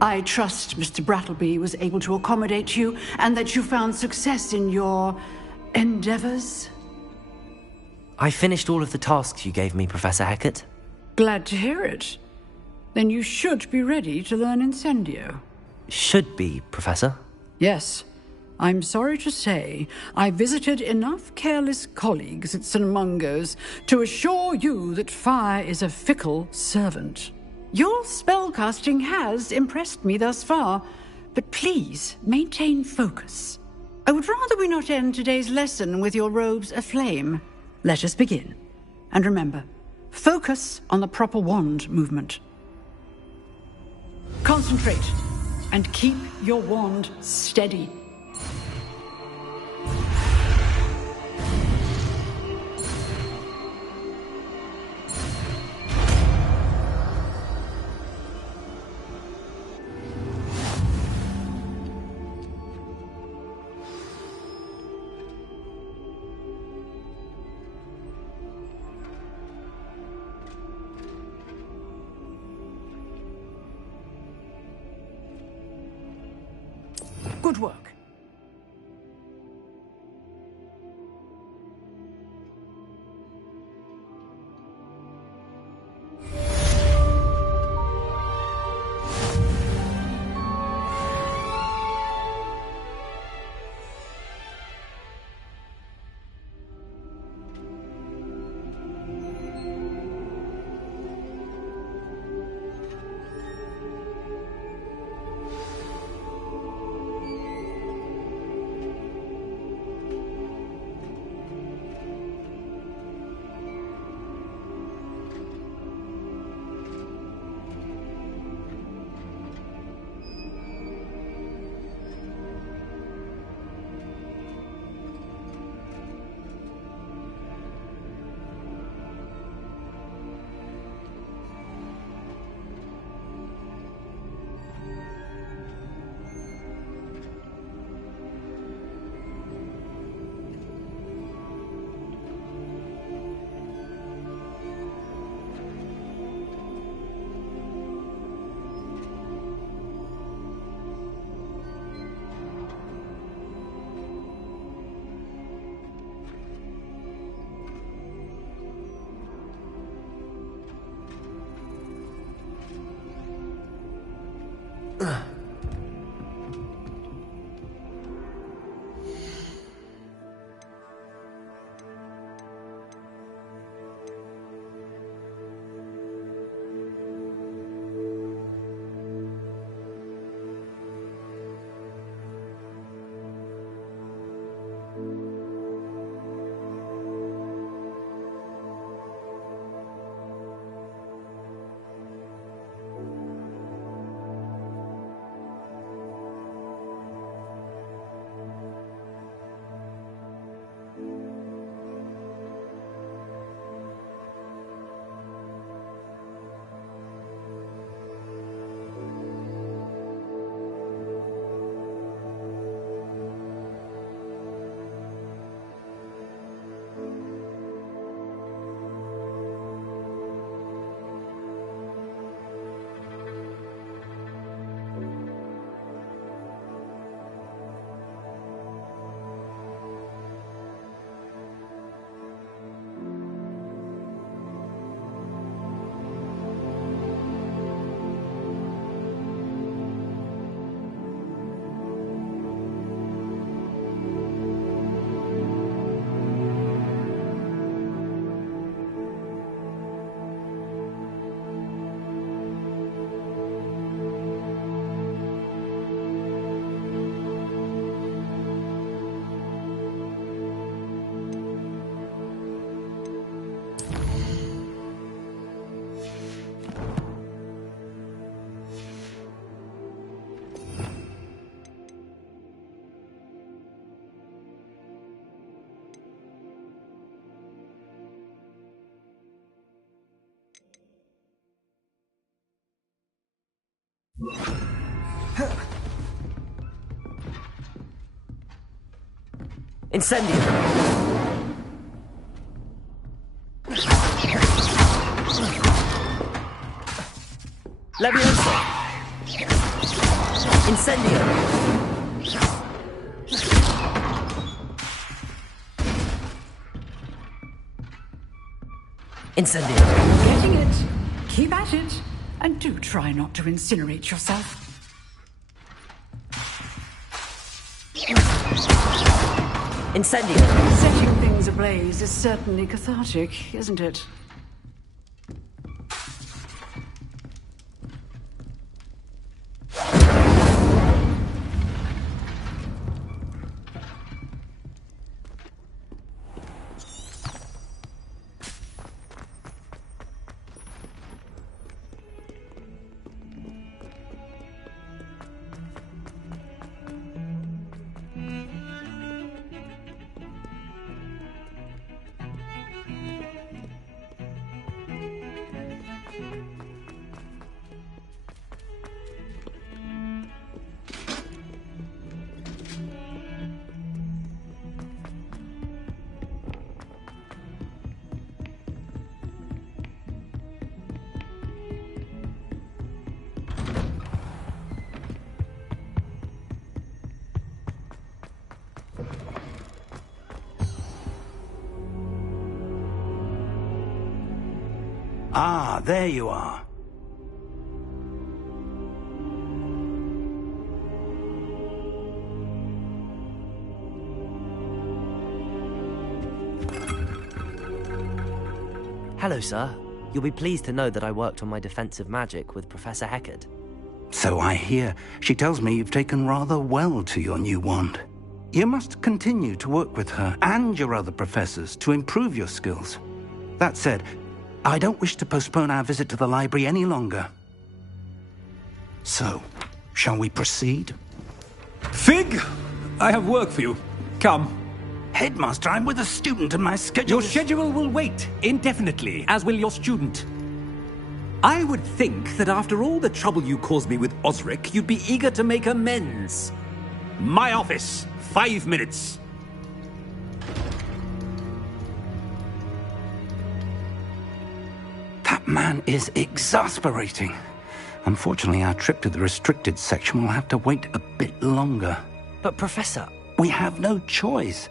I trust Mr. Brattleby was able to accommodate you and that you found success in your endeavors. I finished all of the tasks you gave me, Professor Hecat. Glad to hear it. Then you should be ready to learn Incendio. Should be, Professor. Yes. I'm sorry to say, I visited enough careless colleagues at St. Mungo's to assure you that fire is a fickle servant. Your spellcasting has impressed me thus far, but please maintain focus. I would rather we not end today's lesson with your robes aflame. Let us begin. And remember, focus on the proper wand movement. Concentrate, and keep your wand steady. Good work. Incendio! Levioso! Incendio! Incendio! Getting it. Keep at it. And do try not to incinerate yourself. Incendio! Setting things ablaze is certainly cathartic, isn't it? Ah, there you are. Hello, sir. You'll be pleased to know that I worked on my defensive magic with Professor Heckard. So I hear. She tells me you've taken rather well to your new wand. You must continue to work with her and your other professors to improve your skills. That said, I don't wish to postpone our visit to the library any longer. So, shall we proceed? Fig! I have work for you. Come. Headmaster, I'm with a student and my schedule... Your schedule will wait indefinitely, as will your student. I would think that after all the trouble you caused me with Osric, you'd be eager to make amends. My office, 5 minutes. That man is exasperating. Unfortunately, our trip to the restricted section will have to wait a bit longer. But, Professor... We have no choice.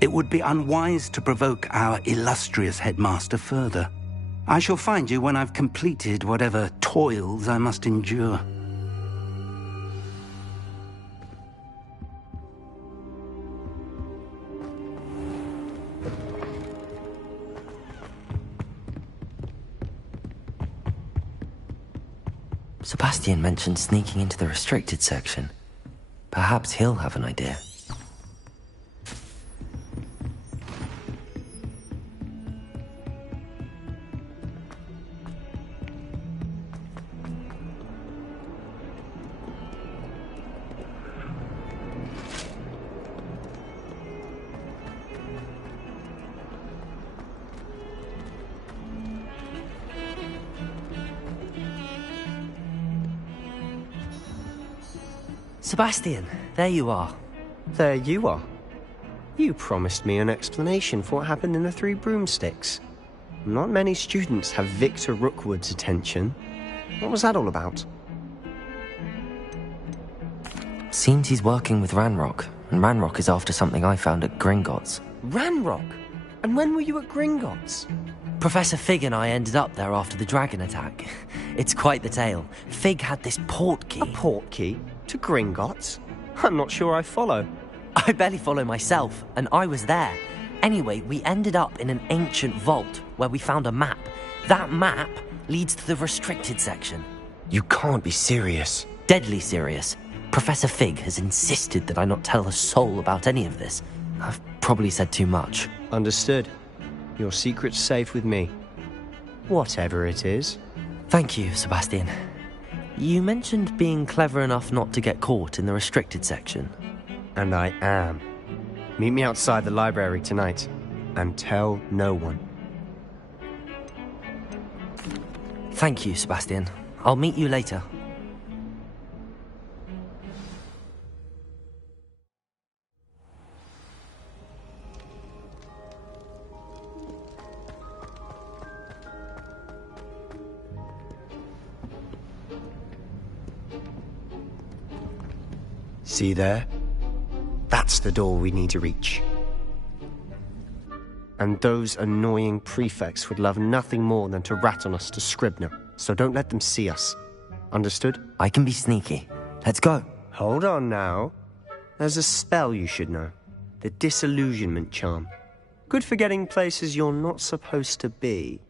It would be unwise to provoke our illustrious headmaster further. I shall find you when I've completed whatever toils I must endure. Sebastian mentioned sneaking into the restricted section. Perhaps he'll have an idea. Sebastian, there you are. There you are. You promised me an explanation for what happened in the Three Broomsticks. Not many students have Victor Rookwood's attention. What was that all about? Seems he's working with Ranrock, and Ranrock is after something I found at Gringotts. Ranrock? And when were you at Gringotts? Professor Fig and I ended up there after the dragon attack. It's quite the tale. Fig had this port key. A port key? To Gringotts? I'm not sure I follow. I barely follow myself, and I was there. Anyway, we ended up in an ancient vault where we found a map. That map leads to the restricted section. You can't be serious. Deadly serious. Professor Fig has insisted that I not tell a soul about any of this. I've probably said too much. Understood. Your secret's safe with me. Whatever it is. Thank you, Sebastian. You mentioned being clever enough not to get caught in the restricted section. And I am. Meet me outside the library tonight, and tell no one. Thank you, Sebastian. I'll meet you later. See there? That's the door we need to reach. And those annoying prefects would love nothing more than to rat on us to Scribner, so don't let them see us. Understood? I can be sneaky. Let's go. Hold on now. There's a spell you should know. The Disillusionment Charm. Good for getting places you're not supposed to be.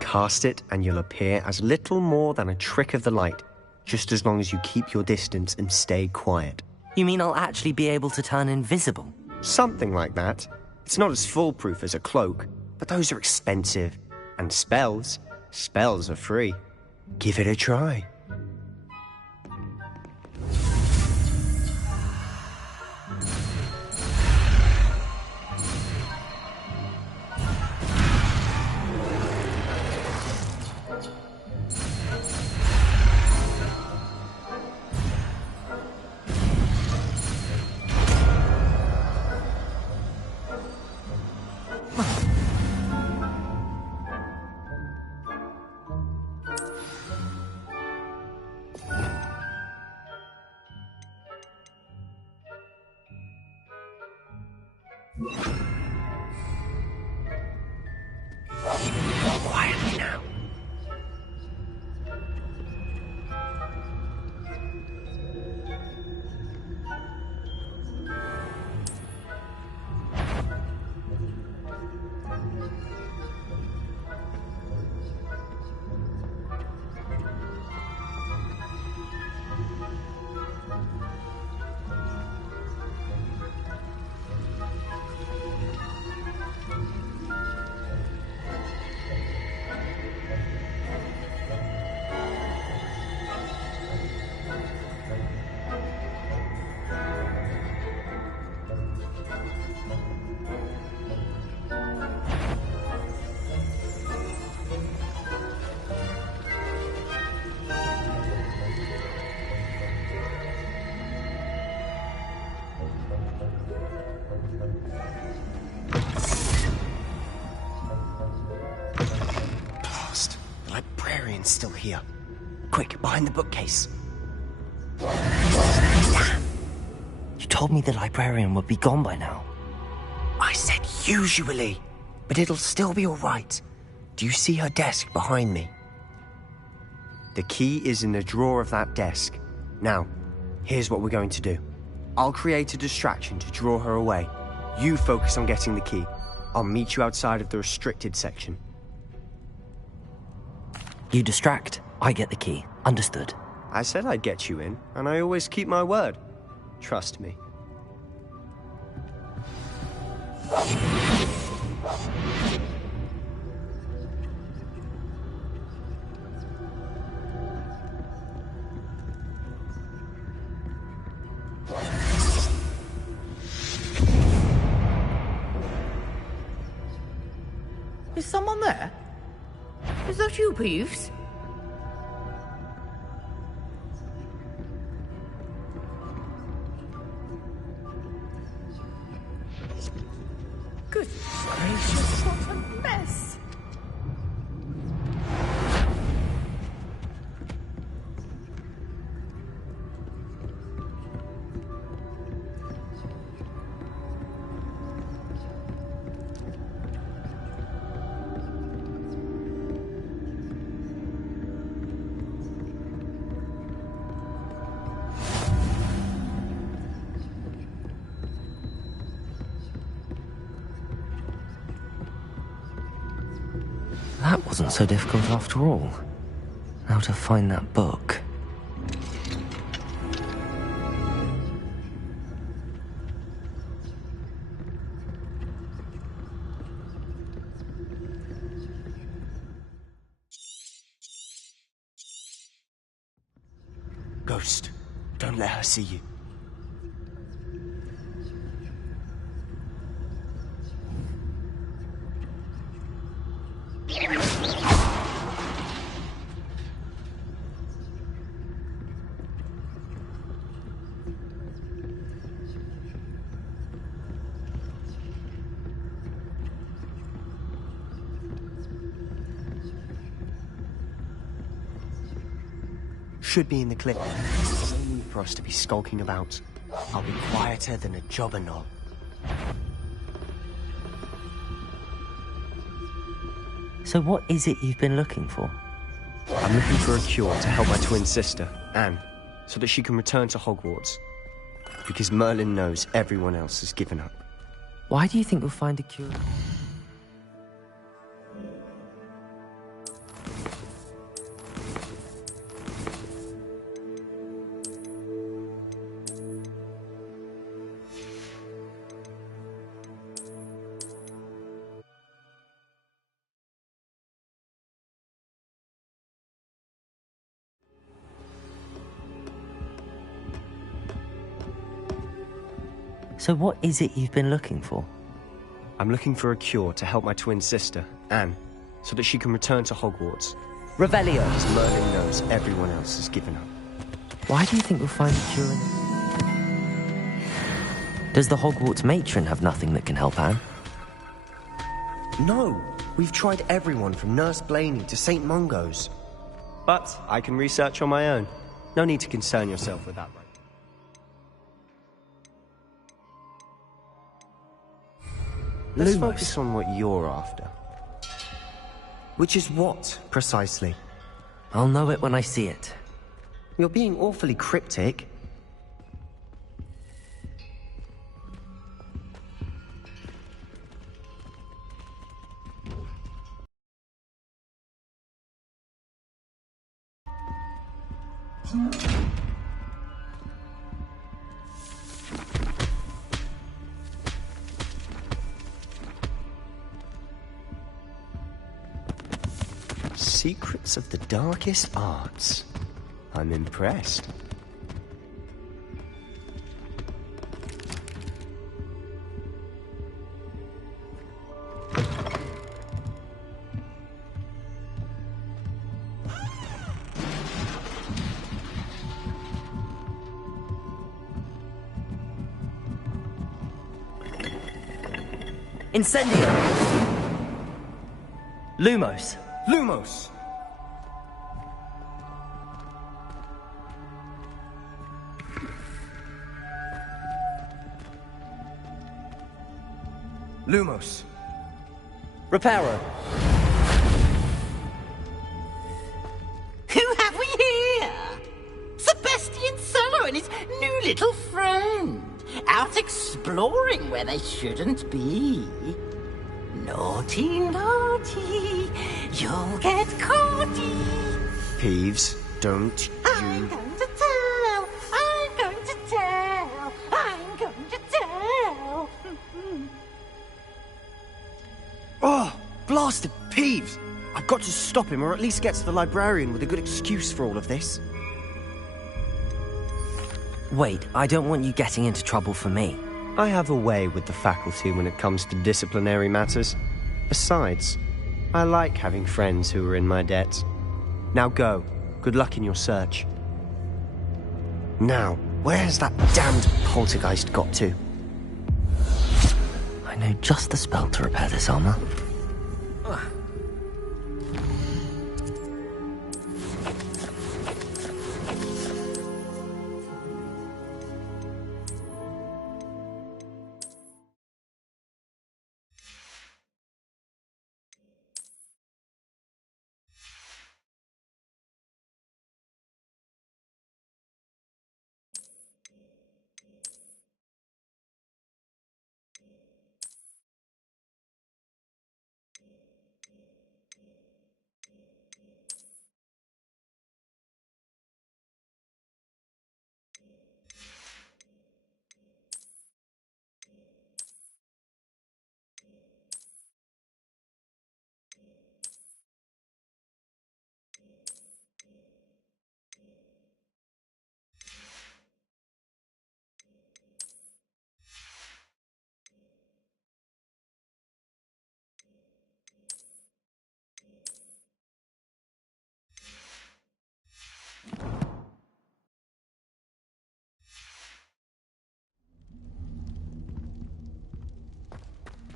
Cast it and you'll appear as little more than a trick of the light, just as long as you keep your distance and stay quiet. You mean I'll actually be able to turn invisible? Something like that. It's not as foolproof as a cloak, but those are expensive. And spells are free. Give it a try. Quietly now. Still here. Quick, behind the bookcase. Damn! You told me the librarian would be gone by now. I said usually, but it'll still be all right. Do you see her desk behind me? The key is in the drawer of that desk. Now, here's what we're going to do. I'll create a distraction to draw her away. You focus on getting the key. I'll meet you outside of the restricted section. You distract, I get the key. Understood. I said I'd get you in, and I always keep my word. Trust me. Is someone there? Is that you, Peeves? Good gracious, what a mess! That wasn't so difficult after all. How to find that book. Ghost, don't let her see you. Should be in the clip. No need for us to be skulking about. I'll be quieter than a jobberknoll. So what is it you've been looking for? I'm looking for a cure to help my twin sister, Anne, so that she can return to Hogwarts. Because Merlin knows everyone else has given up. Why do you think we'll find a cure? So what is it you've been looking for? I'm looking for a cure to help my twin sister, Anne, so that she can return to Hogwarts. Revelio! Because Merlin knows everyone else has given up. Why do you think we'll find a cure Does the Hogwarts matron have nothing that can help Anne? No! We've tried everyone from Nurse Blaney to St. Mungo's. But I can research on my own. No need to concern yourself with that right. Let's focus on what you're after. Which is what, precisely? I'll know it when I see it. You're being awfully cryptic. Secrets of the darkest arts. I'm impressed. Incendio! Lumos! Lumos! Lumos. Reparo. Who have we here? Sebastian Solo and his new little friend. Out exploring where they shouldn't be. Naughty, naughty. You'll get caughty. Peeves, don't you... I'm going to tell. I'm going to tell. I'm going to tell. Oh, blasted Peeves! I've got to stop him, or at least get to the librarian with a good excuse for all of this. Wait, I don't want you getting into trouble for me. I have a way with the faculty when it comes to disciplinary matters. Besides, I like having friends who are in my debt. Now go. Good luck in your search. Now, where's that damned poltergeist got to? I know just the spell to repair this armor.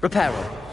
Reparo.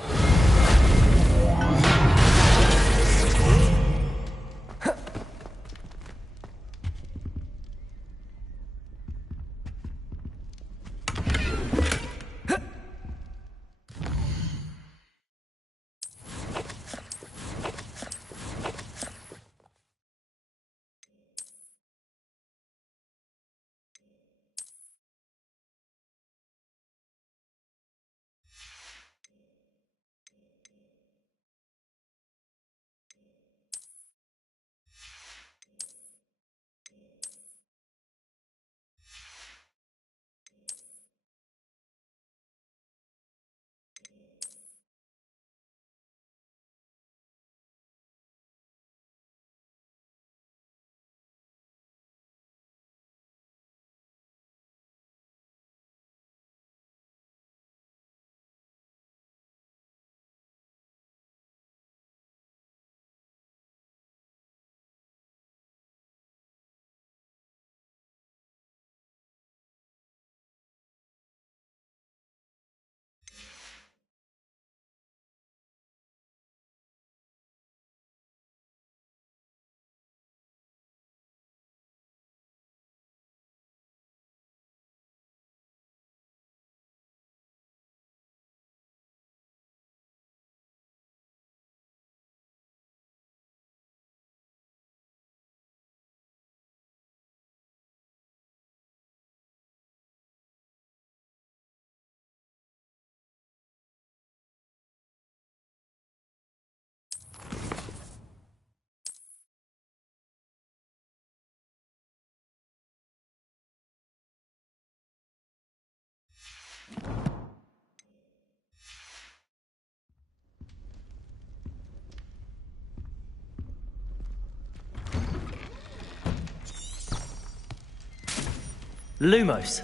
Lumos.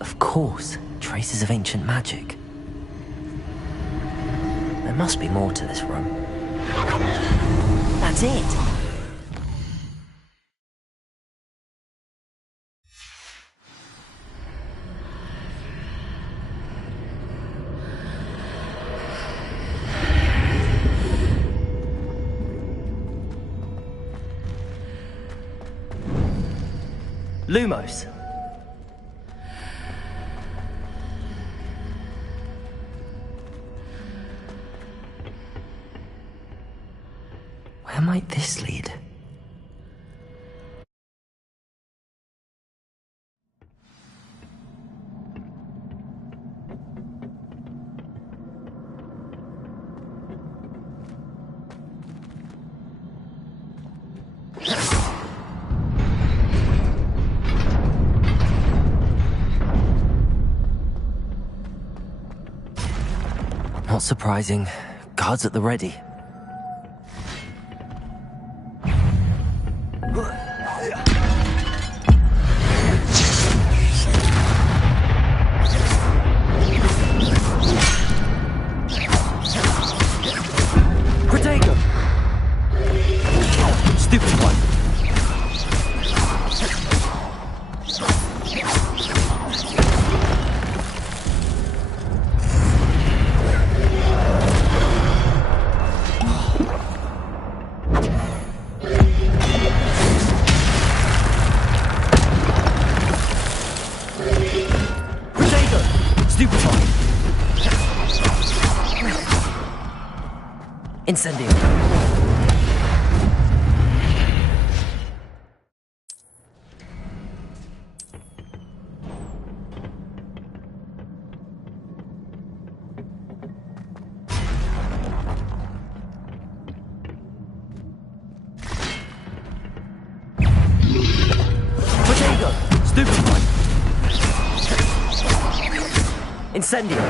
Of course, traces of ancient magic. There must be more to this room. That's it! Lumos. Where might this lead? Not surprising. Guards at the ready. Protego! Stupid one. Incendio. Protego. Stupid one. Incendio.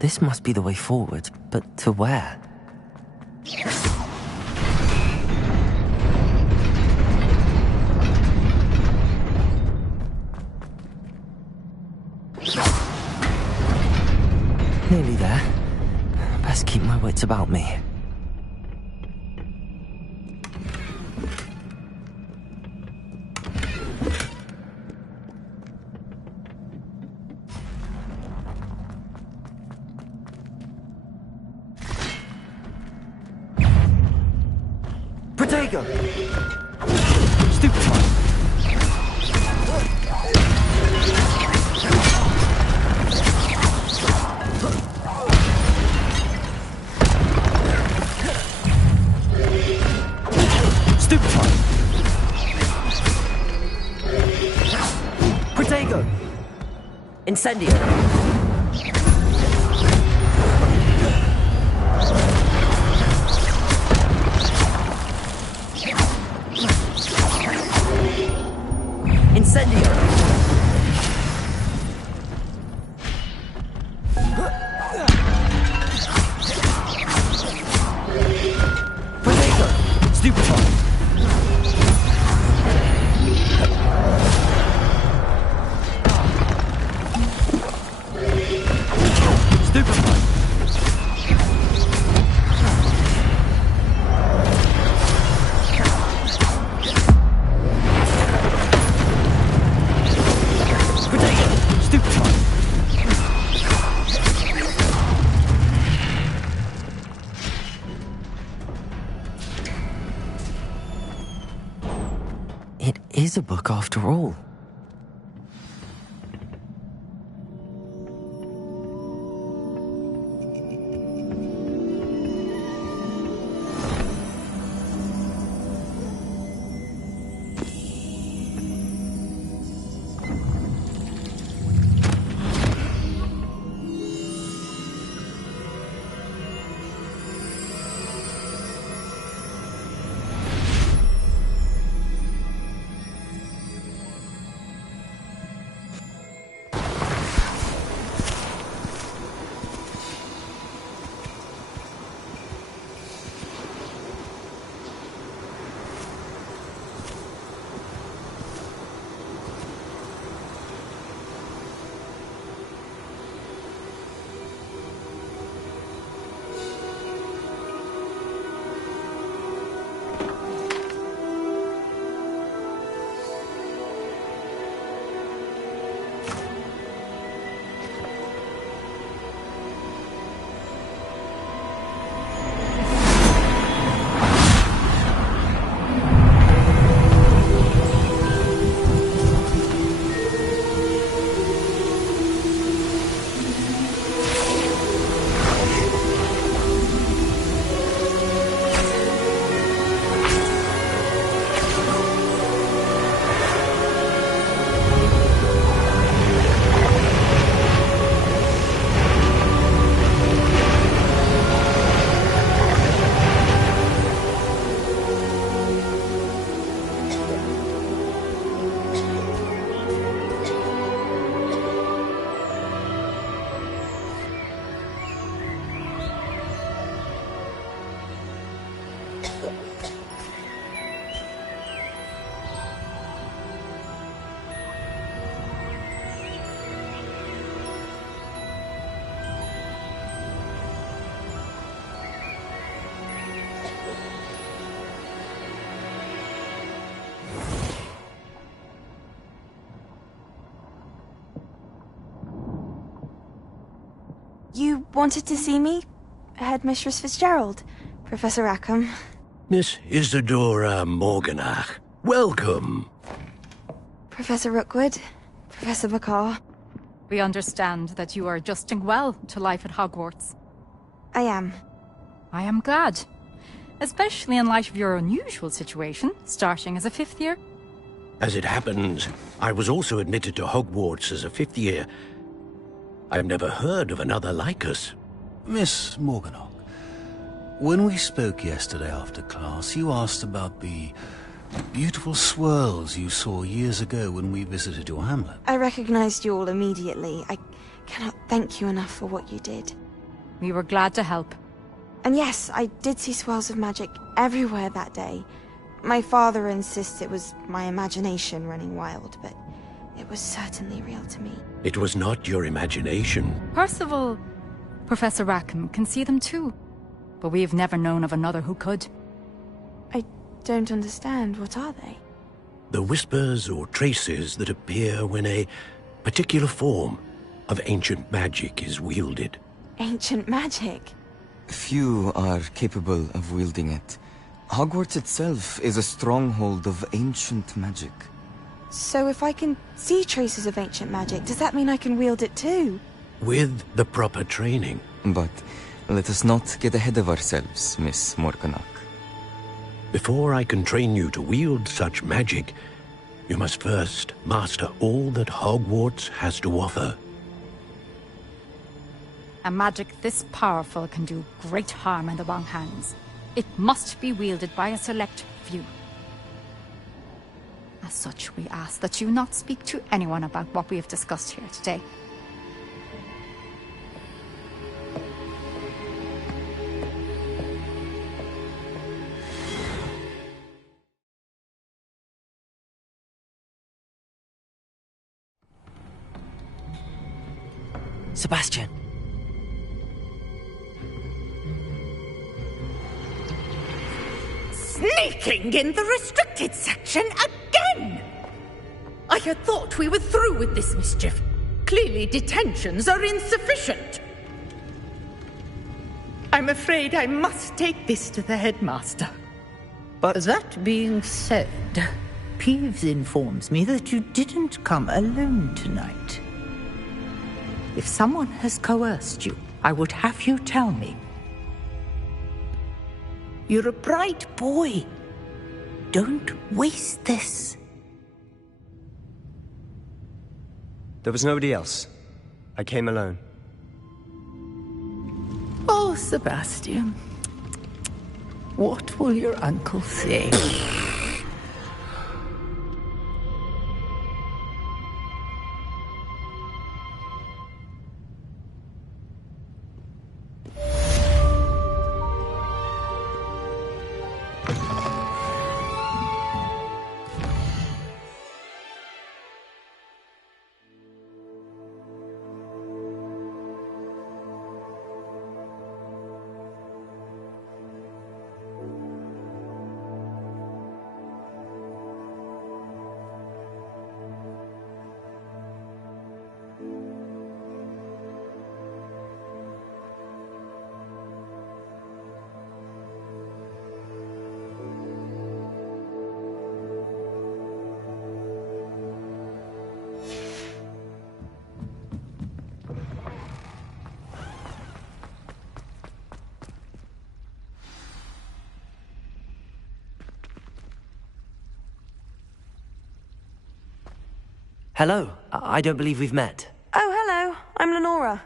This must be the way forward, but to where? Nearly there. Best keep my wits about me. Protego! Stupid one! Stupid one! Protego! Incendio! Incendio! Protego! Stupid one! Stupid one! It is a book after all. You wanted to see me? Headmistress Fitzgerald, Professor Rackham. Miss Isadora Morganach, welcome. Professor Rookwood, Professor McCaw. We understand that you are adjusting well to life at Hogwarts. I am. I am glad. Especially in light of your unusual situation, starting as a 5th year. As it happens, I was also admitted to Hogwarts as a 5th year. I've never heard of another like us. Miss Morganach, when we spoke yesterday after class, you asked about the beautiful swirls you saw years ago when we visited your hamlet. I recognized you all immediately. I cannot thank you enough for what you did. We were glad to help. And yes, I did see swirls of magic everywhere that day. My father insists it was my imagination running wild, but it was certainly real to me. It was not your imagination. Percival, Professor Rackham can see them too. But we have never known of another who could. I don't understand. What are they? The whispers or traces that appear when a particular form of ancient magic is wielded. Ancient magic? Few are capable of wielding it. Hogwarts itself is a stronghold of ancient magic. So if I can see traces of ancient magic, does that mean I can wield it too? With the proper training. But let us not get ahead of ourselves, Miss Morganach. Before I can train you to wield such magic, you must first master all that Hogwarts has to offer. A magic this powerful can do great harm in the wrong hands. It must be wielded by a select few. As such, we ask that you not speak to anyone about what we have discussed here today. Sebastian. Sneaking in the restricted section again! I had thought we were through with this mischief. Clearly detentions are insufficient. I'm afraid I must take this to the headmaster. But that being said, Peeves informs me that you didn't come alone tonight. If someone has coerced you, I would have you tell me. You're a bright boy. Don't waste this. There was nobody else. I came alone. Oh, Sebastian. What will your uncle say? Hello. I don't believe we've met. Oh, hello. I'm Lenora.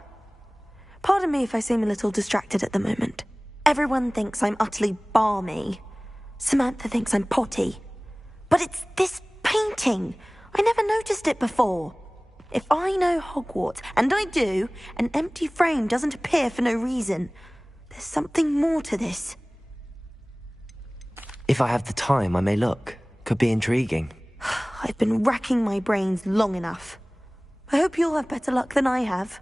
Pardon me if I seem a little distracted at the moment. Everyone thinks I'm utterly balmy. Samantha thinks I'm potty. But it's this painting. I never noticed it before. If I know Hogwarts, and I do, an empty frame doesn't appear for no reason. There's something more to this. If I have the time, I may look. Could be intriguing. I've been racking my brains long enough. I hope you'll have better luck than I have.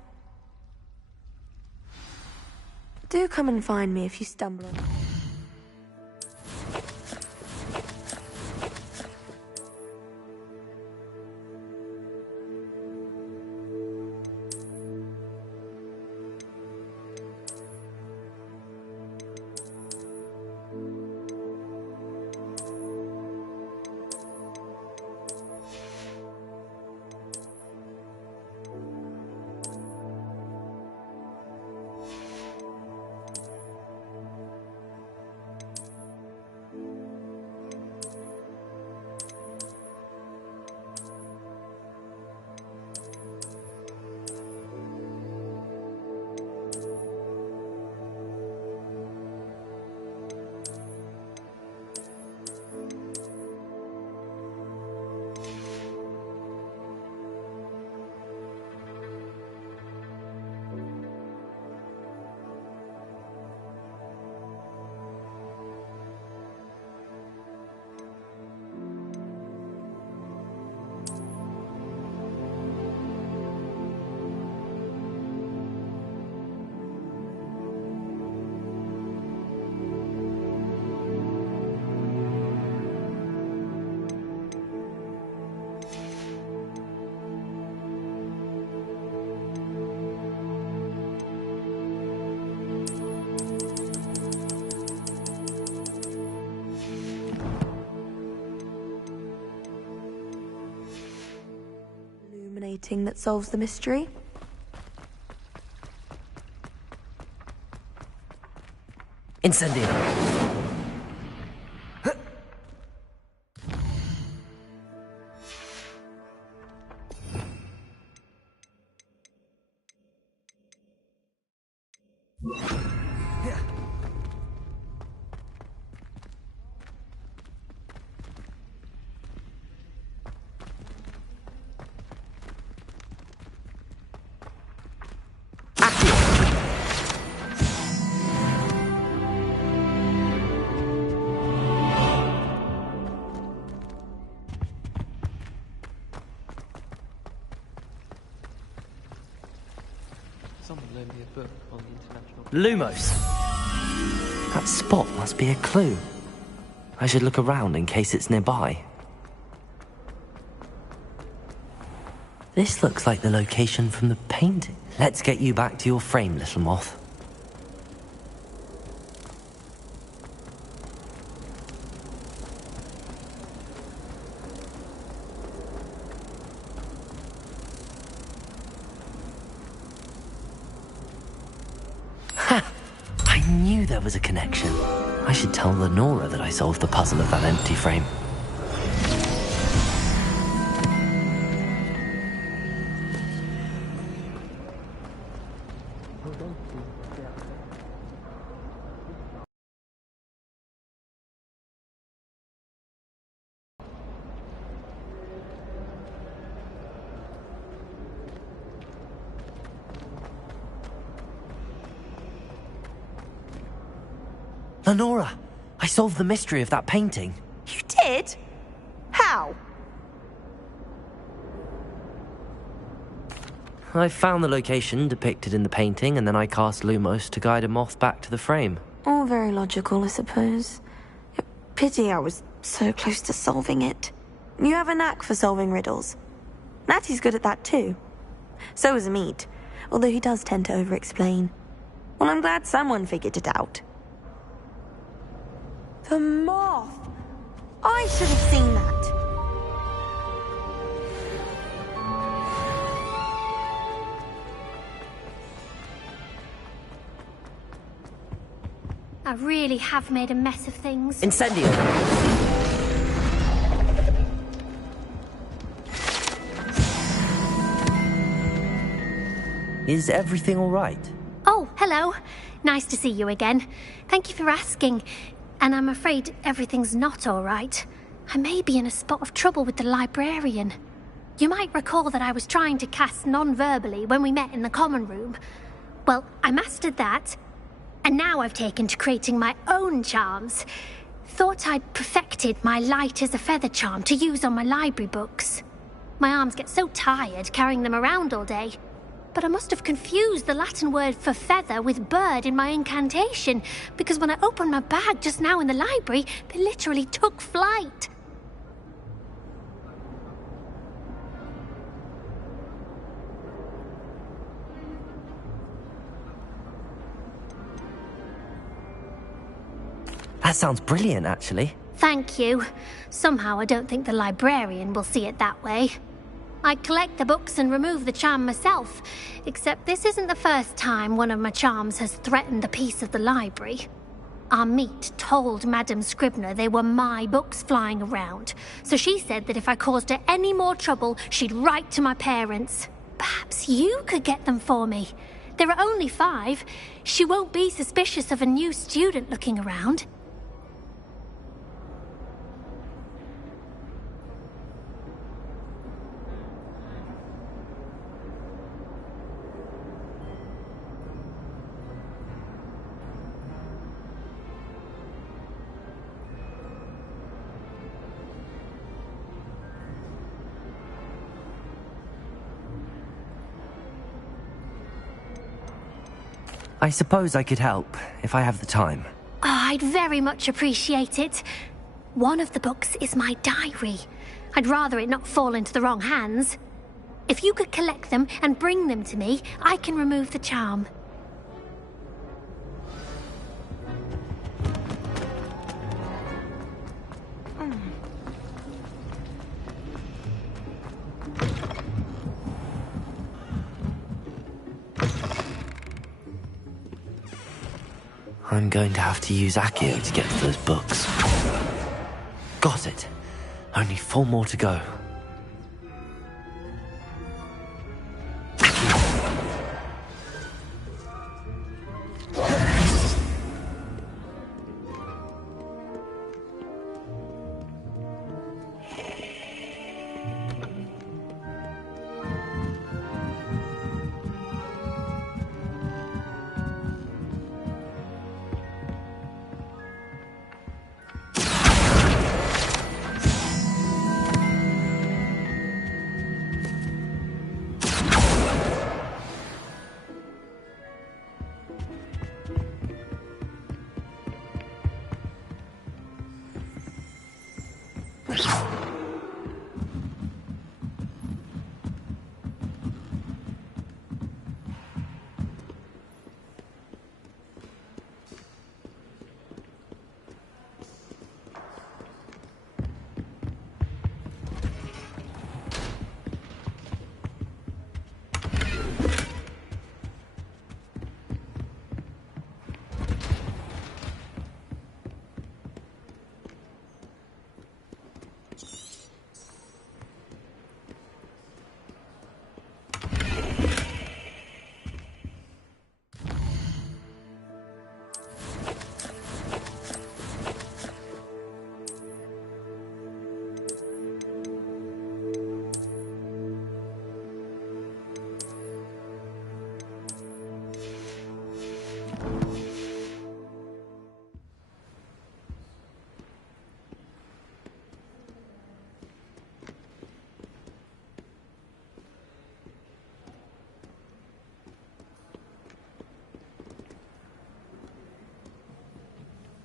Do come and find me if you stumble on... that solves the mystery. Incendio. Lumos! That spot must be a clue. I should look around in case it's nearby. This looks like the location from the painting. Let's get you back to your frame, little moth. There was a connection. I should tell Lenora that I solved the puzzle of that empty frame. Lenora, I solved the mystery of that painting. You did? How? I found the location depicted in the painting, and then I cast Lumos to guide a moth back to the frame. All very logical, I suppose. Pity I was so close to solving it. You have a knack for solving riddles. Natty's good at that too. So is Amit, although he does tend to over-explain. Well, I'm glad someone figured it out. The moth! I should have seen that. I really have made a mess of things. Incendio! Is everything all right? Oh, hello. Nice to see you again. Thank you for asking. And I'm afraid everything's not all right. I may be in a spot of trouble with the librarian. You might recall that I was trying to cast non-verbally when we met in the common room. Well, I mastered that, and now I've taken to creating my own charms. Thought I'd perfected my light as a feather charm to use on my library books. My arms get so tired carrying them around all day. But I must have confused the Latin word for feather with bird in my incantation, because when I opened my bag just now in the library, they literally took flight. That sounds brilliant, actually. Thank you. Somehow I don't think the librarian will see it that way. I collect the books and remove the charm myself, except this isn't the first time one of my charms has threatened the peace of the library. Our meet told Madame Scribner they were my books flying around, so she said that if I caused her any more trouble, she'd write to my parents. Perhaps you could get them for me. There are only 5. She won't be suspicious of a new student looking around. I suppose I could help, if I have the time. Oh, I'd very much appreciate it. One of the books is my diary. I'd rather it not fall into the wrong hands. If you could collect them and bring them to me, I can remove the charm. I'm going to have to use Accio to get to those books. Got it. Only 4 more to go.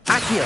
Accio!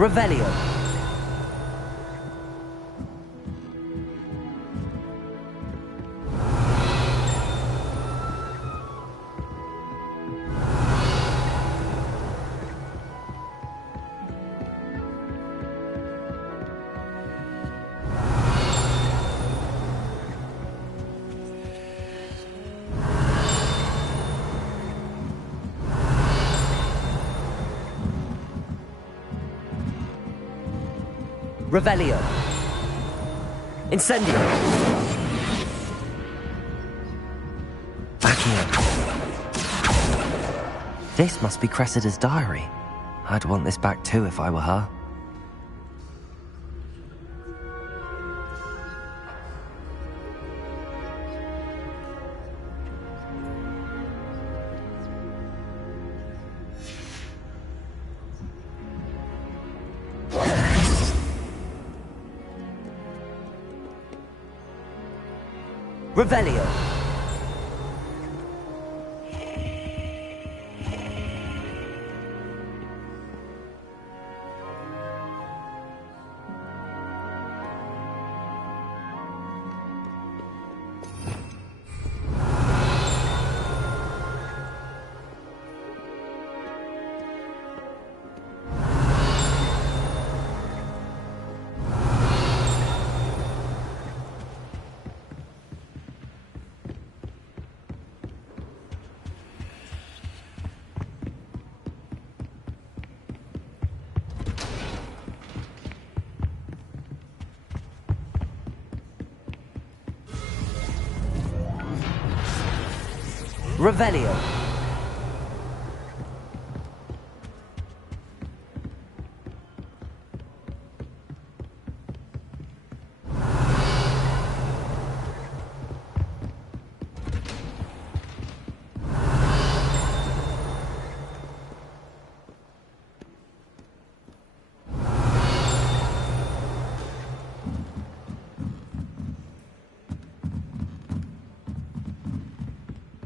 Revelio. Revelio. Incendio. Accio. This must be Cressida's diary. I'd want this back too if I were her. Revelio. Revelio.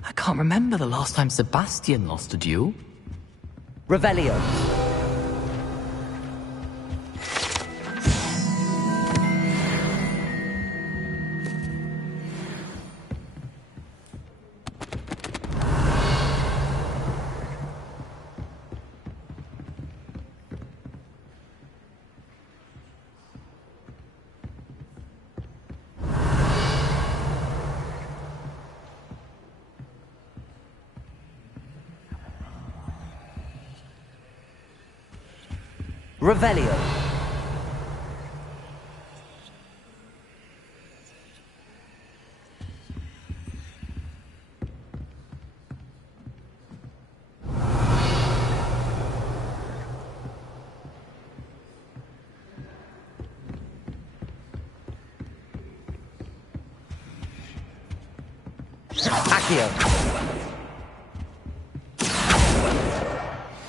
I can't remember the last time Sebastian lost a duel. Revelio. Revelio. Accio.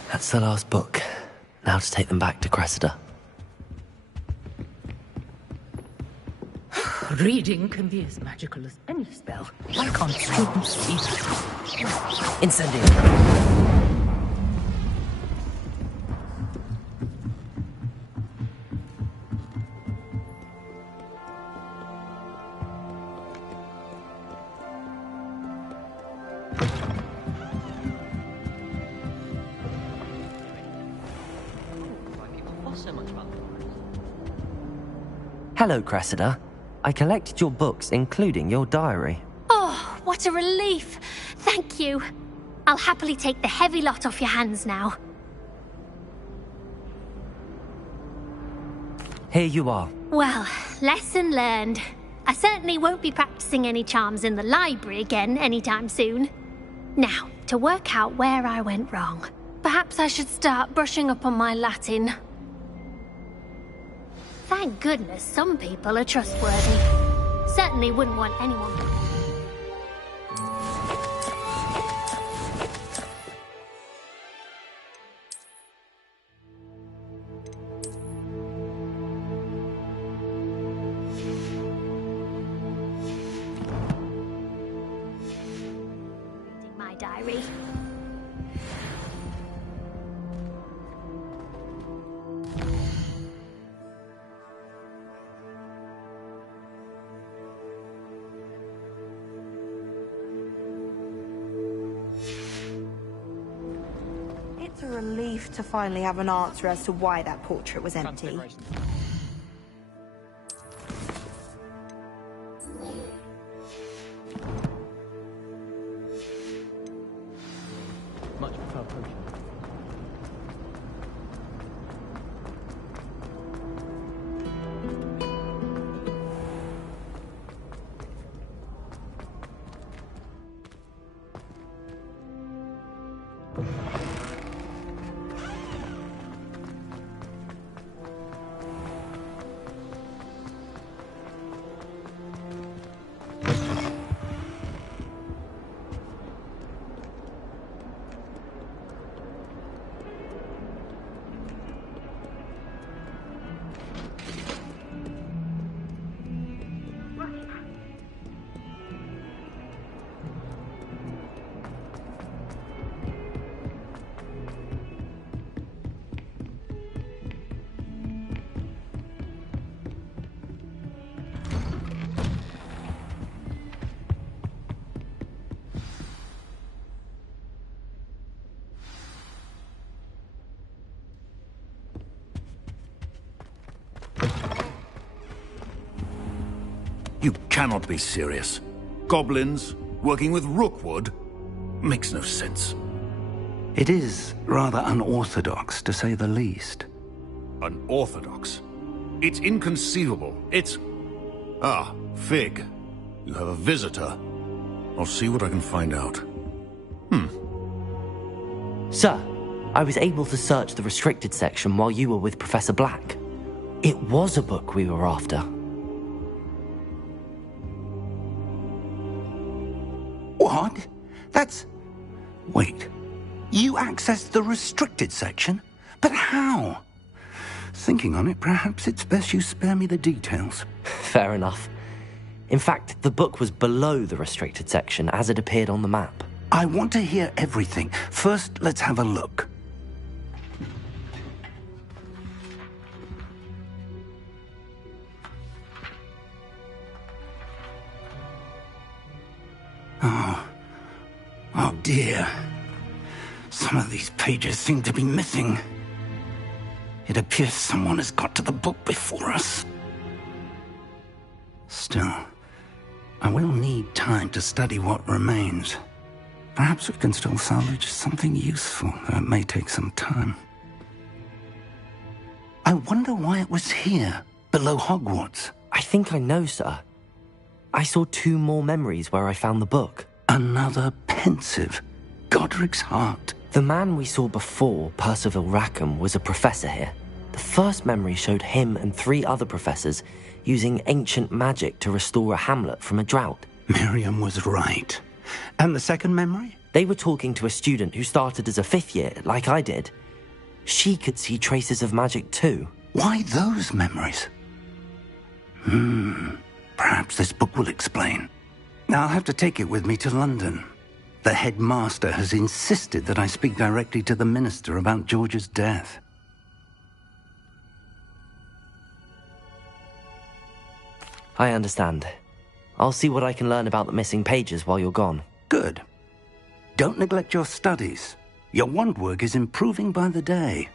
That's the last book. Now to take them back to Cressida. Reading can be as magical as any spell. Why can't students see that? Incendio. Hello, Cressida. I collected your books, including your diary. Oh, what a relief. Thank you. I'll happily take the heavy lot off your hands now. Here you are. Well, lesson learned. I certainly won't be practicing any charms in the library again anytime soon. Now, to work out where I went wrong. Perhaps I should start brushing up on my Latin. Thank goodness some people are trustworthy. Certainly wouldn't want anyone... my diary. relief to finally have an answer as to why that portrait was empty. Much prefer potion. You cannot be serious. Goblins working with Rookwood? Makes no sense. It is rather unorthodox, to say the least. Unorthodox? It's inconceivable. It's... Ah, Fig. You have a visitor. I'll see what I can find out. Sir, I was able to search the restricted section while you were with Professor Black. It was a book we were after. What? That's... Wait. You accessed the restricted section? But how? Thinking on it, perhaps it's best you spare me the details. Fair enough. In fact, the book was below the restricted section as it appeared on the map. I want to hear everything. First, let's have a look. Oh dear. Some of these pages seem to be missing. It appears someone has got to the book before us. Still, I will need time to study what remains. Perhaps we can still salvage something useful, though it may take some time. I wonder why it was here, below Hogwarts. I think I know, sir. I saw 2 more memories where I found the book. Another pensive. Godric's heart. The man we saw before, Percival Rackham, was a professor here. The first memory showed him and 3 other professors using ancient magic to restore a hamlet from a drought. Miriam was right. And the second memory? They were talking to a student who started as a 5th year, like I did. She could see traces of magic too. Why those memories? Perhaps this book will explain. I'll have to take it with me to London. The headmaster has insisted that I speak directly to the minister about George's death. I understand. I'll see what I can learn about the missing pages while you're gone. Good. Don't neglect your studies. Your wand work is improving by the day.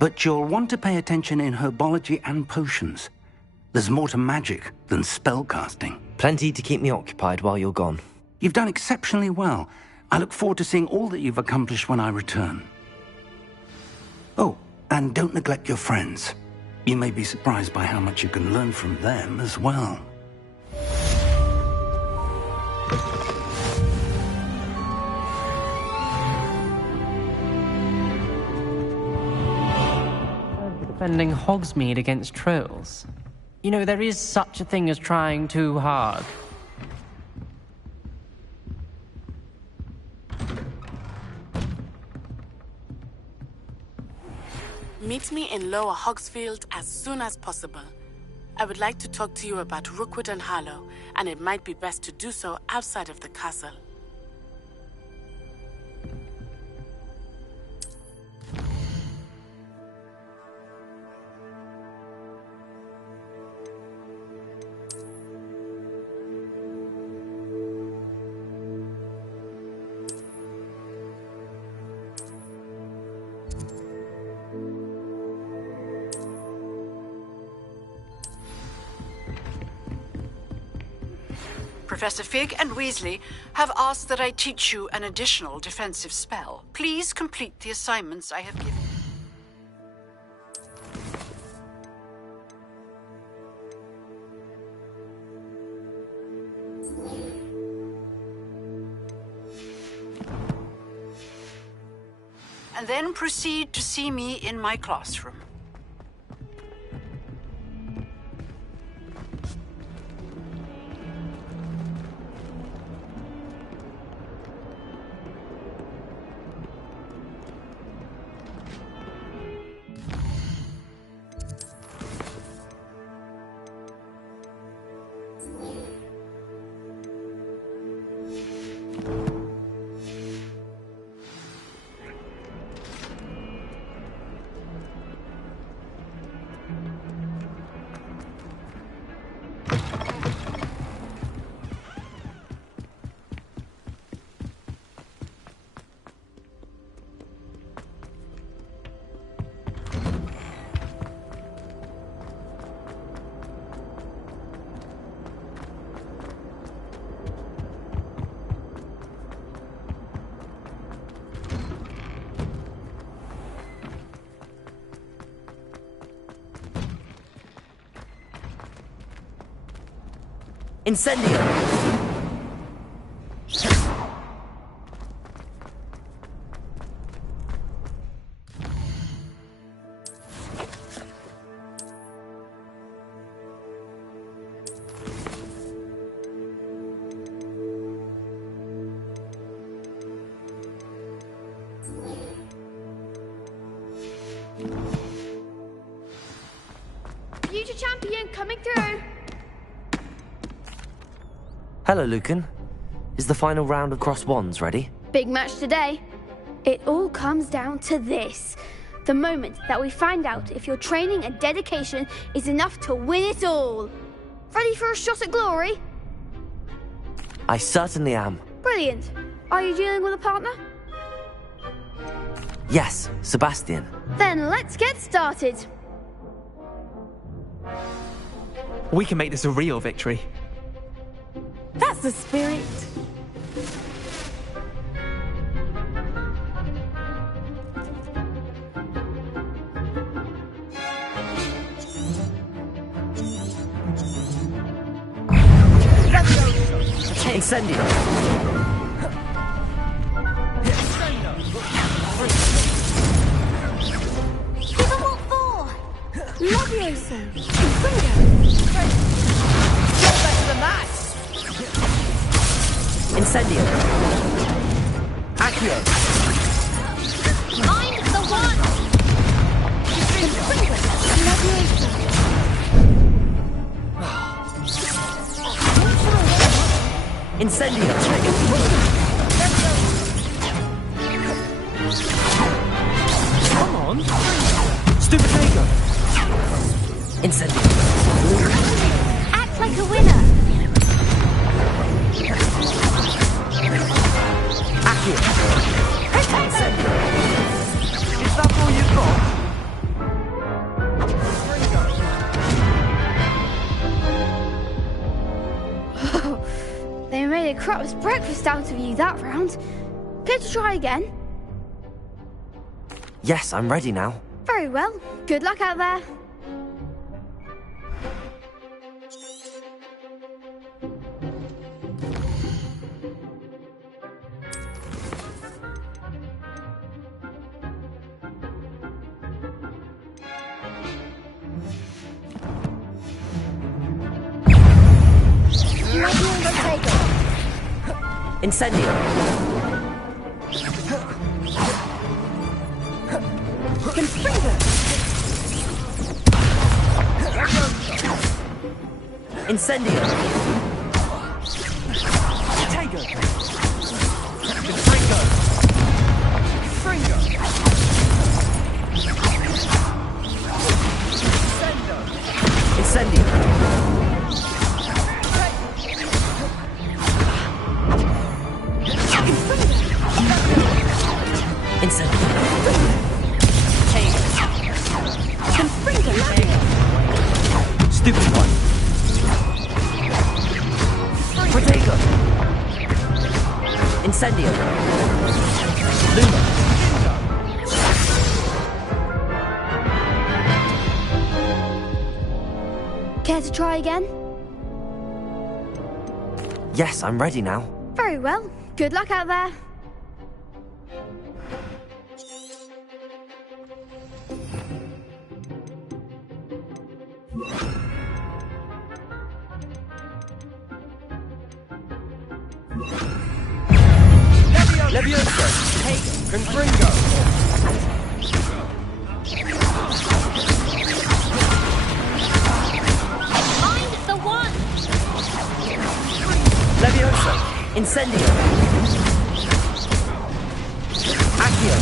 But you'll want to pay attention in herbology and potions. There's more to magic than spellcasting. Plenty to keep me occupied while you're gone. You've done exceptionally well. I look forward to seeing all that you've accomplished when I return. Oh, and don't neglect your friends. You may be surprised by how much you can learn from them as well. Defending Hogsmeade against trolls. You know, there is such a thing as trying too hard. Meet me in Lower Hogsfield as soon as possible. I would like to talk to you about Rookwood and Harlow, and it might be best to do so outside of the castle. Professor Fig and Weasley have asked that I teach you an additional defensive spell. Please complete the assignments I have given. And then proceed to see me in my classroom. Incendio! Future champion coming through. Hello, Lucan. Is the final round of Cross Wands ready? Big match today. It all comes down to this. The moment that we find out if your training and dedication is enough to win it all. Ready for a shot at glory? I certainly am. Brilliant. Are you dealing with a partner? Yes, Sebastian. Then let's get started. We can make this a real victory. That's the spirit. Incendio! Give them what for? Levioso! Better than that! Incendio! Accio! I'm the one! Incendio! Come on! Stupefego! Incendio! Act like a winner! Accio! Incendio! Is that all you've got? They made a crap's breakfast out of you that round. Care to try again? Yes, I'm ready now. Very well. Good luck out there. Incendio! Incendio! Tego! Fringo! Fringo! Incendio! Incendio! Stupid one! Protego! Incendio. Luma. Care to try again? Yes, I'm ready now. Very well. Good luck out there. Leviosa! Confringo! Find the one! Leviosa! Incendio! Accio!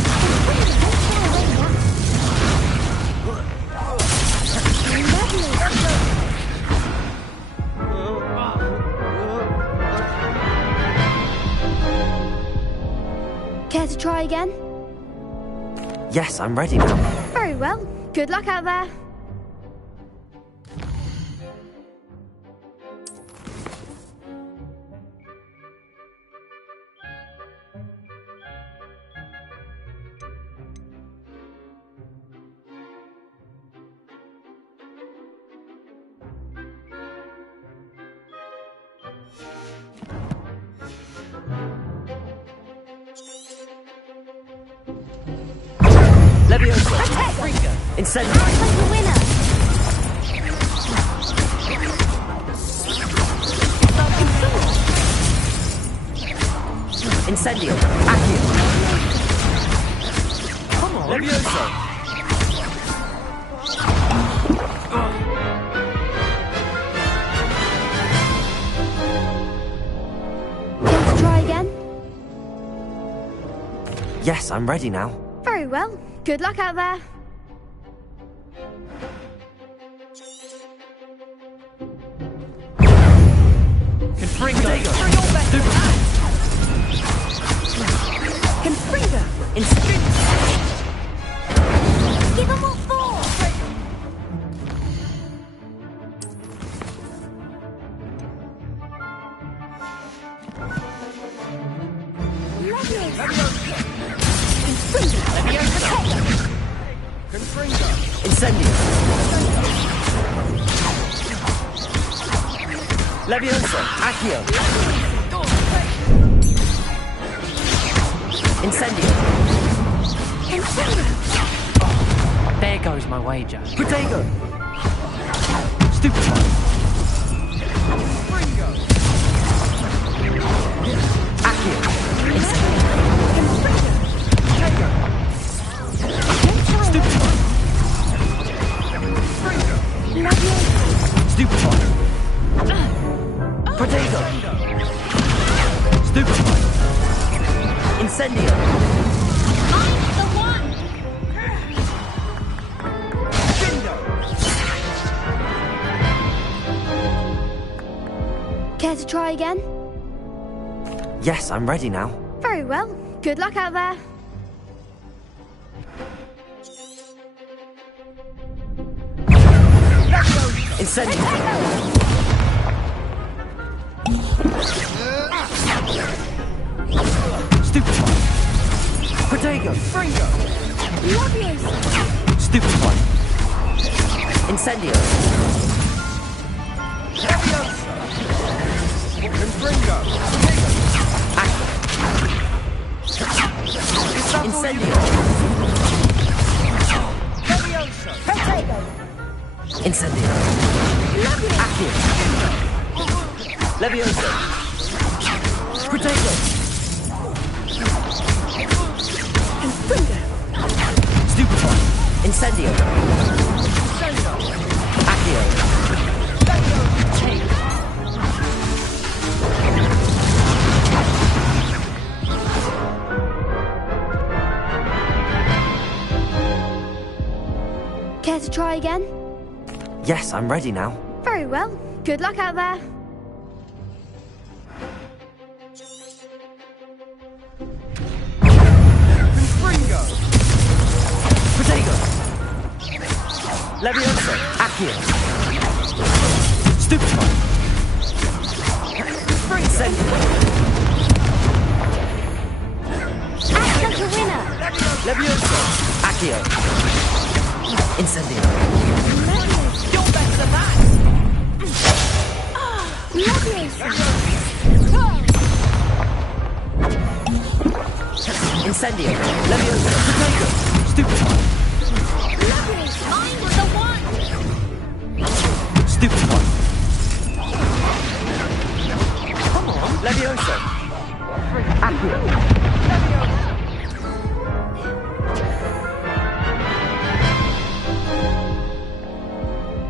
Care to try again? Yes, I'm ready now. Very well. Good luck out there. Leviosa! Incendio! Like a winner! Incendio! Accio! Come on! Leviosa! Care to try again? Yes, I'm ready now. Very well. Good luck out there. Confringo! Confringo! Give them what for! Confringo! Incendio! Leviosa! Accio! Incendio! There goes my wager. Protego! Stupefy! Accio! Incendio! Stupefy! Protego! Stupefy! Incendio! Find the one! Care to try again? Yes, I'm ready now. Very well. Good luck out there. Incendio! Stupefy! Protego! Stupefy! Incendio! Confringo! Incendio! Incendio! Accio! Leviosa! Protego! Stupefy! Incendio! Accio! Care to try again? Yes, I'm ready now. Very well. Good luck out there. Confringo! Protego! Leviosa! Accio! Stupefy! Incendio! Levioso! Accio! Incendio! You're better than that! Incendio! Levioso! Potato! Stupefy! Find the one! Stupefy! Come on! Levioso! Accio!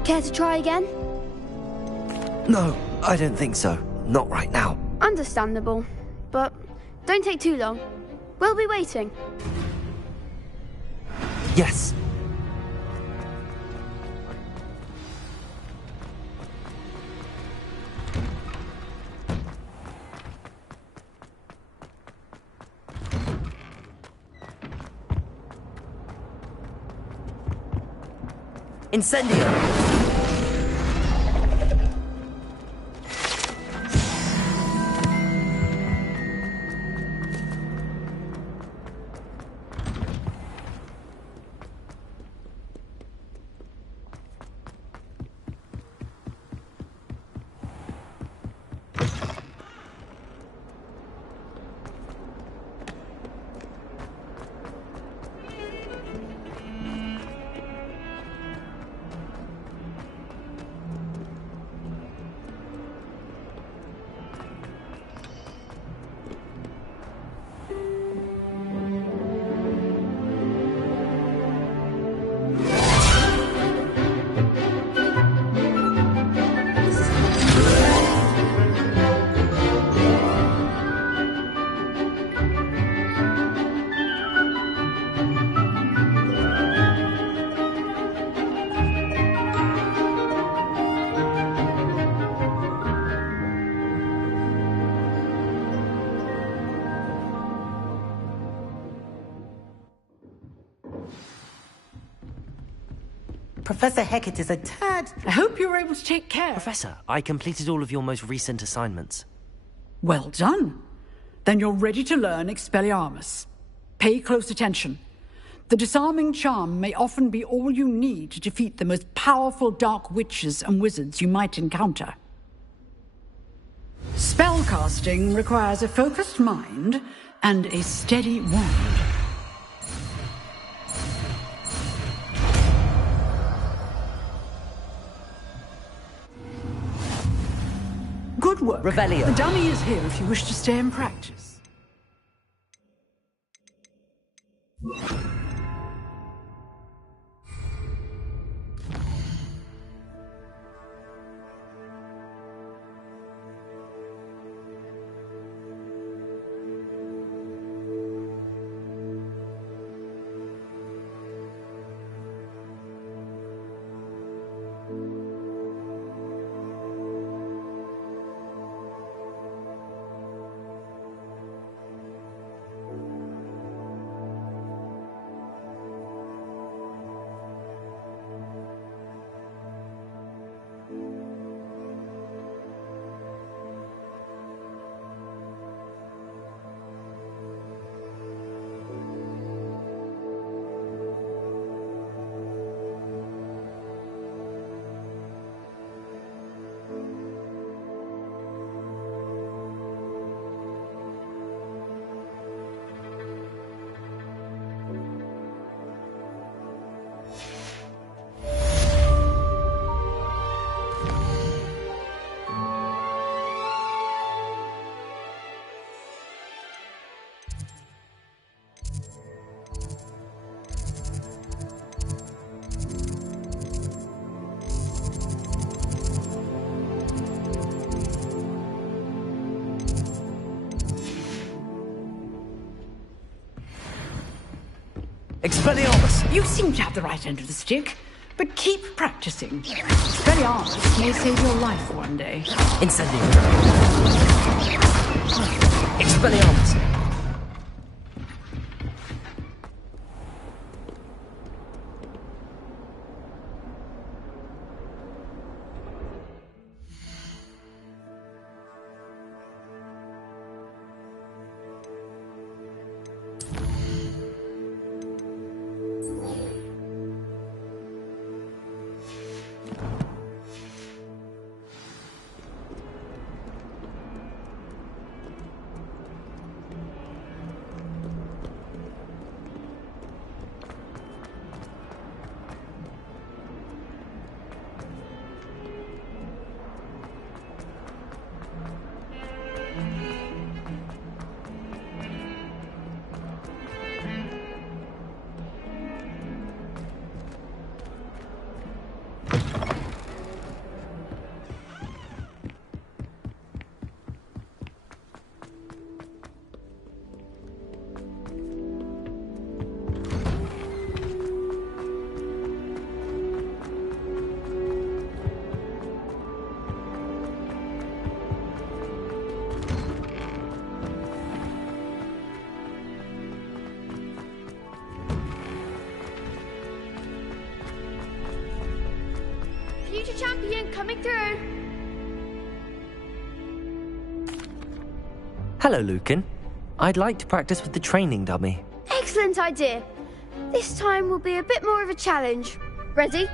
Care to try again? No, I don't think so. Not right now. Understandable. But don't take too long. We'll be waiting. Yes. Incendio! Professor Hecat is a tad... I hope you were able to take care. Professor, I completed all of your most recent assignments. Well done. Then you're ready to learn Expelliarmus. Pay close attention. The disarming charm may often be all you need to defeat the most powerful dark witches and wizards you might encounter. Spellcasting requires a focused mind and a steady wand. Good work. Revelio. The dummy is here if you wish to stay and practice. Expelliarmus! You seem to have the right end of the stick, but keep practicing. Expelliarmus may save your life one day. Incendio! Expelliarmus! coming through. Hello, Lucan. I'd like to practice with the training dummy. Excellent idea. This time will be a bit more of a challenge. Ready?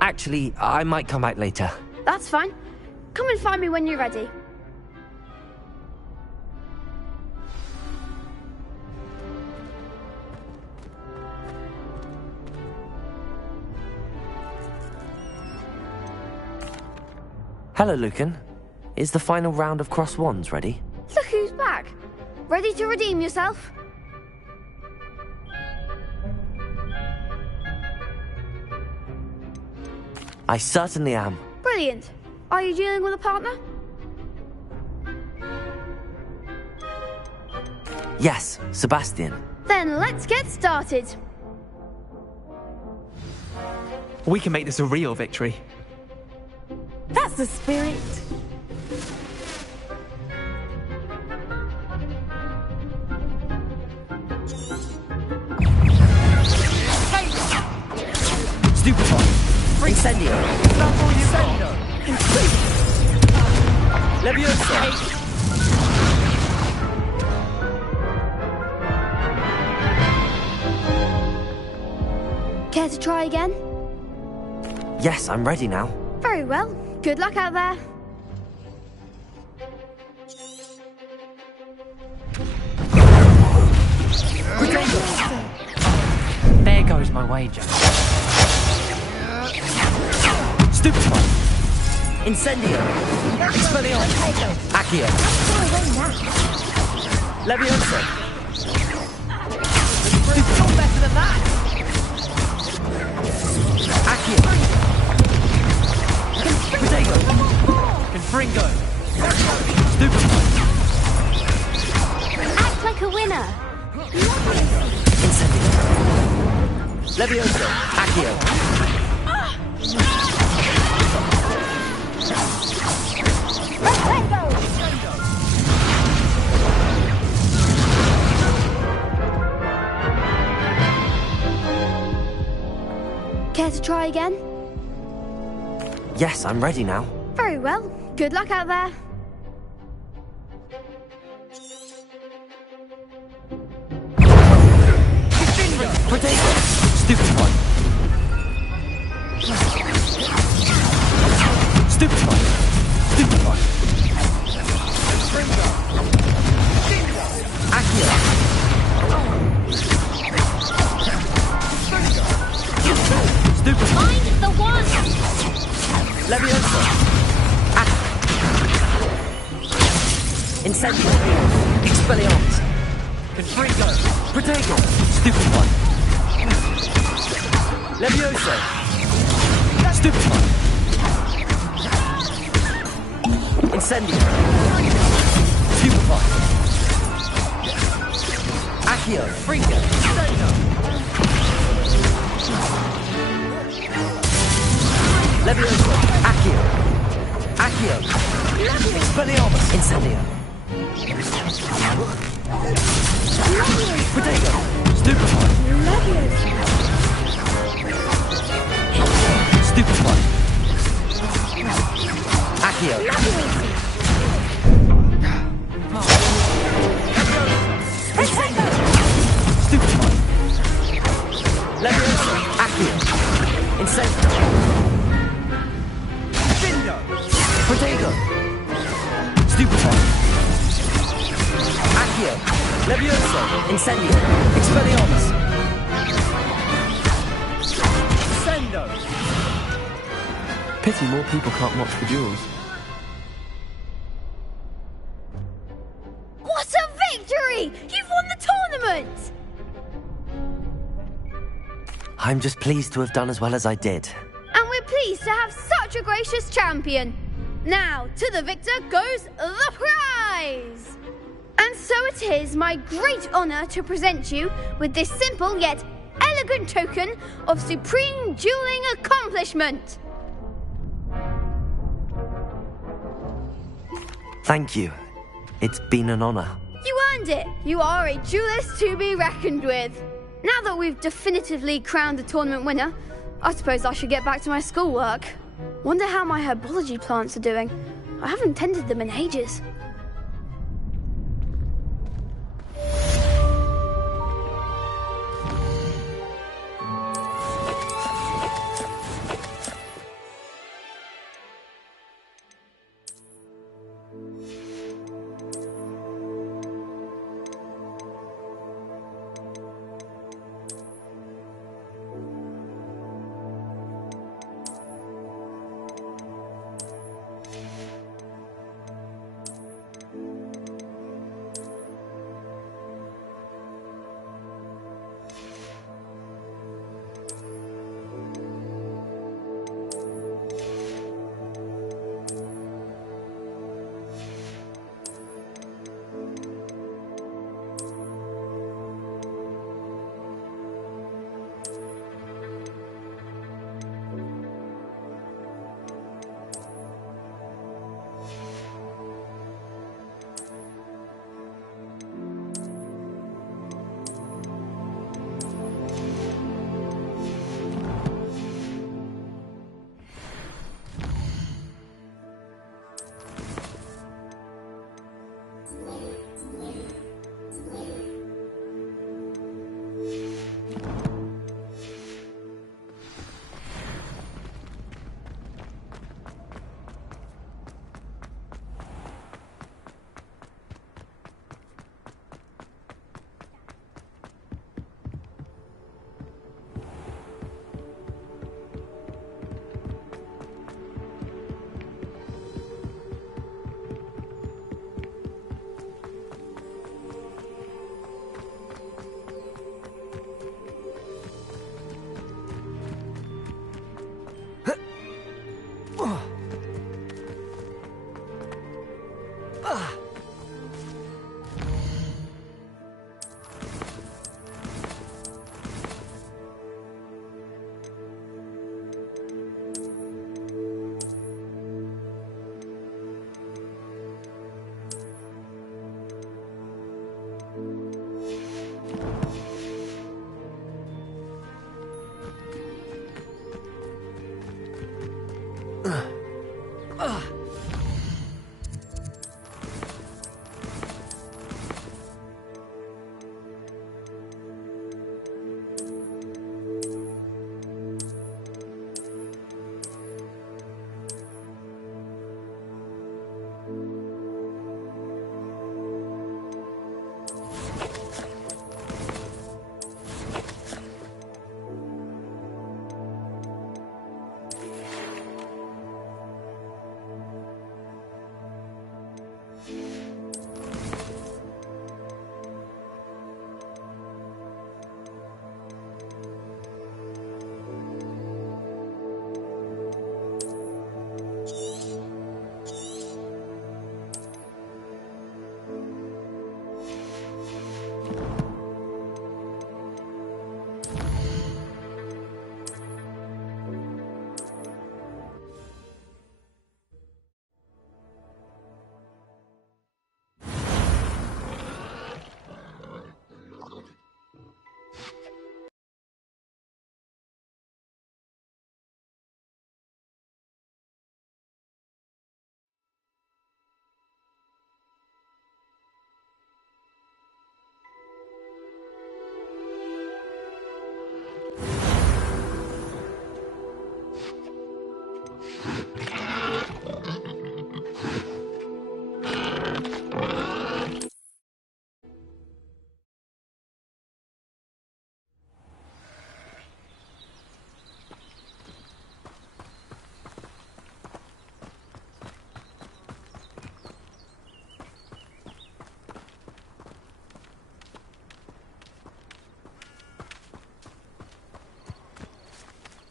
Actually, I might come back later. That's fine. Come and find me when you're ready. Hello, Lucan. Is the final round of cross wands ready? Look who's back. Ready to redeem yourself? I certainly am. Brilliant. Are you dealing with a partner? Yes, Sebastian. Then let's get started. We can make this a real victory. That's the spirit. Stupefy. Incendio. Leviosa. Care to try again? Yes, I'm ready now. Very well. Good luck out there. There goes my wager. Stupefy. Incendio. Expelliarmus. Accio. Leviosa. You're better than that. Accio. Protego. Confringo. Stupefy. Act like a winner. Incendio. Leviosa. Accio. Care to try again? Yes, I'm ready now. Very well. Good luck out there. Protego. Stupefy. Stupefy. Stupefy. Accio. Stupefy. Find the one! Leviosa. Incendio. Expelliarmus. Confringo. Protego. Stupefy. Leviosa. Stupefy. Incendio. Stupefy. Accio. Fringo. Leviosa. Accio. Accio. Expelliarmus. Incendio. Protego. Stupefy. Stupefy. Accio. Stupefy. Leviosa. Accio. Incendio. Protego. Stupefy. Accio. Leviosa. Incendio. Expelliarmus. Sendo. Pity more people can't watch the duels. What a victory! You've won the tournament! I'm just pleased to have done as well as I did. And we're pleased to have such a gracious champion. Now, to the victor goes the prize! And so it is my great honour to present you with this simple yet elegant token of supreme dueling accomplishment. Thank you. It's been an honor. You earned it. You are a duelist to be reckoned with. Now that we've definitively crowned the tournament winner, I suppose I should get back to my schoolwork. Wonder how my herbology plants are doing. I haven't tended them in ages.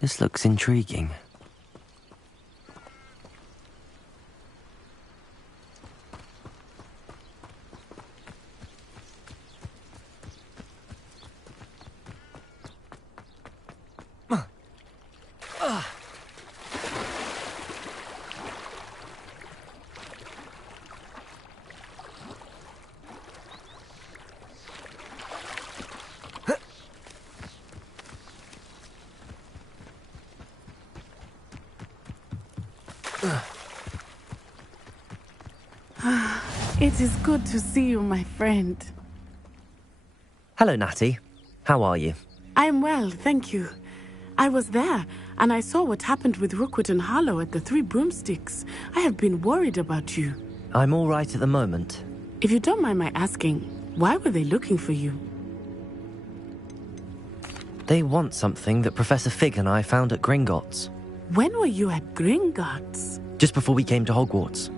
This looks intriguing. It is good to see you, my friend. Hello, Natty. How are you? I'm well, thank you. I was there, and I saw what happened with Rookwood and Harlow at the Three Broomsticks. I have been worried about you. I'm all right at the moment. If you don't mind my asking, why were they looking for you? They want something that Professor Fig and I found at Gringotts. When were you at Gringotts? Just before we came to Hogwarts.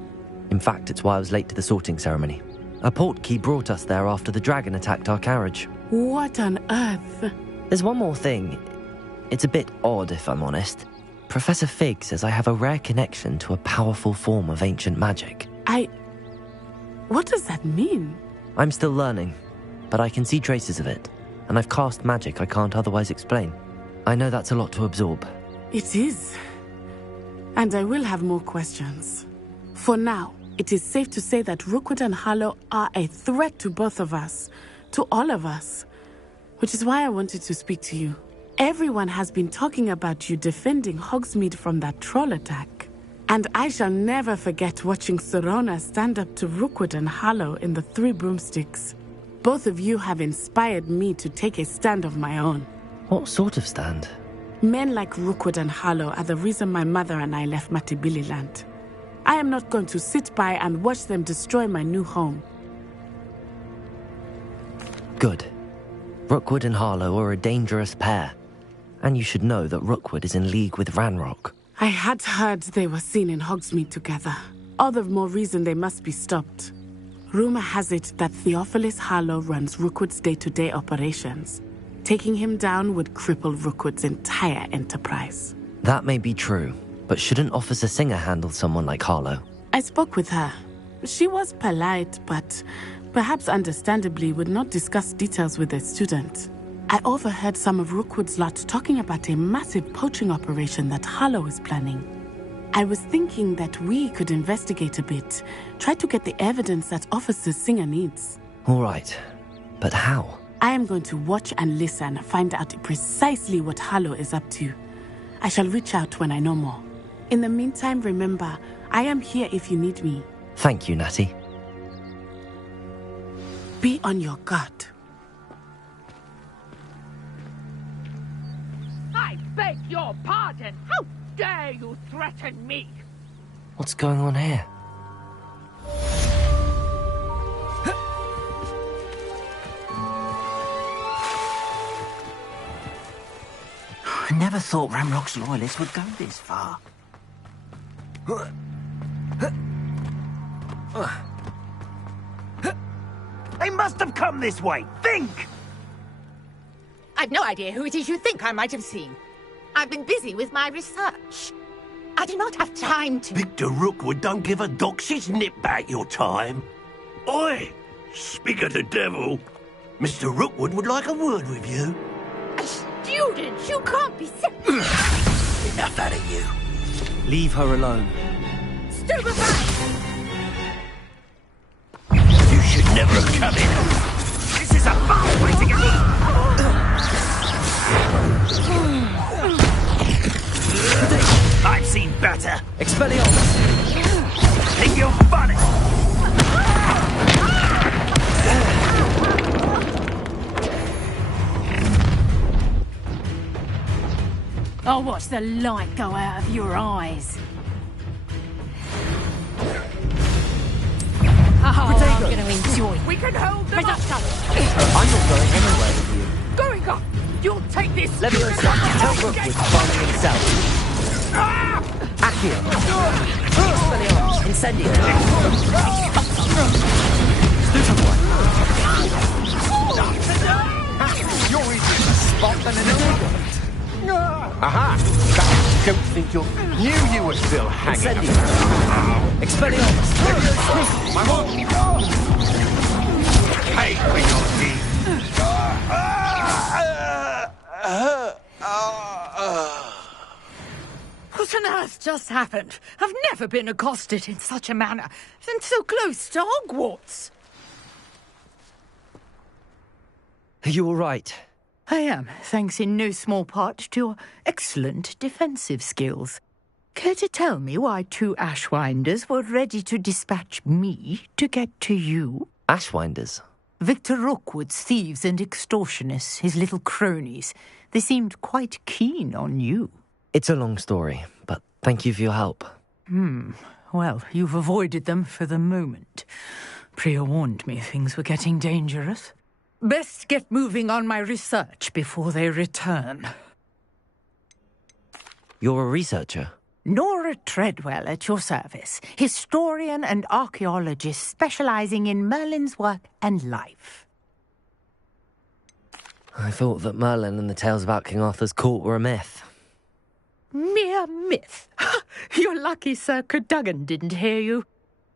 In fact, it's why I was late to the sorting ceremony. A portkey brought us there after the dragon attacked our carriage. What on earth? There's one more thing. It's a bit odd, if I'm honest. Professor Fig says I have a rare connection to a powerful form of ancient magic. What does that mean? I'm still learning, but I can see traces of it, and I've cast magic I can't otherwise explain. I know that's a lot to absorb. It is. And I will have more questions. For now, it is safe to say that Rookwood and Harlow are a threat to both of us, to all of us, which is why I wanted to speak to you. Everyone has been talking about you defending Hogsmeade from that troll attack. And I shall never forget watching Serona stand up to Rookwood and Harlow in the Three Broomsticks. Both of you have inspired me to take a stand of my own. What sort of stand? Men like Rookwood and Harlow are the reason my mother and I left Matabeleland. I am not going to sit by and watch them destroy my new home. Good. Rookwood and Harlow are a dangerous pair. And you should know that Rookwood is in league with Ranrock. I had heard they were seen in Hogsmeade together. All the more reason they must be stopped. Rumor has it that Theophilus Harlow runs Rookwood's day-to-day operations. Taking him down would cripple Rookwood's entire enterprise. That may be true, but shouldn't Officer Singer handle someone like Harlow? I spoke with her. She was polite, but perhaps understandably would not discuss details with a student. I overheard some of Rookwood's lot talking about a massive poaching operation that Harlow is planning. I was thinking that we could investigate a bit, try to get the evidence that Officer Singer needs. All right, but how? I am going to watch and listen, find out precisely what Harlow is up to. I shall reach out when I know more. In the meantime, remember, I am here if you need me. Thank you, Natty. Be on your guard. I beg your pardon! How dare you threaten me? What's going on here? I never thought Ranrock's loyalists would go this far. They must have come this way! Think! I've no idea who it is you think I might have seen. I've been busy with my research. I do not have time to... Victor Rookwood don't give a doxy's nip back your time. Oi! Speak of the devil. Mr. Rookwood would like a word with you. Students, you can't be sick. Enough out of you. Leave her alone. Stupefy! You should never have come in. This is a fast way to get in. I've seen better. Expelliarmus! Take your funny. I'll watch the light go out of your eyes. Oh, I'm going to enjoy it. We can hold them up. I'm not going anywhere with you. Going up! You'll take this! Leviosa, tell Rookwood to find himself. Accio! Expelliarmus! Incendio! You're easier to spot than an eagle. Aha! Don't think you knew you were still hanging. Expelliarmus! My horse! Hey, for your teeth! What on earth just happened? I've never been accosted in such a manner, and so close to Hogwarts. Are you all right? I am, thanks in no small part to your excellent defensive skills. Care to tell me why 2 Ashwinders were ready to dispatch me to get to you? Ashwinders? Victor Rookwood's thieves and extortionists, his little cronies. They seemed quite keen on you. It's a long story, but thank you for your help. Well, you've avoided them for the moment. Priya warned me things were getting dangerous. Best get moving on my research before they return. You're a researcher? Nora Treadwell at your service, historian and archaeologist specializing in Merlin's work and life. I thought that Merlin and the tales about King Arthur's court were a myth. Mere myth. You're lucky Sir Cadogan didn't hear you.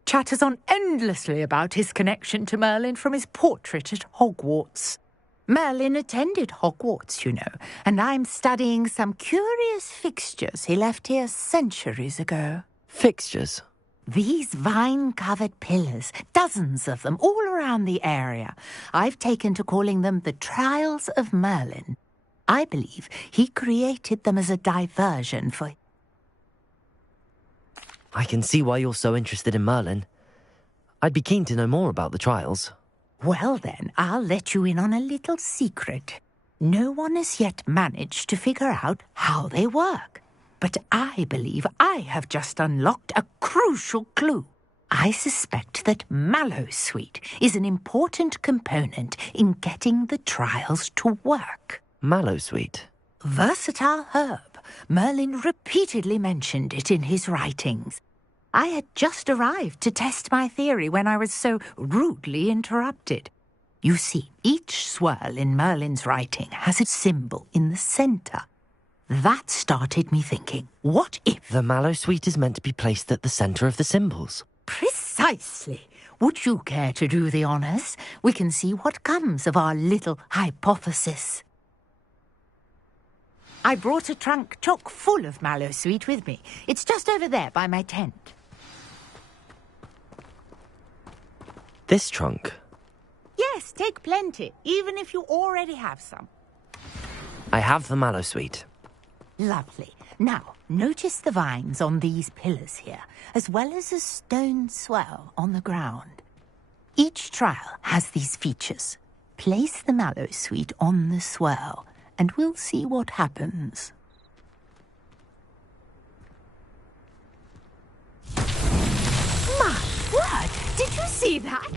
Chatters on endlessly about his connection to Merlin from his portrait at Hogwarts. Merlin attended Hogwarts, you know, and I'm studying some curious fixtures he left here centuries ago. Fixtures? These vine-covered pillars, dozens of them, all around the area. I've taken to calling them the Trials of Merlin. I believe he created them as a diversion for... I can see why you're so interested in Merlin. I'd be keen to know more about the trials. Well then, I'll let you in on a little secret. No one has yet managed to figure out how they work. But I believe I have just unlocked a crucial clue. I suspect that Mallowsweet is an important component in getting the trials to work. Mallowsweet? Versatile herb. Merlin repeatedly mentioned it in his writings. I had just arrived to test my theory when I was so rudely interrupted. You see, each swirl in Merlin's writing has a symbol in the centre. That started me thinking, what if... The Mallowsweet is meant to be placed at the centre of the symbols. Precisely. Would you care to do the honours? We can see what comes of our little hypothesis. I brought a trunk chock full of Mallowsweet with me. It's just over there by my tent. This trunk? Yes, take plenty, even if you already have some. I have the Mallowsweet. Lovely. Now, notice the vines on these pillars here, as well as a stone swell on the ground. Each trial has these features. Place the Mallowsweet on the swell, and we'll see what happens. My word! Did you see that?